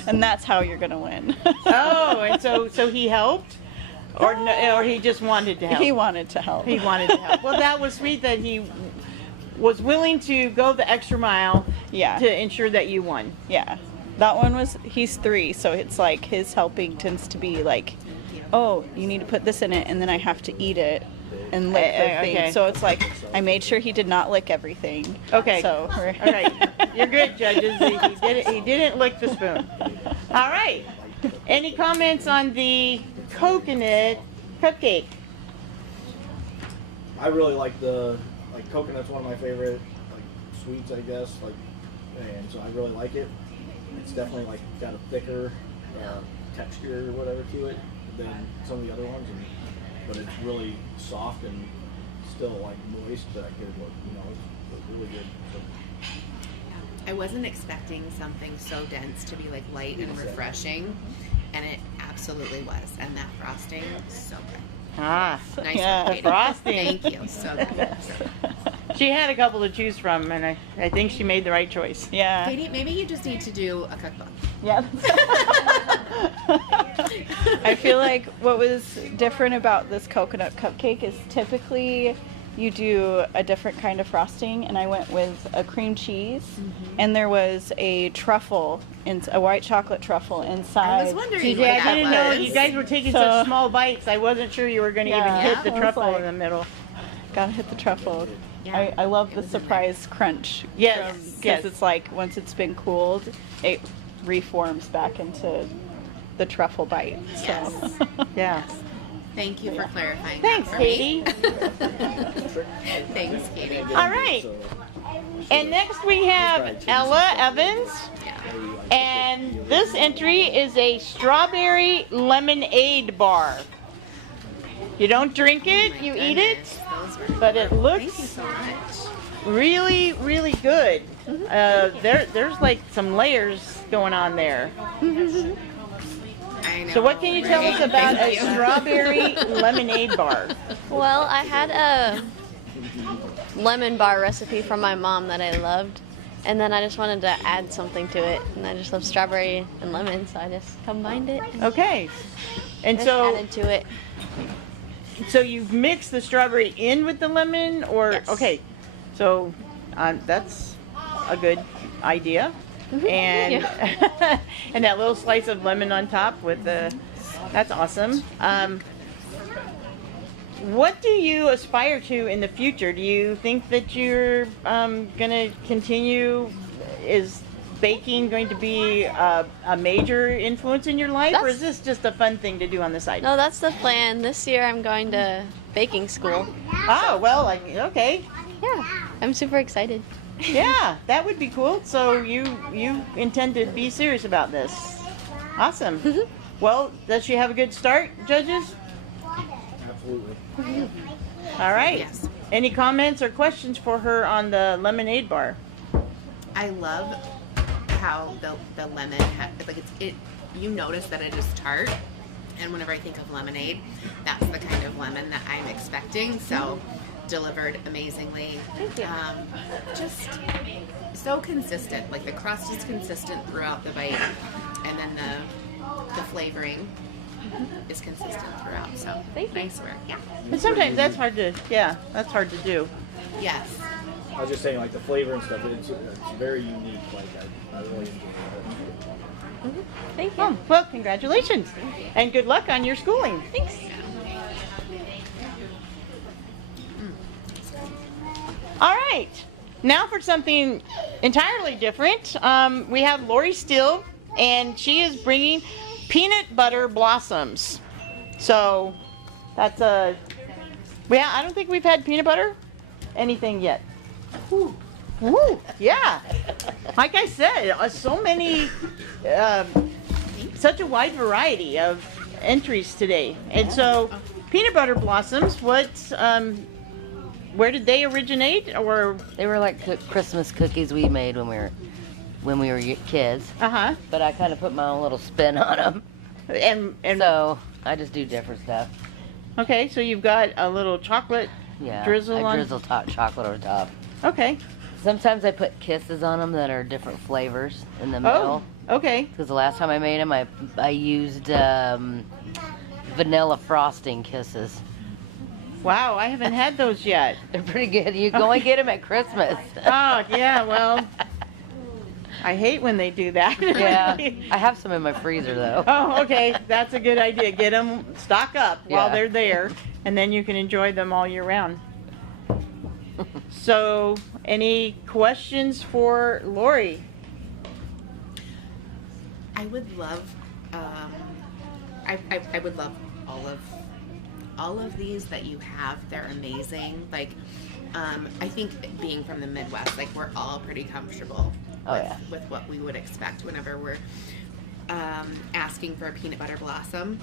and that's how you're going to win. Oh, and so he helped? Or he just wanted to help? He wanted to help. He wanted to help. Well, that was sweet that he was willing to go the extra mile to ensure that you won. Yeah. That one he's 3, so it's like his helping tends to be like, oh, you need to put this in it, and then I have to eat it and lick the thing. Okay. So it's like, I made sure he did not lick everything. Okay. So, all right. You're good, judges. He didn't lick the spoon. All right. Any comments on the coconut cupcake? I really like coconut's one of my favorite sweets, I guess. And so I really like it. It's definitely got a thicker texture or whatever to it than some of the other ones, but it's really soft and still moist. But it's really good. So. I wasn't expecting something so dense to be light and refreshing, and it absolutely was. And that frosting, so good. Ah, Nice yeah, one, Katie. frosting. Thank you. So good. She had a couple to choose from, and I think she made the right choice. Yeah. Katie, maybe you just need to do a cookbook. Yeah. I feel like what was different about this coconut cupcake is typically you do a different kind of frosting, and I went with a cream cheese, and there was a truffle, a white chocolate truffle inside. I was wondering See, what I that didn't know was. you guys were taking such small bites. I wasn't sure you were going to even hit the I was truffle like, in the middle. Gotta hit the truffle. Yeah, I love the surprise crunch. Yes, Because yes. it's like once it's been cooled, it reforms back into the truffle bite. So. Yes. Yeah. Thank you for clarifying. Thanks, that for me. Katie. Thanks, Katie. All right. And next we have Ella Evans. And this entry is a strawberry lemonade bar. You don't drink it, you eat it, but it looks Thank you so much. really, really good. There's some layers going on there. I know. So what can you tell us about Thank a you. strawberry lemonade bar? Well, I had a lemon bar recipe from my mom that I loved, and then I just wanted to add something to it, and I just love strawberry and lemon, so I just combined it. And Okay. And just so added to it. So you've mixed the strawberry in with the lemon, or Yes. okay? So that's a good idea, and and that little slice of lemon on top with that's awesome. What do you aspire to in the future? Do you think that you're gonna continue? Is baking going to be a major influence in your life, or is this just a fun thing to do on the side? No, that's the plan. This year I'm going to baking school. Oh, well, okay. Yeah, I'm super excited. Yeah, that would be cool. So you intend to be serious about this. Awesome. Well, does she have a good start, judges? Absolutely. All right. Yes. Any comments or questions for her on the lemonade bar? I love how the lemon you notice that it is tart, and whenever I think of lemonade, that's the kind of lemon that I'm expecting. So delivered amazingly. Thank you. Just so consistent. Like the crust is consistent throughout the bite, and then the flavoring is consistent throughout. So nice work. Yeah. But sometimes that's hard to do. Yes. I was just saying, like the flavor and stuff. It's very unique. Like I really enjoy it. Thank you. Oh, well, congratulations, and good luck on your schooling. Thanks. All right, now for something entirely different. We have Lori Steele, and she is bringing peanut butter blossoms. So that's I don't think we've had peanut butter anything yet. Ooh. Ooh, yeah. Like I said, so many, such a wide variety of entries today. And so, peanut butter blossoms, where did they originate? Or they were like Christmas cookies we made when we were kids. Uh-huh. But I kind of put my own little spin on them. And so I just do different stuff. Okay, so you've got a little chocolate drizzle on. I drizzle chocolate over top. Okay. Sometimes I put kisses on them that are different flavors in the middle. Oh, okay. Because the last time I made them, I used vanilla frosting kisses. Wow, I haven't had those yet. They're pretty good. You can only get them at Christmas. Oh, yeah, well, I hate when they do that. Yeah, I have some in my freezer, though. Oh, okay, that's a good idea. Get them, stock up while they're there, and then you can enjoy them all year round. So, any questions for Lori? I would love, I would love all of these that you have. They're amazing. Like, I think being from the Midwest, like we're all pretty comfortable with what we would expect whenever we're asking for a peanut butter blossom.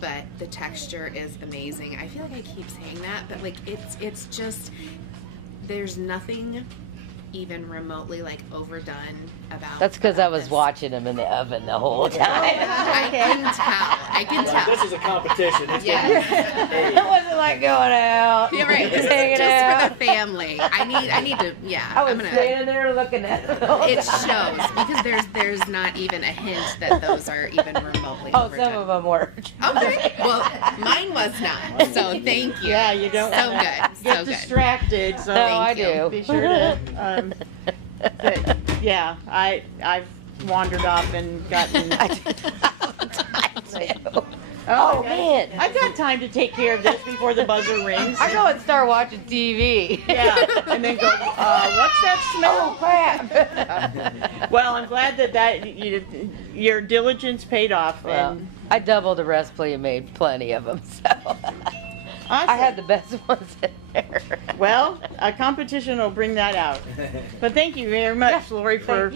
But the texture is amazing. I feel like I keep saying that, but like it's just, there's nothing even remotely like overdone about. That's because I was watching them in the oven the whole time. I can tell. This is a competition. It's It wasn't like going out. Yeah, right. This hanging is just out. for the family. I need to. Yeah. I was standing there looking at them. It shows because there's not even a hint that those are even remotely. Oh, overdone. some of them were. Okay. Well, mine was not. So thank you. Yeah, you don't so wanna good. get So good. distracted. So No, I do. Be sure to. But, yeah, I've wandered off and gotten. Oh, man. I've got time to take care of this before the buzzer rings. I go and start watching TV. Yeah, and then go, what's that smell? Oh, crap. Well, I'm glad that your diligence paid off. Well, And I doubled the recipe and made plenty of them, so I had the best ones in there. Well, a competition will bring that out. But thank you very much, Lori, for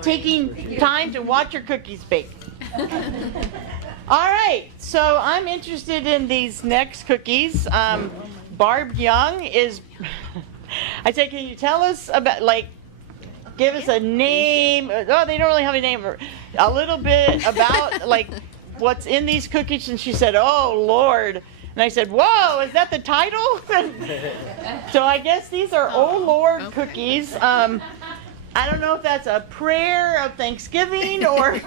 taking time to watch your cookies bake. All right, so I'm interested in these next cookies. Barb Young is, I said, can you tell us about, like, give us a name? Oh, they don't really have a name. A little bit about, like, what's in these cookies. And she said, oh, Lord. And I said, whoa, is that the title? So I guess these are Oh Lord cookies. I don't know if that's a prayer of Thanksgiving or...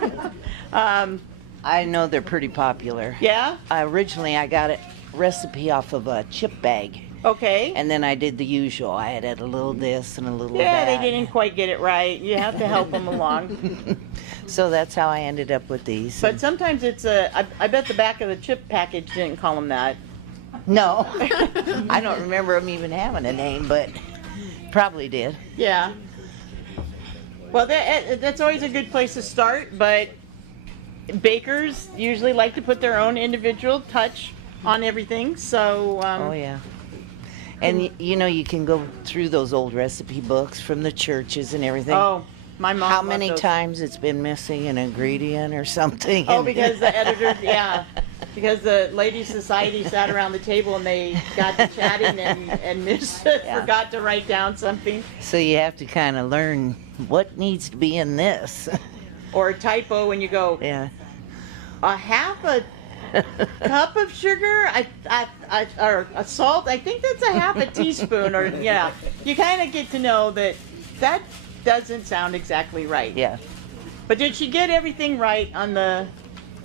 I know they're pretty popular. Yeah? Originally, I got a recipe off of a chip bag. Okay. And then I did the usual. I added a little this and a little Yeah, that. they didn't quite get it right. You have to help them along. So that's how I ended up with these. But sometimes it's I bet the back of the chip package didn't call them that. No. I don't remember them even having a name, but probably did. Yeah. Well, that's always a good place to start, but bakers usually like to put their own individual touch on everything, so... oh, yeah. And, you know, you can go through those old recipe books from the churches and everything. Oh, My mom. How loved many those. times it's been missing an ingredient or something? Oh, because the editor, yeah. Because the Ladies Society sat around the table and they got to chatting and forgot to write down something. So you have to kind of learn what needs to be in this. Or a typo when you go, Yeah. a half a cup of sugar, or a salt, I think that's a half a teaspoon, or yeah. You kind of get to know that doesn't sound exactly right. Yeah. But did she get everything right on the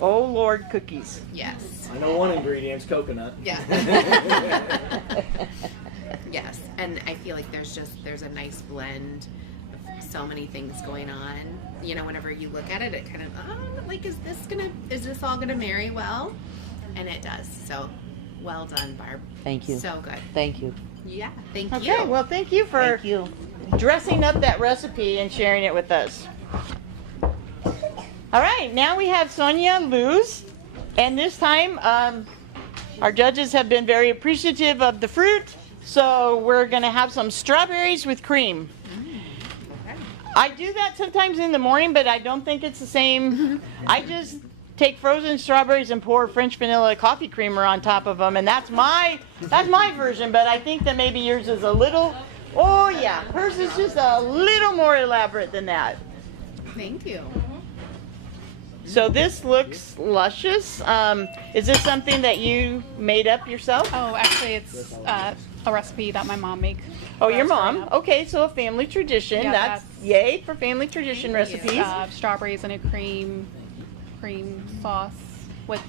Oh Lord cookies? Yes. I know one ingredient's coconut. Yeah. Yes, and I feel like there's a nice blend of so many things going on. You know, whenever you look at it, it kind of like is this all gonna marry well? And it does. So well done, Barb. Thank you. So good. Thank you. Yeah. Thank you. Okay, well, thank you for dressing up that recipe and sharing it with us. All right, now we have Sonia Luz, and this time our judges have been very appreciative of the fruit, so we're going to have some strawberries with cream. I do that sometimes in the morning, but I don't think it's the same. I just take frozen strawberries and pour French vanilla coffee creamer on top of them, and that's my version, but I think that maybe yours is a little, oh yeah, hers is just a little more elaborate than that. Thank you. So this looks luscious. Is this something that you made up yourself? Oh, actually, it's a recipe that my mom makes. Oh, your mom? Okay, so a family tradition. Yeah, that's yay for family tradition recipes. Strawberries and a cream sauce with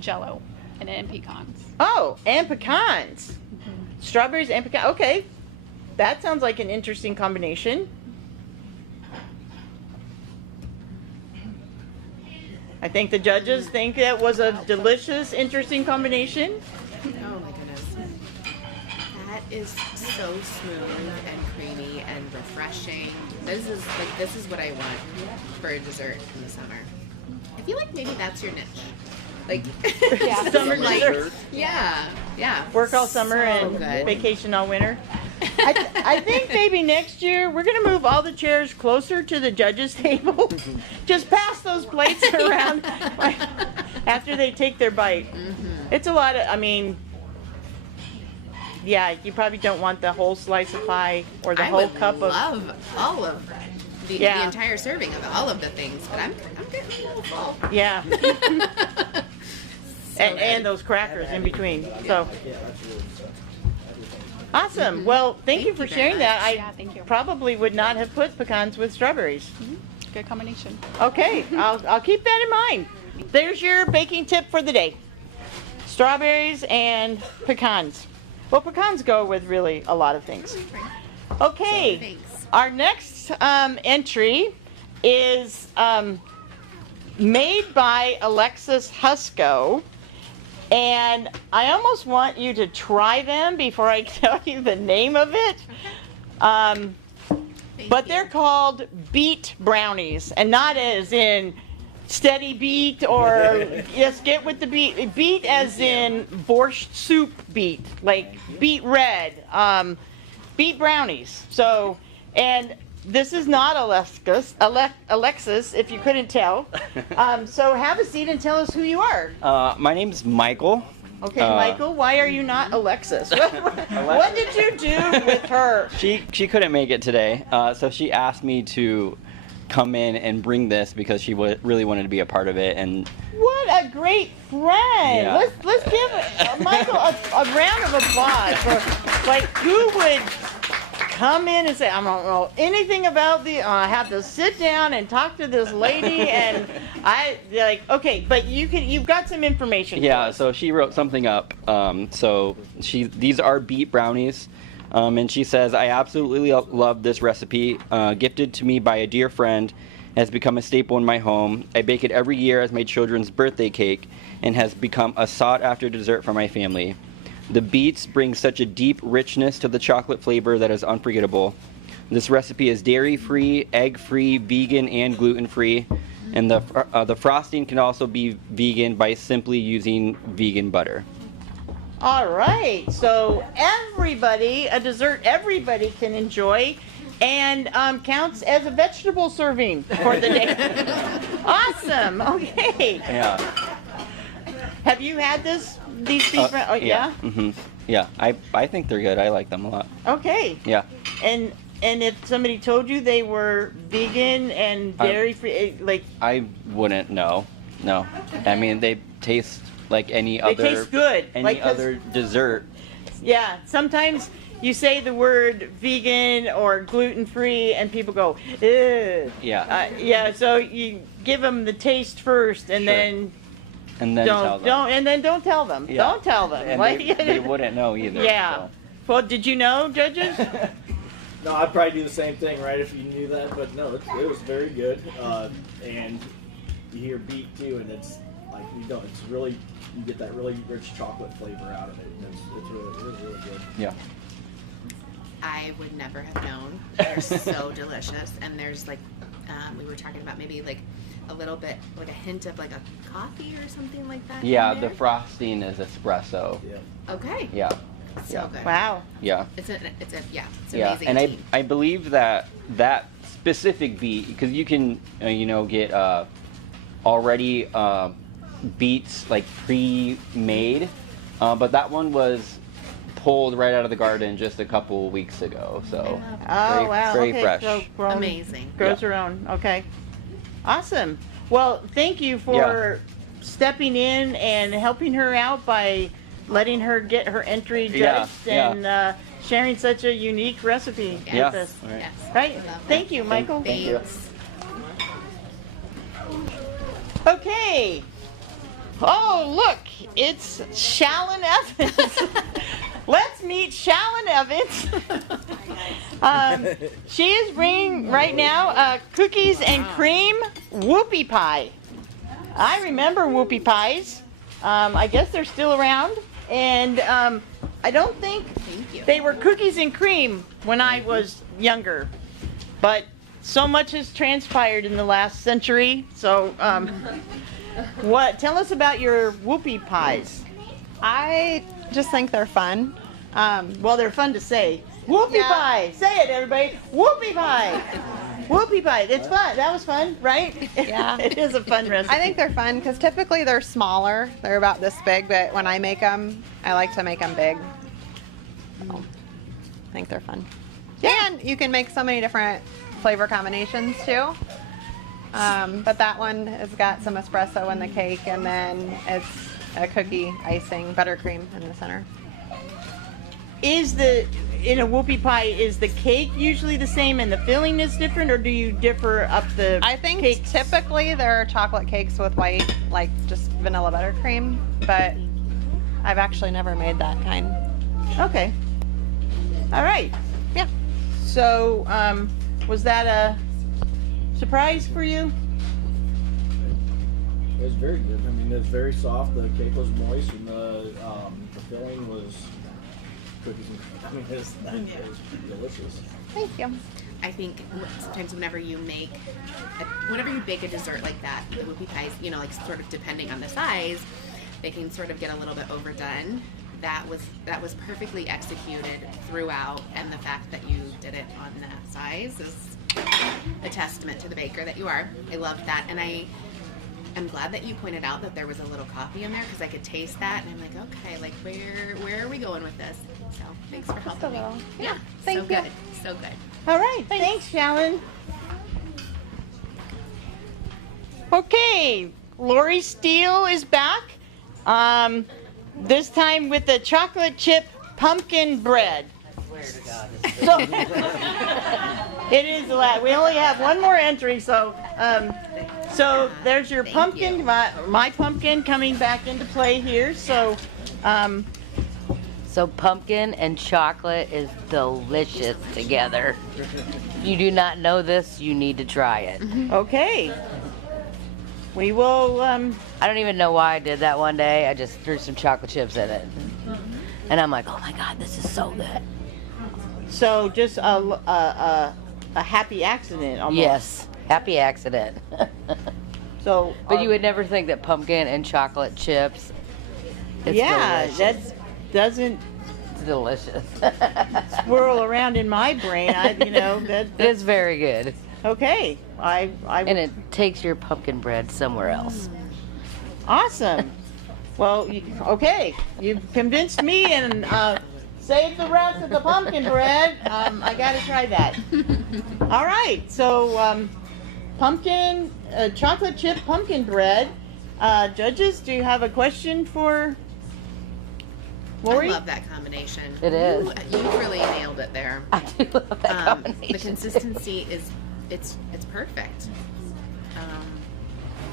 Jello and pecans. Oh, and pecans. Strawberries and pecans. Okay, that sounds like an interesting combination. I think the judges think that was a delicious, interesting combination. Oh my goodness. That is so smooth and creamy and refreshing. This is what I want for a dessert in the summer. I feel like maybe that's your niche. Like Summer dessert. Yeah. Work all summer and good. vacation all winter. I think maybe next year we're going to move all the chairs closer to the judges' table. Just pass those plates around after they take their bite. It's a lot of, yeah, you probably don't want the whole slice of pie or the whole cup of. I would love all of the entire serving of all of the things, but I'm getting a little full. Yeah. and those crackers in between. So. Awesome. Well, thank you for sharing that. I probably would not have put pecans with strawberries. Good combination. Okay, I'll keep that in mind. There's your baking tip for the day. Strawberries and pecans. Well, pecans go with really a lot of things. Okay, our next entry is made by Alexis Husko. And I almost want you to try them before I tell you the name of it. But they're called beet brownies, and not as in steady beet or just get with the beet. Beet as in borscht soup beet, like beet red. Beet brownies. So, and this is not Alexis, if you couldn't tell. So have a seat and tell us who you are. My name's Michael. Okay, Michael, why are you not Alexis? What did you do with her? She couldn't make it today, so she asked me to come in and bring this because she really wanted to be a part of it. And what a great friend! Yeah. Let's give Michael a round of applause for who would come in and say, I don't know anything about I have to sit down and talk to this lady, and okay, but you've got some information. Yeah, so she wrote something up. These are beet brownies, and she says, I absolutely love this recipe, gifted to me by a dear friend, has become a staple in my home. I bake it every year as my children's birthday cake, and has become a sought-after dessert for my family. The beets bring such a deep richness to the chocolate flavor that is unforgettable. This recipe is dairy-free, egg-free, vegan, and gluten-free. And the frosting can also be vegan by simply using vegan butter. All right, so a dessert everybody can enjoy. and counts as a vegetable serving for the day. Awesome. Okay. Yeah. Have you had these beef? Oh, yeah. Mm-hmm. Yeah. I think they're good. I like them a lot. Okay. Yeah. And if somebody told you they were vegan and dairy free, like I wouldn't know. No. I mean, they taste like any they other. taste good. Any like, other dessert. Yeah. Sometimes you say the word vegan or gluten free, and people go, "Ew." Yeah. Yeah. So you give them the taste first, and Sure. then. And then tell them. Don't tell them. Yeah. Don't tell them. And Like- they wouldn't know either. Yeah. So. Well, did you know, judges? No, I'd probably do the same thing, right, if you knew that. But no, it was very good. And you hear beet too, and it's like it's really you get that really rich chocolate flavor out of it. It was really good. Yeah. I would never have known. They're so delicious, and there's like we were talking about maybe like a little bit, like a hint of like a coffee or something like that. Yeah, in the there. frosting is espresso. Yeah. Okay. Yeah. So Yeah. good. Wow. Yeah. It's Yeah, amazing. and tea. I believe that specific beet, because you can get already beets like pre-made, but that one was pulled right out of the garden just a couple weeks ago, so Oh, wow. very Okay, fresh. so grown- Amazing. Grows Yeah. her own. Okay. Awesome. Well, thank you for stepping in and helping her out by letting her get her entry Yeah, judged and sharing such a unique recipe Yeah. with us. Right. Yes. Right? Love Thank that. you, Michael. Thank you. Thanks. Okay. Oh, look, it's Shallon Evans. Let's meet Shallon Evans. She is bringing right now cookies and cream whoopie pie. I remember whoopie pies. I guess they're still around. And I don't think they were cookies and cream when I was younger. But so much has transpired in the last century. So tell us about your whoopie pies. I just think they're fun. Well, they're fun to say. Whoopie pie. Say it, everybody. Whoopie pie. Whoopie pie. It's fun. That was fun, right? Yeah. It is a fun recipe. I think they're fun because typically they're smaller. They're about this big, but when I make them, I like to make them big. So, I think they're fun. And you can make so many different flavor combinations too. But that one has got some espresso in the cake, and then it's a cookie icing, buttercream in the center. In a whoopie pie, is the cake usually the same and the filling is different, or do you differ up the I think cakes? typically they're chocolate cakes with white, like just vanilla buttercream, but I've actually never made that kind. Okay. All right. Yeah. So, was that a surprise for you? It was very good. I mean, it was very soft. The cake was moist, and the filling was cookies and cream. I mean, it was delicious. Thank you. I think sometimes whenever you bake a dessert like that, the whoopie pies, like sort of depending on the size, they can sort of get a little bit overdone. That was perfectly executed throughout, and the fact that you did it on that size is a testament to the baker that you are. I loved that, and I'm glad that you pointed out that there was a little coffee in there because I could taste that, and I'm like, okay, like where are we going with this? So thanks for helping me. Yeah, Thank so you. good, so good. All right. Thanks, Shallon. Okay. Lori Steele is back. This time with the chocolate chip pumpkin bread. So, it is a lot. We only have one more entry, so there's your pumpkin, my pumpkin coming back into play here. So, So pumpkin and chocolate is delicious together. If you do not know this, you need to try it. Okay. We will. I don't even know why I did that one day. I just threw some chocolate chips in it. And I'm like, oh my God, this is so good. So just a happy accident almost. Yes, happy accident. So, but you would never think that pumpkin and chocolate chips. It's yeah, delicious. that doesn't delicious. swirl around in my brain. It's very good. Okay, and it takes your pumpkin bread somewhere else. Awesome. Well, okay, you've convinced me, and save the rest of the pumpkin bread. I got to try that. All right, so pumpkin, chocolate chip pumpkin bread. Judges, do you have a question for Lori? I love that combination. It is. You really nailed it there. I do love that combination. The consistency is it's perfect.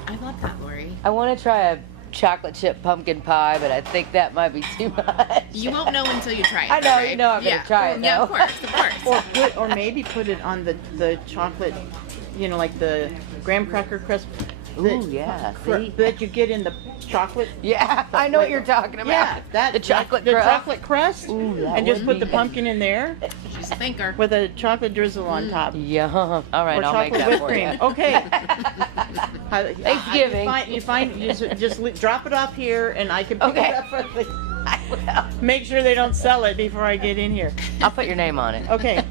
I love that, Lori. I want to try a chocolate chip pumpkin pie, but I think that might be too much. You won't know until you try it. I know, right? you know I'm gonna try it Yeah, though. of course. or maybe put it on the chocolate, like the graham cracker crust. Ooh, yeah. See? That you get in the chocolate. Yeah, I know what you're talking about. Yeah, the chocolate the crust. chocolate crust. Ooh, that and just would put be the good. pumpkin in there. She's a thinker. With a chocolate drizzle on top. Yeah. All right, Or I'll make chocolate that whipped for cream. you. Okay. Thanksgiving. You find just drop it off here, and I can pick it up. I will. Make sure they don't sell it before I get in here. I'll put your name on it. Okay.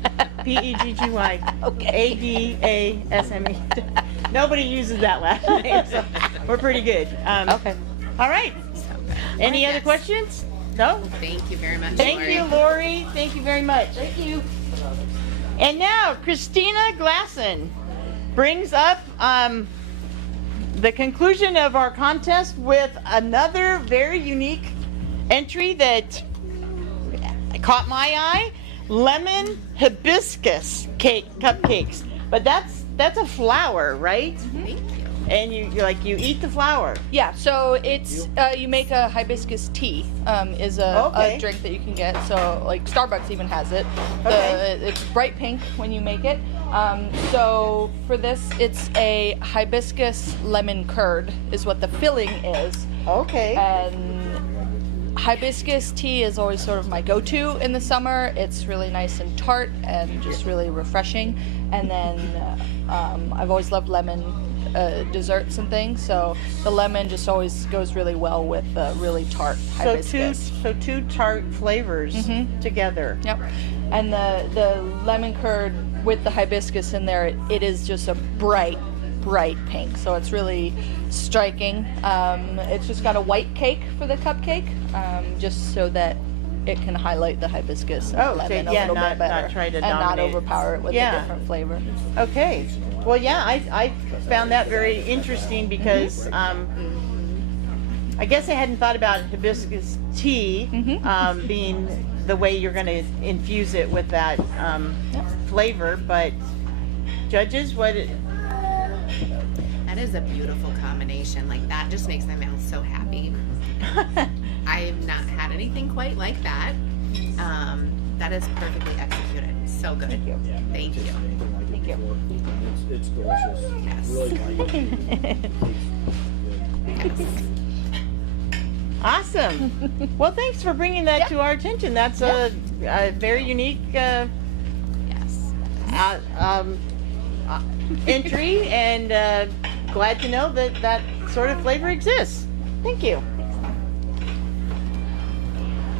P-E-G-G-Y. Okay. A-D-A-S-M-E. Nobody uses that last name, so we're pretty good. Okay. All right. Any other questions? No? Thank you very much, Thank Lori. you, Lori. Thank you very much. Thank you. And now, Christina Glasson brings up the conclusion of our contest with another very unique entry that caught my eye: lemon hibiscus cake cupcakes. But that's a flower, right? Thank you. And you eat the flower. Yeah, so it's you make a hibiscus tea is a drink that you can get. So like Starbucks even has it. It's bright pink when you make it. So for this, it's a hibiscus lemon curd is what the filling is. Okay. And hibiscus tea is always sort of my go-to in the summer. It's really nice and tart and just really refreshing. And then I've always loved lemon desserts and things, so the lemon just always goes really well with really tart hibiscus. So two tart flavors together. Yep. And the lemon curd with the hibiscus in there, it is just a bright pink, so it's really striking. It's just got a white cake for the cupcake, just so that it can highlight the hibiscus and lemon a little bit better, not try to and not dominate. overpower it with a different flavor. Okay. Well, yeah, I found that very interesting because I guess I hadn't thought about hibiscus tea being the way you're going to infuse it with that flavor. But judges, what? That is a beautiful combination. Like, that just makes my mouth so happy. I have not had anything quite like that. That is perfectly executed. So good. Thank you. Thank you. Thank you. It's delicious. Yes. Really like it. Awesome. Well, thanks for bringing that to our attention. That's a very unique entry, and glad to know that that sort of flavor exists. Thank you.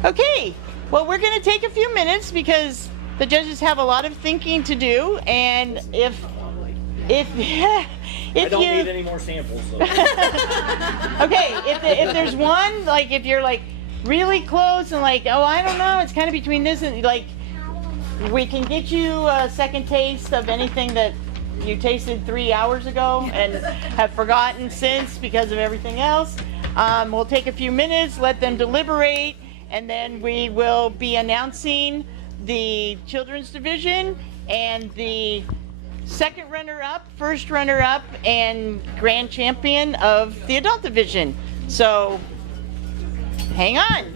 Okay, well, we're going to take a few minutes because the judges have a lot of thinking to do, and if I don't you need any more samples. So. okay, if there's one, like if you're like really close and like, oh, I don't know, it's kind of between this and like, we can get you a second taste of anything that you tasted 3 hours ago and have forgotten since because of everything else. We'll take a few minutes, let them deliberate, and then we will be announcing the children's division and the second runner-up, first runner-up, and grand champion of the adult division. So, hang on.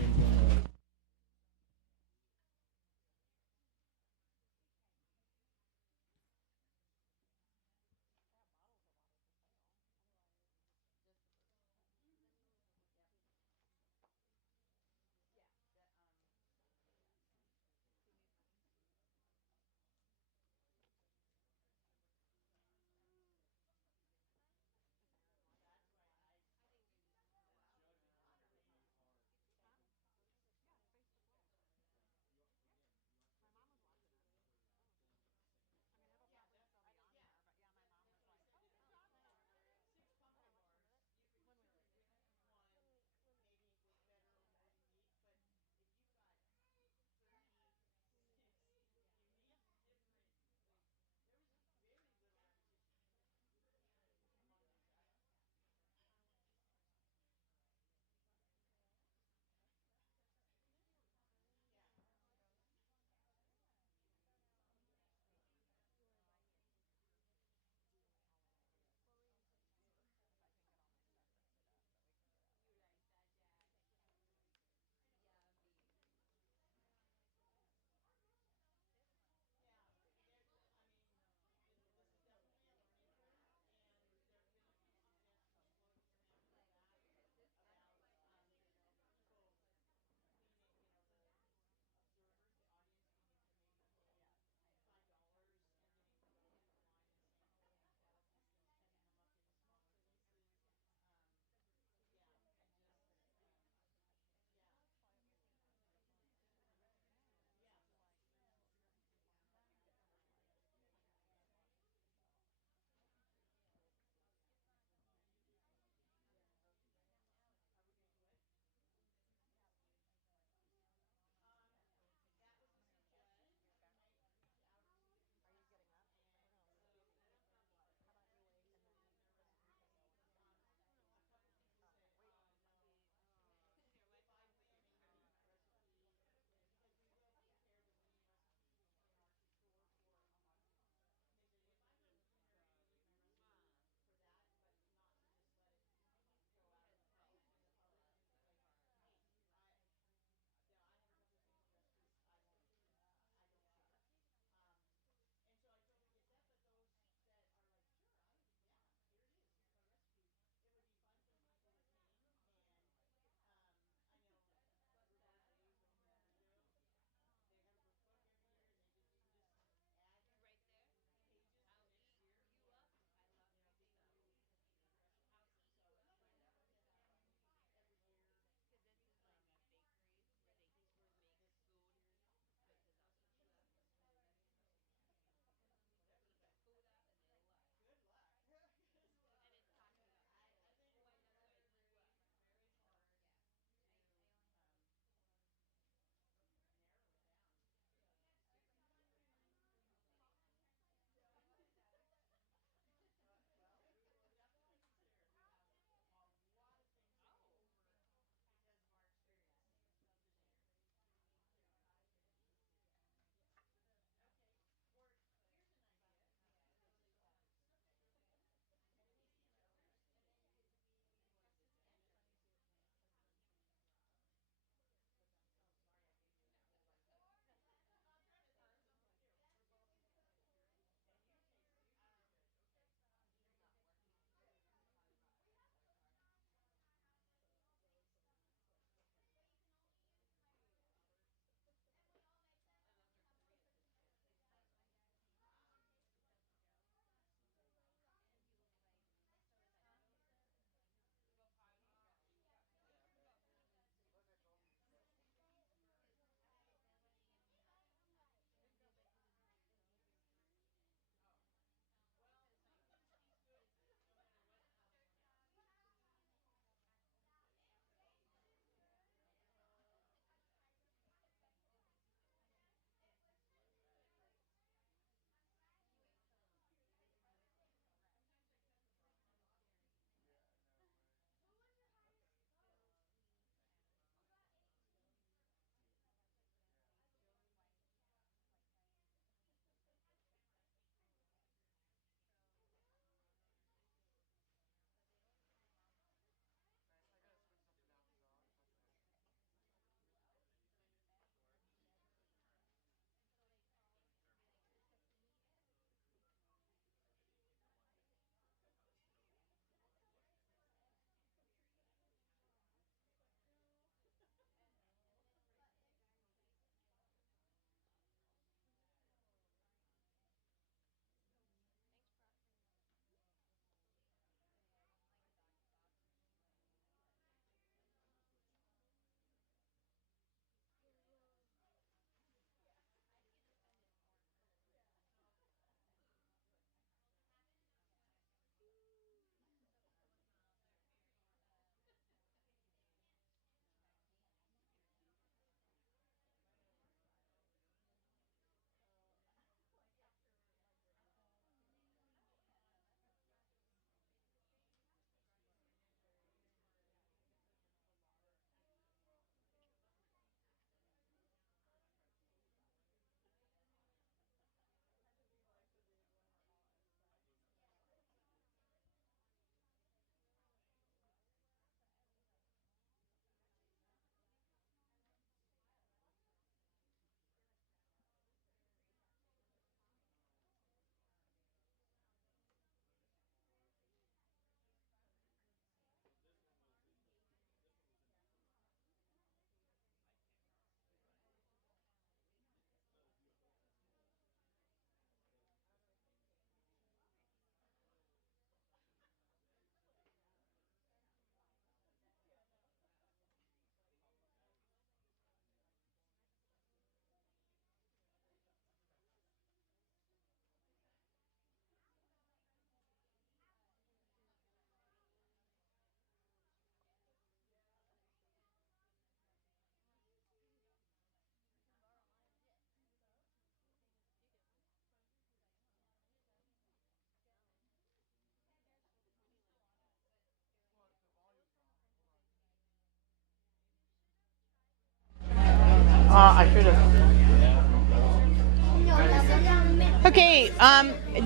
Okay,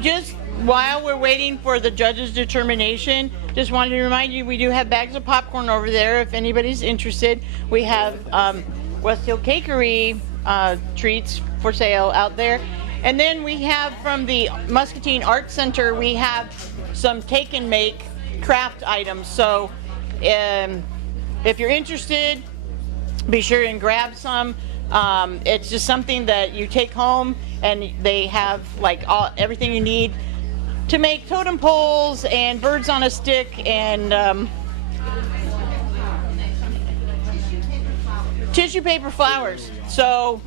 just while we're waiting for the judge's determination, just wanted to remind you we do have bags of popcorn over there if anybody's interested. We have West Hill Cakery treats for sale out there. And then we have from the Muscatine Art Center, we have some take and make craft items. So if you're interested, be sure and grab some. It's just something that you take home, and they have like everything you need to make totem poles and birds on a stick and tissue paper flowers. So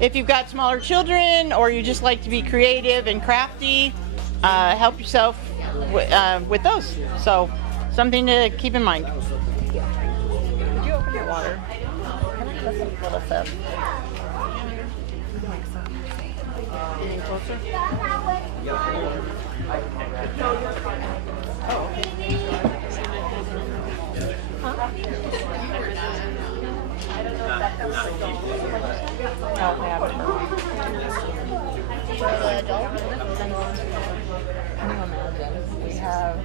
if you've got smaller children or you just like to be creative and crafty, help yourself with those. So something to keep in mind. Could you open your water? Can I have a little sip? Getting closer? We have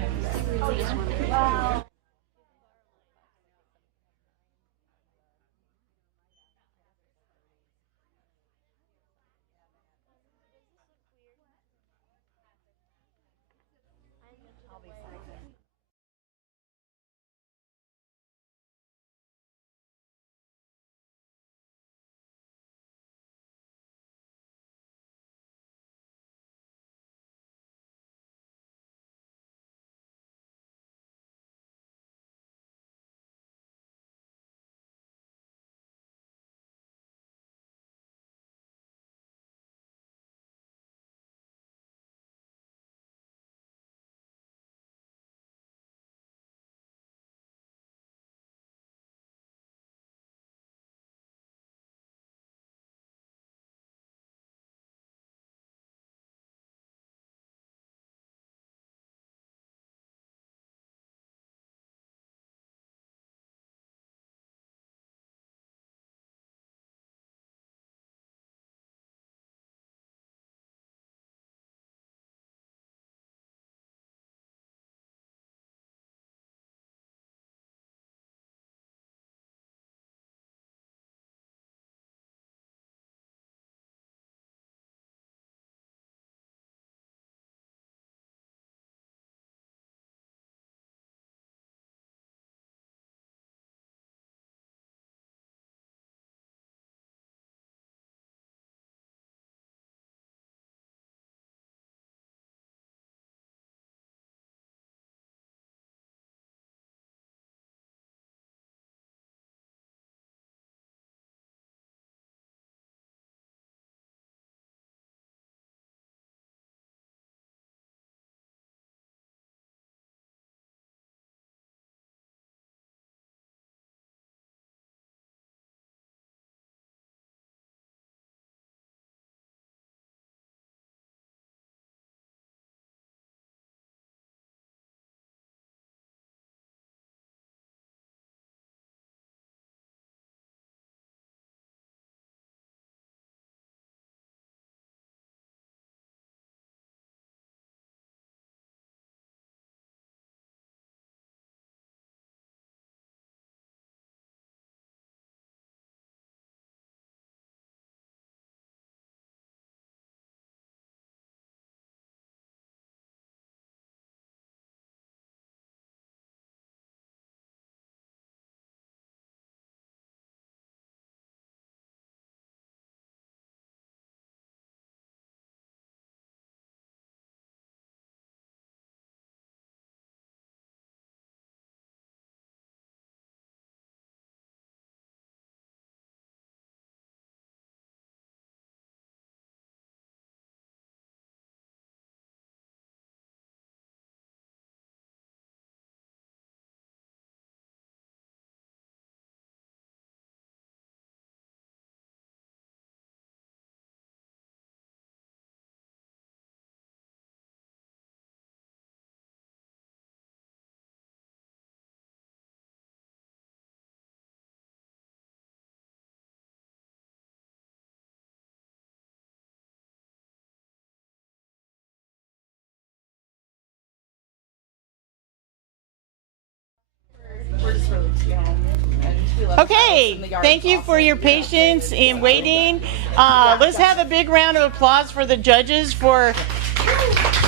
Okay, thank you for your patience in waiting. Let's have a big round of applause for the judges for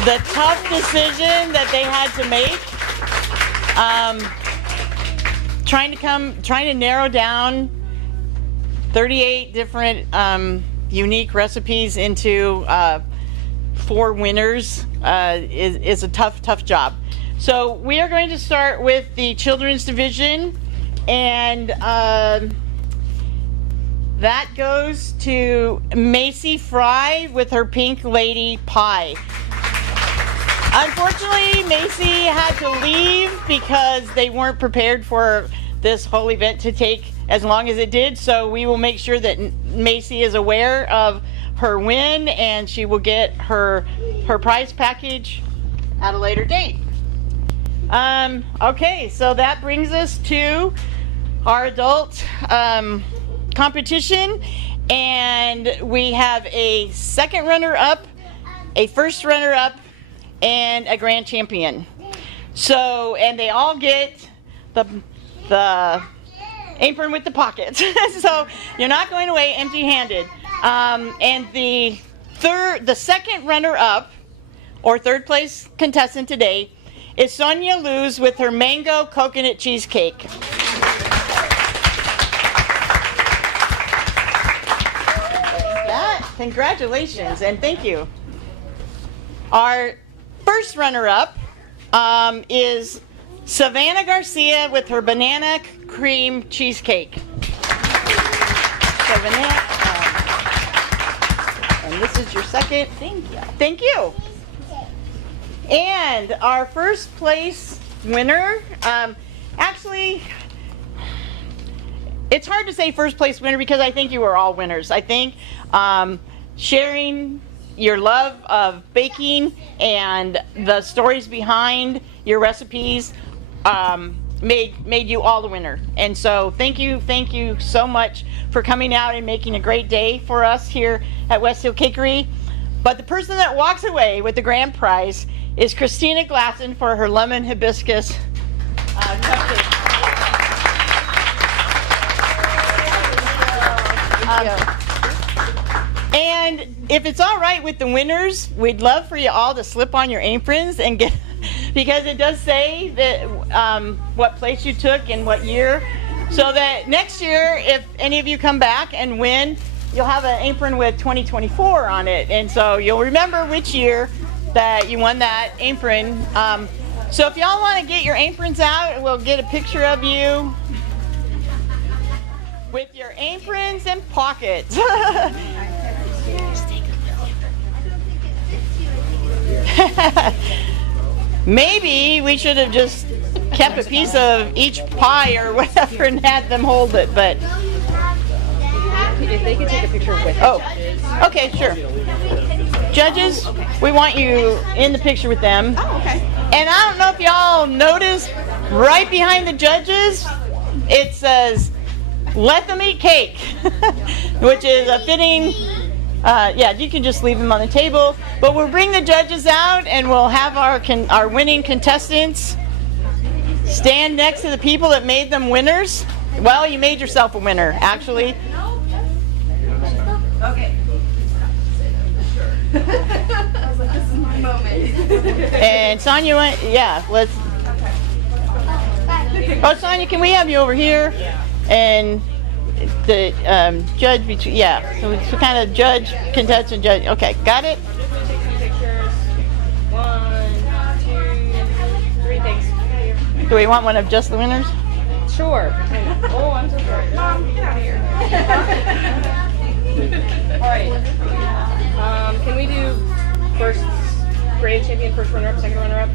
the tough decision that they had to make. Trying to narrow down 38 different unique recipes into 4 winners is a tough job. So we are going to start with the children's division, and that goes to Macy Fry with her Pink Lady Pie. Unfortunately, Macy had to leave because they weren't prepared for this whole event to take as long as it did. So we will make sure that Macy is aware of her win, and she will get her prize package at a later date. Okay, so that brings us to our adult competition, and we have a second runner-up, a first runner-up, and a grand champion. So, and they all get the apron with the pockets. So you're not going away empty-handed. And the second runner-up, or third place contestant today, is Sonia Luz with her mango coconut cheesecake. Congratulations and thank you. Our first runner-up is Savannah Garcia with her banana cream cheesecake. Savannah, and this is your second. Thank you. Thank you. And our first place winner, actually, it's hard to say first place winner because I think you were all winners. I think sharing your love of baking and the stories behind your recipes made you all the winner. And so thank you so much for coming out and making a great day for us here at West Hill Cakery. But the person that walks away with the grand prize is Christina Glasson for her lemon hibiscus cupcake. And if it's all right with the winners, we'd love for you all to slip on your aprons and get, because it does say that what place you took and what year, so that next year, if any of you come back and win, you'll have an apron with 2024 on it, and so you'll remember which year that you won that apron. So if y'all want to get your aprons out, we'll get a picture of you with your aprons and pockets. Maybe we should have just kept a piece of each pie or whatever and had them hold it, but if they could take a picture with the judges. Okay, sure. Judges, we want you in the picture with them. Oh, okay. And I don't know if y'all noticed, right behind the judges, it says, "Let them eat cake," which is a fitting, yeah, you can just leave them on the table. But we'll bring the judges out and we'll have our winning contestants stand next to the people that made them winners. Well, you made yourself a winner, actually. Okay. I was like, this is my moment. And Sonia, yeah, let's. Oh, Sonia, can we have you over here? And the judge between, yeah. So it's kind of judge, contestant, judge. Okay, got it? Take some pictures. 1, 2, 3 things. Do we want one of just the winners? Sure. Oh, I'm so sorry. Mom, get out of here. All right. Can we do first grand champion, first runner-up, second runner-up?